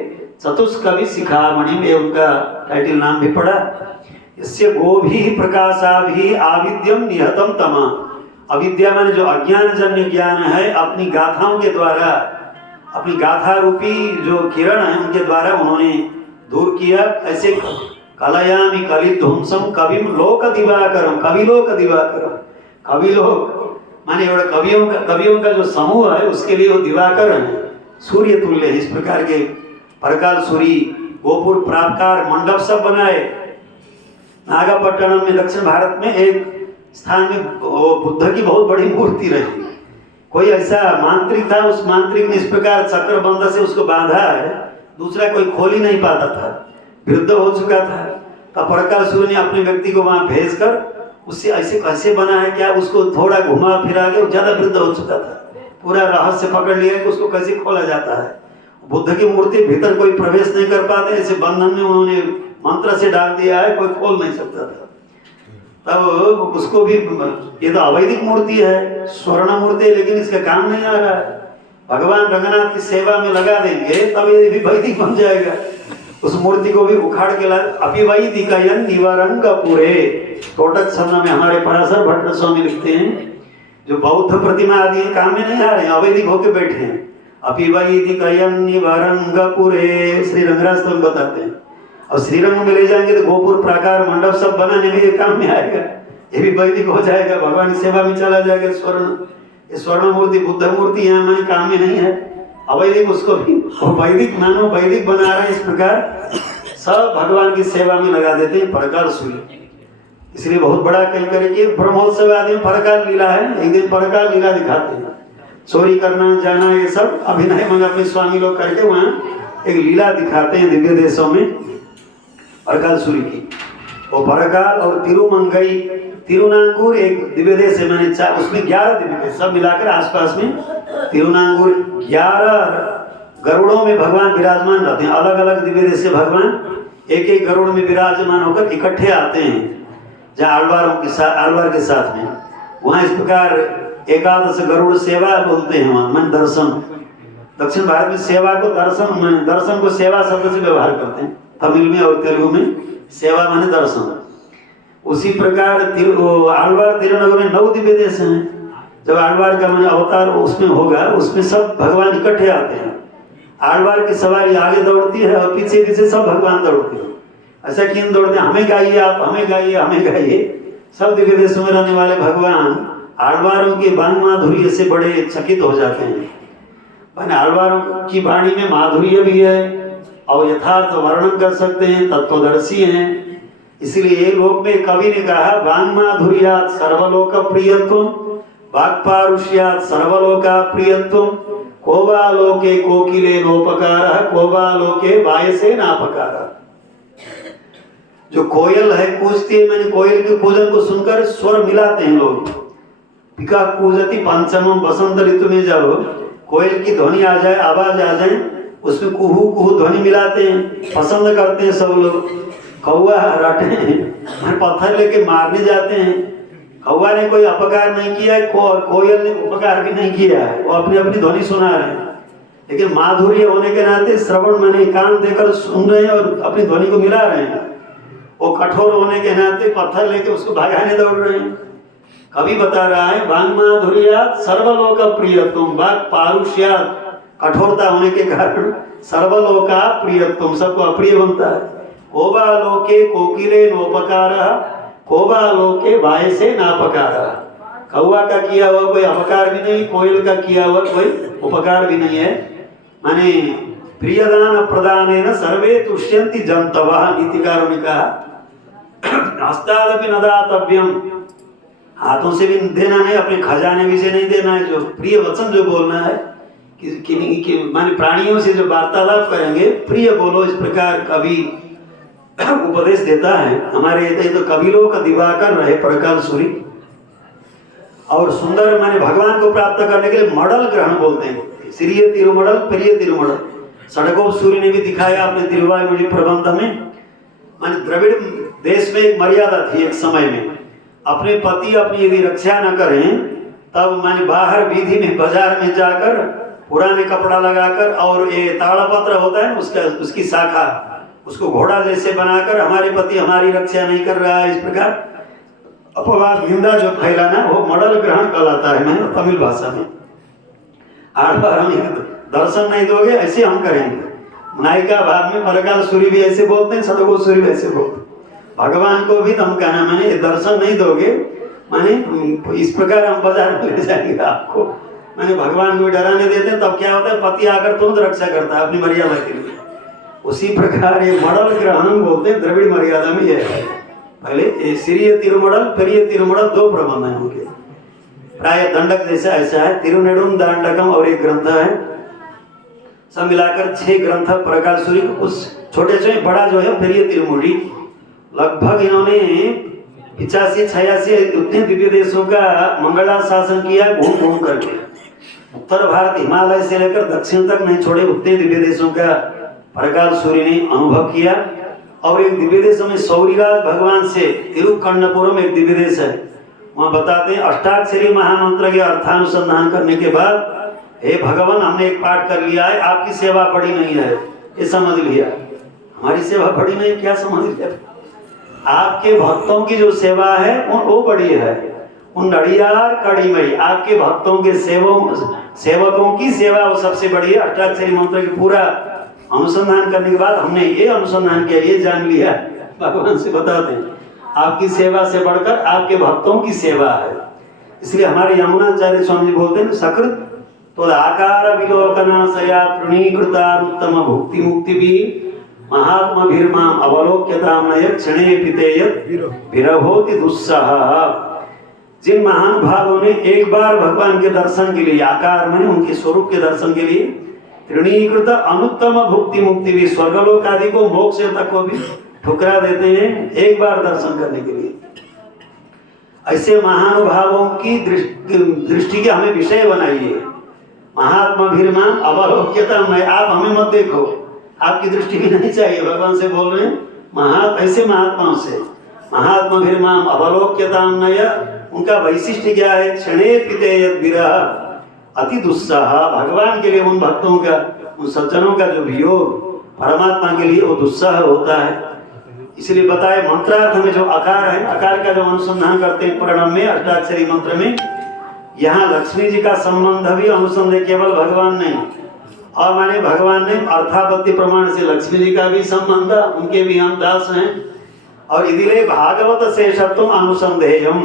चतुष्कवि शिखामणि में उनका टाइटल नाम भी पड़ा। इससे गोभी प्रकाशाभि आविद्यम निहतम तमा, अविद्या माने जो अज्ञान जन्य ज्ञान है, अपनी गाथाओं के द्वारा, अपनी गाथा रूपी जो किरण है उनके द्वारा उन्होंने दूर किया। ऐसे कलयामि कलिध्वंसम कविम लोक दिवाकरम, कवि लोक दिवाकरम, कवि लोग माने बड़ा कवियों का जो समूह है उसके लिए वो दिवाकर है, सूर्य तुल्य है। इस प्रकार के परकाल सूरी, गोपुर, प्राकार, मंडप सब बनाए। नागापट्टनम में दक्षिण भारत में एक स्थान में बुद्ध की बहुत बड़ी मूर्ति रही। कोई ऐसा मांत्रिक था, उस मांत्रिक ने इस प्रकार चक्रबंध से उसको बांधा है, दूसरा कोई खोल ही नहीं पाता था, वृद्ध हो चुका था। तब परकाल सूर्य ने अपने व्यक्ति को वहां भेजकर उससे ऐसे कैसे बना है क्या, उसको थोड़ा घुमा फिरा के, ज्यादा वृद्ध हो चुका था, पूरा रहस्य पकड़ लिया कि उसको कैसे खोला जाता है। बुद्ध की मूर्ति भीतर कोई प्रवेश नहीं कर पाते, ऐसे बंधन में उन्होंने मंत्र से डाल दिया है, कोई खोल नहीं सकता था। तब उसको भी, ये तो अवैधिक मूर्ति है, स्वर्ण मूर्ति है, लेकिन इसका काम नहीं आ रहा है। भगवान रंगनाथ की सेवा में लगा देंगे तब ये भी वैदिक बन जाएगा। उस मूर्ति को भी उखाड़ के ला अपिवैदिकयन् निवारंग पूरे। टोटक छंद में हमारे पराशर भट्ट स्वामी लिखते हैं, जो बौद्ध प्रतिमा आदि काम में नहीं आ रहे हैं, अवैधिक होके बैठे हैं। अपिवैदिकयन् निवारंग पूरे श्री रंगराज में बताते हैं। और श्रीरंग में ले जाएंगे तो गोपुर प्राकार मंडप सब बनाने में ये काम में आएगा, ये भी वैदिक हो जाएगा, भगवान की सेवा में चला जाएगा। स्वर्ण, ये स्वर्ण मूर्ति बुद्ध मूर्ति यहाँ हमारे काम में नहीं है, अवैधिक उसको भी वैदिक मानो वैदिक बना रहे हैं। इस प्रकार सब भगवान की सेवा में लगा देते हैं परकाल सूर्य। इसलिए बहुत बड़ा कहीं करके ब्रह्मोत्सव आदि में परकाल लीला है, एक दिन परकाल लीला दिखाते हैं। चोरी करना जाना ये सब अभिनय मंग अपने स्वामी लोग करके वहाँ एक लीला दिखाते हैं दिव्य देशों में परकाल सूर्य की। वो परकाल और तिरुमंगई तिरुनांगुर एक दिव्य देश है, मैंने उसमें 11 दिव्य देश सब मिलाकर आसपास में तिरुनांगुर 11 गरुड़ों में भगवान विराजमान रहते हैं। अलग अलग दिव्य देश से भगवान एक एक गरुड़ में विराजमान होकर इकट्ठे आते हैं, जहाँ आलवार के साथ में। वहाँ इस प्रकार एकादश गरुड़ सेवा बोलते हैं, वहाँ मन दर्शन। दक्षिण भारत में सेवा को दर्शन को सेवा शब्द से व्यवहार करते हैं, तमिल में और तेलुगु में सेवा माने दर्शन। उसी प्रकार आलवार तिरुनगर में 9 दिव्य देश हैं। जब आलवार का मैंने अवतार उसमें होगा, उसमें सब भगवान इकट्ठे आते हैं। आलवार की सवारी आगे दौड़ती है और पीछे पीछे सब भगवान दौड़ते हैं। ऐसा क्यों दौड़ते हैं? हमें गाइए आप, हमें गाइए, हमें गाइए। सब दिव्य देशों में रहने वाले भगवान आलवारों की वाणी माधुर्य से बड़े चकित हो जाते हैं। आलवारों की वाणी में माधुर्य भी है और यथार्थ वर्णन कर सकते हैं, तत्वदर्शी हैं। इसलिए लोक में कवि ने कहा, वांग माधुर्यात् सर्वलोक प्रियत्वम वाक्पारुष्यात् सर्वलोक प्रियत्वम कोवा लोके कोकिले नोपकारः कोवा लोके वायसे नापकारः। जो कोयल है कूजती है, मैंने कोयल के कूजन को सुनकर स्वर मिलाते हैं लोग। पिका कूजती पंचमम, बसंत ऋतु में जब कोयल की ध्वनि आ जाए, आवाज आ जाए, उसमें कुहू कुहू ध्वनि मिलाते हैं, पसंद करते हैं सब लोग। कौवा रटे हैं, पत्थर लेके मारने जाते हैं। कौवा ने कोई अपकार नहीं किया है, कोयल ने उपकार भी नहीं किया है, वो अपनी अपनी ध्वनि सुना रहे हैं। लेकिन माधुर्य होने के नाते श्रवण मैंने कान देकर सुन रहे हैं और अपनी ध्वनि को मिला रहे हैं। वो कठोर होने के नाते पत्थर लेके उसको भगाने दौड़ रहे हैं। कवि बता रहा है, वांग माधुर्यात् सर्वलोक प्रियत्वम वाक् पारुष्यात्, कठोरता होने के कारण सर्वलोका प्रियत्वम, सबको अप्रिय बनता है। कोवा लोके कोकिले नोपकारः कोवा लोके वायसे नापकारः। कौवा का किया हुआ कोई अपकार भी नहीं, कोयल का किया हुआ कोई उपकार भी नहीं है। माने प्रियदान प्रदानेन सर्वे तुष्यन्ति जन्तवः, नीतिकारों ने कहा। हस्तादपि न दातव्यम, हाथों से भी देना नहीं, अपने खजाने भी से नहीं देना है। जो प्रिय वचन जो बोलना है कि माने प्राणियों से जो वार्तालाप करेंगे, प्रिय बोलो, इस प्रकार कवि उपदेश देता है। हमारे ये तो कवि लोग का दिवाकर रहे परकाल सूर्य। और सुंदर माने भगवान को प्राप्त करने के लिए मडल ग्रहण बोलते हैं, श्रीय तिरुमडल प्रिय तिरुमडल। सड़कों सूर्य ने भी दिखाया अपने तिरुवायुमणि प्रबंध में। माने द्रविड़ देश में एक मर्यादा थी एक समय में, अपने पति अपनी यदि रक्षा न करें तब माने बाहर वीधि में बाजार में जाकर पुराने कपड़ा लगाकर और ये ताड़पत्र होता है उसका, उसकी शाखा, उसको घोड़ा जैसे बनाकर हमारे पति हमारी रक्षा नहीं कर रहा है, इस प्रकार अपवाद निंदा जो फैलाना, वो मडल ग्रहण कहलाता है। मैं तमिल भाषा में आठ बार हम दर्शन नहीं दोगे ऐसे हम करेंगे। नायिका भाग में परकाल सूर्य भी ऐसे बोलते हैं, सड़कों सूर्य भी ऐसे बोलते हैं। भगवान को भी धमकाना, मैंने ये दर्शन नहीं दोगे माने इस प्रकार हम बाजार में ले जाएंगे आपको। मैंने भगवान को डराने देते हैं, तब क्या होता है, पति आकर तुरंत रक्षा करता है अपनी मर्यादा के लिए। उसी प्रकार ये मडल ग्रहण बोलते हैं, द्रविड़ मर्यादा में यह है। पहले श्रीय तिरुमडल प्रिय तिरुमडल 2 प्रबंध है उनके, प्राय दंडक जैसा ऐसा है। तिरुनेडुम दांडकम और एक ग्रंथ है, सब मिलाकर 6 ग्रंथ परकाल सूर्य। उस छोटे से बड़ा जो है प्रिय तिरुमुड़ी, लगभग इन्होंने 85-86 उतने दिव्य देशों का मंगला शासन किया घूम घूम करके। उत्तर भारत हिमालय से लेकर दक्षिण तक नहीं छोड़े, उतने दिव्य देशों का परकाल सूर्य ने अनुभव किया। और एक दिव्य देश में सौरीराज भगवान से तिरुकन्नपुरम एक दिव्य देश है, वहाँ बताते हैं अष्टाक्षरी महामंत्र के अर्थानुसंधान करने के बाद, हे भगवान हमने एक पाठ कर लिया है, आपकी सेवा पड़ी नहीं है, ये समझ लिया। हमारी सेवा पड़ी नहीं, क्या समझ लिया? आपके भक्तों की जो सेवा है वो बड़ी है। उन नड़ियार कड़ी में आपके भक्तों के सेवकों की सेवा वो सबसे बड़ी है। अष्टाक्षरी मंत्र की पूरा अनुसंधान करने के बाद हमने ये अनुसंधान किया, ये जान लिया, भगवान से बताते हैं आपकी सेवा से बढ़कर आपके भक्तों की सेवा है। इसलिए हमारे यमुनाचार्य स्वामी जी बोलते हैं सकृत तो आकार विलोकना सया तृणीकृता उत्तम भुक्ति मुक्ति भी महात्मा भीर्माम अवलोक्यताम नयत क्षणे पितेयत विरहोति दुस्सह। जिन महानुभावों ने एक बार भगवान के दर्शन के लिए, आकार में उनके स्वरूप के दर्शन के लिए, तृणीकृत अनुत्तम भुक्ति मुक्ति भी, स्वर्गलोक आदि को, मोक्ष तक को भी ठुकरा देते हैं एक बार दर्शन करने के लिए। ऐसे महानुभावों की दृष्टि के हमें विषय बनाइए। महात्मा भीर्माम अवलोक्यता में, आप हमें मत देखो, आपकी दृष्टि भी नहीं चाहिए, भगवान से बोल रहे हैं। ऐसे महात्माओं से महात्मा भीर्माम अवलोक्यता नय, उनका वैशिष्ट्य क्या है? क्षणे पितेयत विरह अति दुस्सह। भगवान के लिए उन भक्तों का, उन सज्जनों का जो वियोग परमात्मा के लिए वो दुस्सह होता है। इसलिए बताए मंत्रार्थ में जो आकार है, आकार का जो अनुसंधान करते हैं प्रणव में, अष्टाक्षरी मंत्र में, यहाँ लक्ष्मी जी का संबंध भी अनुसंधान, केवल भगवान नहीं, और माने भगवान ने अर्थापत्ति प्रमाण से लक्ष्मी जी का भी संबंध, उनके भी हम दास हैं। और इदिले भागवत शेषत्वम अनुसंधेयम,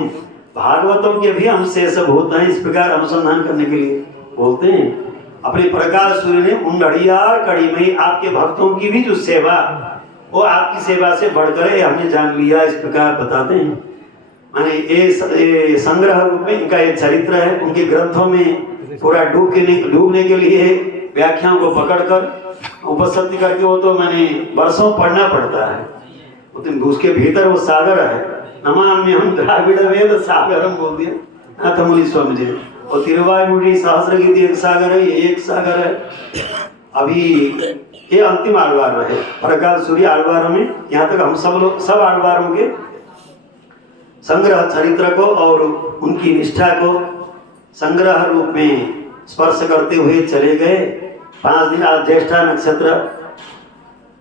भागवतों के भी हम शेषभूत हैं, इस प्रकार अनुसंधान करने के लिए बोलते हैं। अपने प्रकाश सूर्य ने उन नड़ियार कड़ी में आपके भक्तों की भी जो सेवा, वो आपकी सेवा से बढ़कर है, हमने जान लिया, इस प्रकार बताते हैं। माने ये संग्रह रूप में इनका एक चरित्र है। उनके ग्रंथों में पूरा डूबने के लिए व्याख्याओं को पकड़कर उपस्थिति करके वो तो मैंने वर्षों पढ़ना पड़ता है। उसके भीतर वो सागर है। नमाम्यहं द्राविड़ वेद सागरम बोल दिया नाथ मुनि स्वामी जी। और तिरुवायुमोड़ी सहस्र गीति एक सागर है, ये एक सागर है। अभी ये अंतिम आलवार रहे प्रकाश सूर्य आलवार में। यहाँ तक हम सब आलवारों के संग्रह चरित्र को और उनकी निष्ठा को संग्रह रूप में स्पर्श करते हुए चले गए। 5 दिन आज ज्येष्ठा नक्षत्र,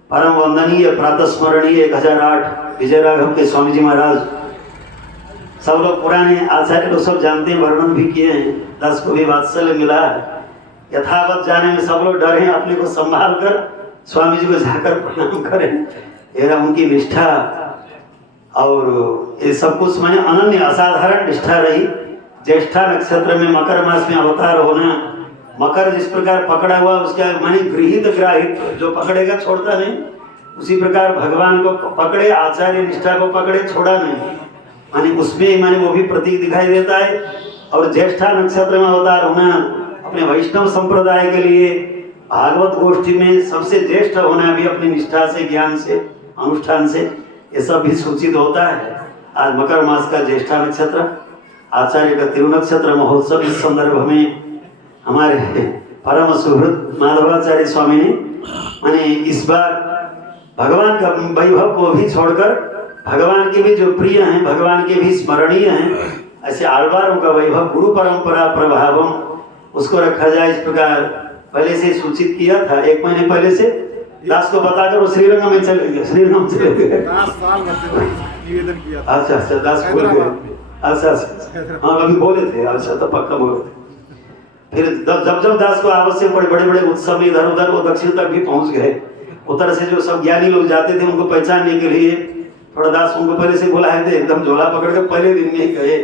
परम वंदनीय प्रातस्मरणीय 1008 विजय राघव के स्वामी जी महाराज, सब लोग पुराने आचार्य लोग सब जानते हैं, वर्णन भी किए हैं। 10 को भी वात्सल्य मिला है। यथावत जाने में सब लोग डरे हैं, अपने को संभाल कर स्वामी जी को जाकर प्रणाम करें। ये उनकी निष्ठा और ये सब कुछ मैंने अनन्य असाधारण निष्ठा रही। ज्येष्ठा नक्षत्र में मकर मास में अवतार होना, मकर जिस प्रकार पकड़ा हुआ उसका माने गृहित ग्राहित, जो पकड़ेगा छोड़ता नहीं, उसी प्रकार भगवान को पकड़े, आचार्य निष्ठा को पकड़े, छोड़ा नहीं, माने उसमें माने वो भी प्रतीक दिखाई देता है। और ज्येष्ठा नक्षत्र में अवतार होना, अपने वैष्णव संप्रदाय के लिए भागवत गोष्ठी में सबसे ज्येष्ठ होना भी अपनी निष्ठा से, ज्ञान से, अनुष्ठान से, ये सब भी सूचित होता है। आज मकर मास का ज्येष्ठा नक्षत्र, आचार्य का तिरुनक्षत्र महोत्सव, इस संदर्भ में हमारे परम सुहृद माधवाचार्य स्वामी ने माने इस बार भगवान का वैभव को भी छोड़कर, भगवान के भी जो प्रिय हैं, भगवान के भी स्मरणीय हैं, ऐसे आलवारों का वैभव, गुरु परंपरा प्रभावम, उसको रखा जाए, इस प्रकार पहले से सूचित किया था। 1 महीने पहले से दास को बताकर वो श्रीरंग में चले गए, श्रीरंग चले गए। 10 साल निवेदन किया। अच्छा दास बोल गए। अच्छा हाँ अभी बोले थे। अच्छा तो पक्का बोले थे। फिर जब दास को आवश्यक पड़े, बड़े बड़े उत्सव में इधर उधर वो दक्षिण तक भी पहुंच गए। उत्तर से जो सब ज्ञानी लोग जाते थे उनको पहचानने के लिए थोड़ा दास उनको पहले से बुलाए थे, एकदम झोला पकड़ के पहले दिन में ही गए।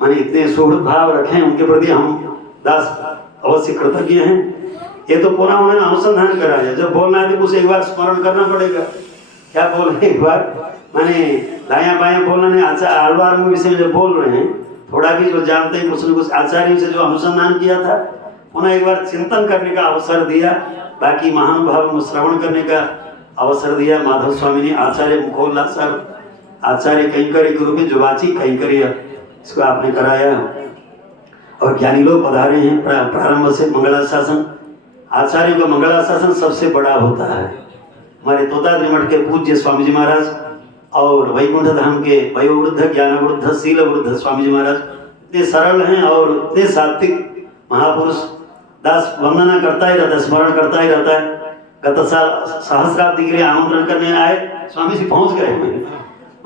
माने इतने सुहृद भाव रखे उनके प्रति हम दास अवश्य कृतज्ञ हैं। ये तो पूरा उन्होंने अनुसंधान करा है। जब बोलना है तो उसे एक बार स्मरण करना पड़ेगा, क्या बोल रहे एक बार, माने दायां बायां बोलना नहीं। अच्छा आलवार में विषय में जब बोल रहे हैं, थोड़ा भी जो जानते हैं कुछ न कुछ आचार्यों से जो अनुसंधान किया था, उन्हें एक बार चिंतन करने का अवसर दिया, बाकी महानुभावों को श्रवण करने का अवसर दिया। माधव स्वामी ने, आचार्य मुखोल्लास साहब, आचार्य कैंकर्य के रूप में जुबाची कैंकर्य, इसको आपने कराया। और ज्ञानी लोग पधारे हैं। प्रारंभ से मंगलाशासन, आचार्यों का मंगलाशासन सबसे बड़ा होता है। हमारे तोताद्री मठ के पूज्य स्वामी जी महाराज और वैकुंठ धाम के वयोवृद्ध ज्ञानवृद्ध शीलवृद्ध स्वामी जी महाराज इतने सरल हैं और इतने सात्विक महापुरुष। दास वंदना करता ही रहता है, स्मरण करता ही रहता है। गत साल सहस्राब्दी के लिए आमंत्रण करने आए, स्वामी जी पहुंच गए।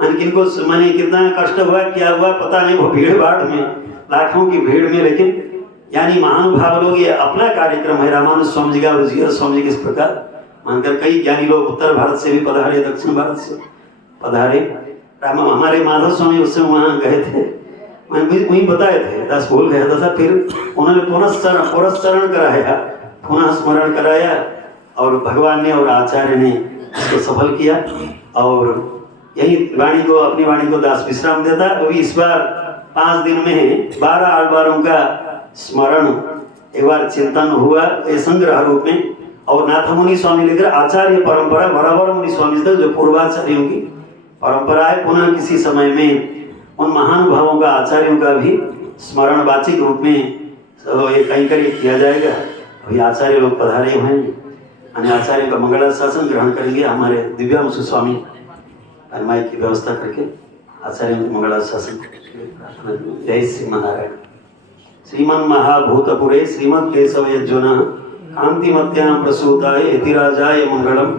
मैंने किनको मैंने कितना कष्ट हुआ क्या हुआ पता नहीं, वो भीड़ भाड़ में लाखों की भीड़ में, लेकिन यानी महानुभाव लोग, ये अपना कार्यक्रम है रामानुज स्वामी जी का और जीव स्वामी जी किस प्रकार मानकर कई ज्ञानी लोग उत्तर भारत से भी पधारे, दक्षिण भारत से पधारे। हमारे माधव स्वामी उस समय वहाँ गए थे, मैंने वहीं बताए थे, दास भूल गया था। फिर उन्होंने पुनस्मरण कराया, पुनः स्मरण कराया और भगवान ने और आचार्य ने इसको सफल किया। और यही वाणी को, अपनी वाणी को दास विश्राम देता। अभी इस बार 5 दिन में 12 आलवारों का स्मरण, एक बार चिंतन हुआ ये संग्रह रूप में। और नाथ मुनि स्वामी लेकर आचार्य परंपरा, बराबर मुनि स्वामी तक जो पूर्वाचार्यों की परंपरा है, पुनः किसी समय में उन महानुभावों का, आचार्यों का भी स्मरण वाचिक रूप में ये कैंकर्य किया जाएगा। अभी आचार्य लोग पधारे हुए हैं, अन्य आचार्यों का मंगलाशासन ग्रहण करेंगे। हमारे दिव्यांशु स्वामी माइक की व्यवस्था करके आचार्यों के मंगलाशासन। जय श्रीमनारायण। श्रीमन महाभूतपुरे श्रीमद केशव यज्जुना कांतिमत्यां प्रसूताय यतिराजाय मंगलम।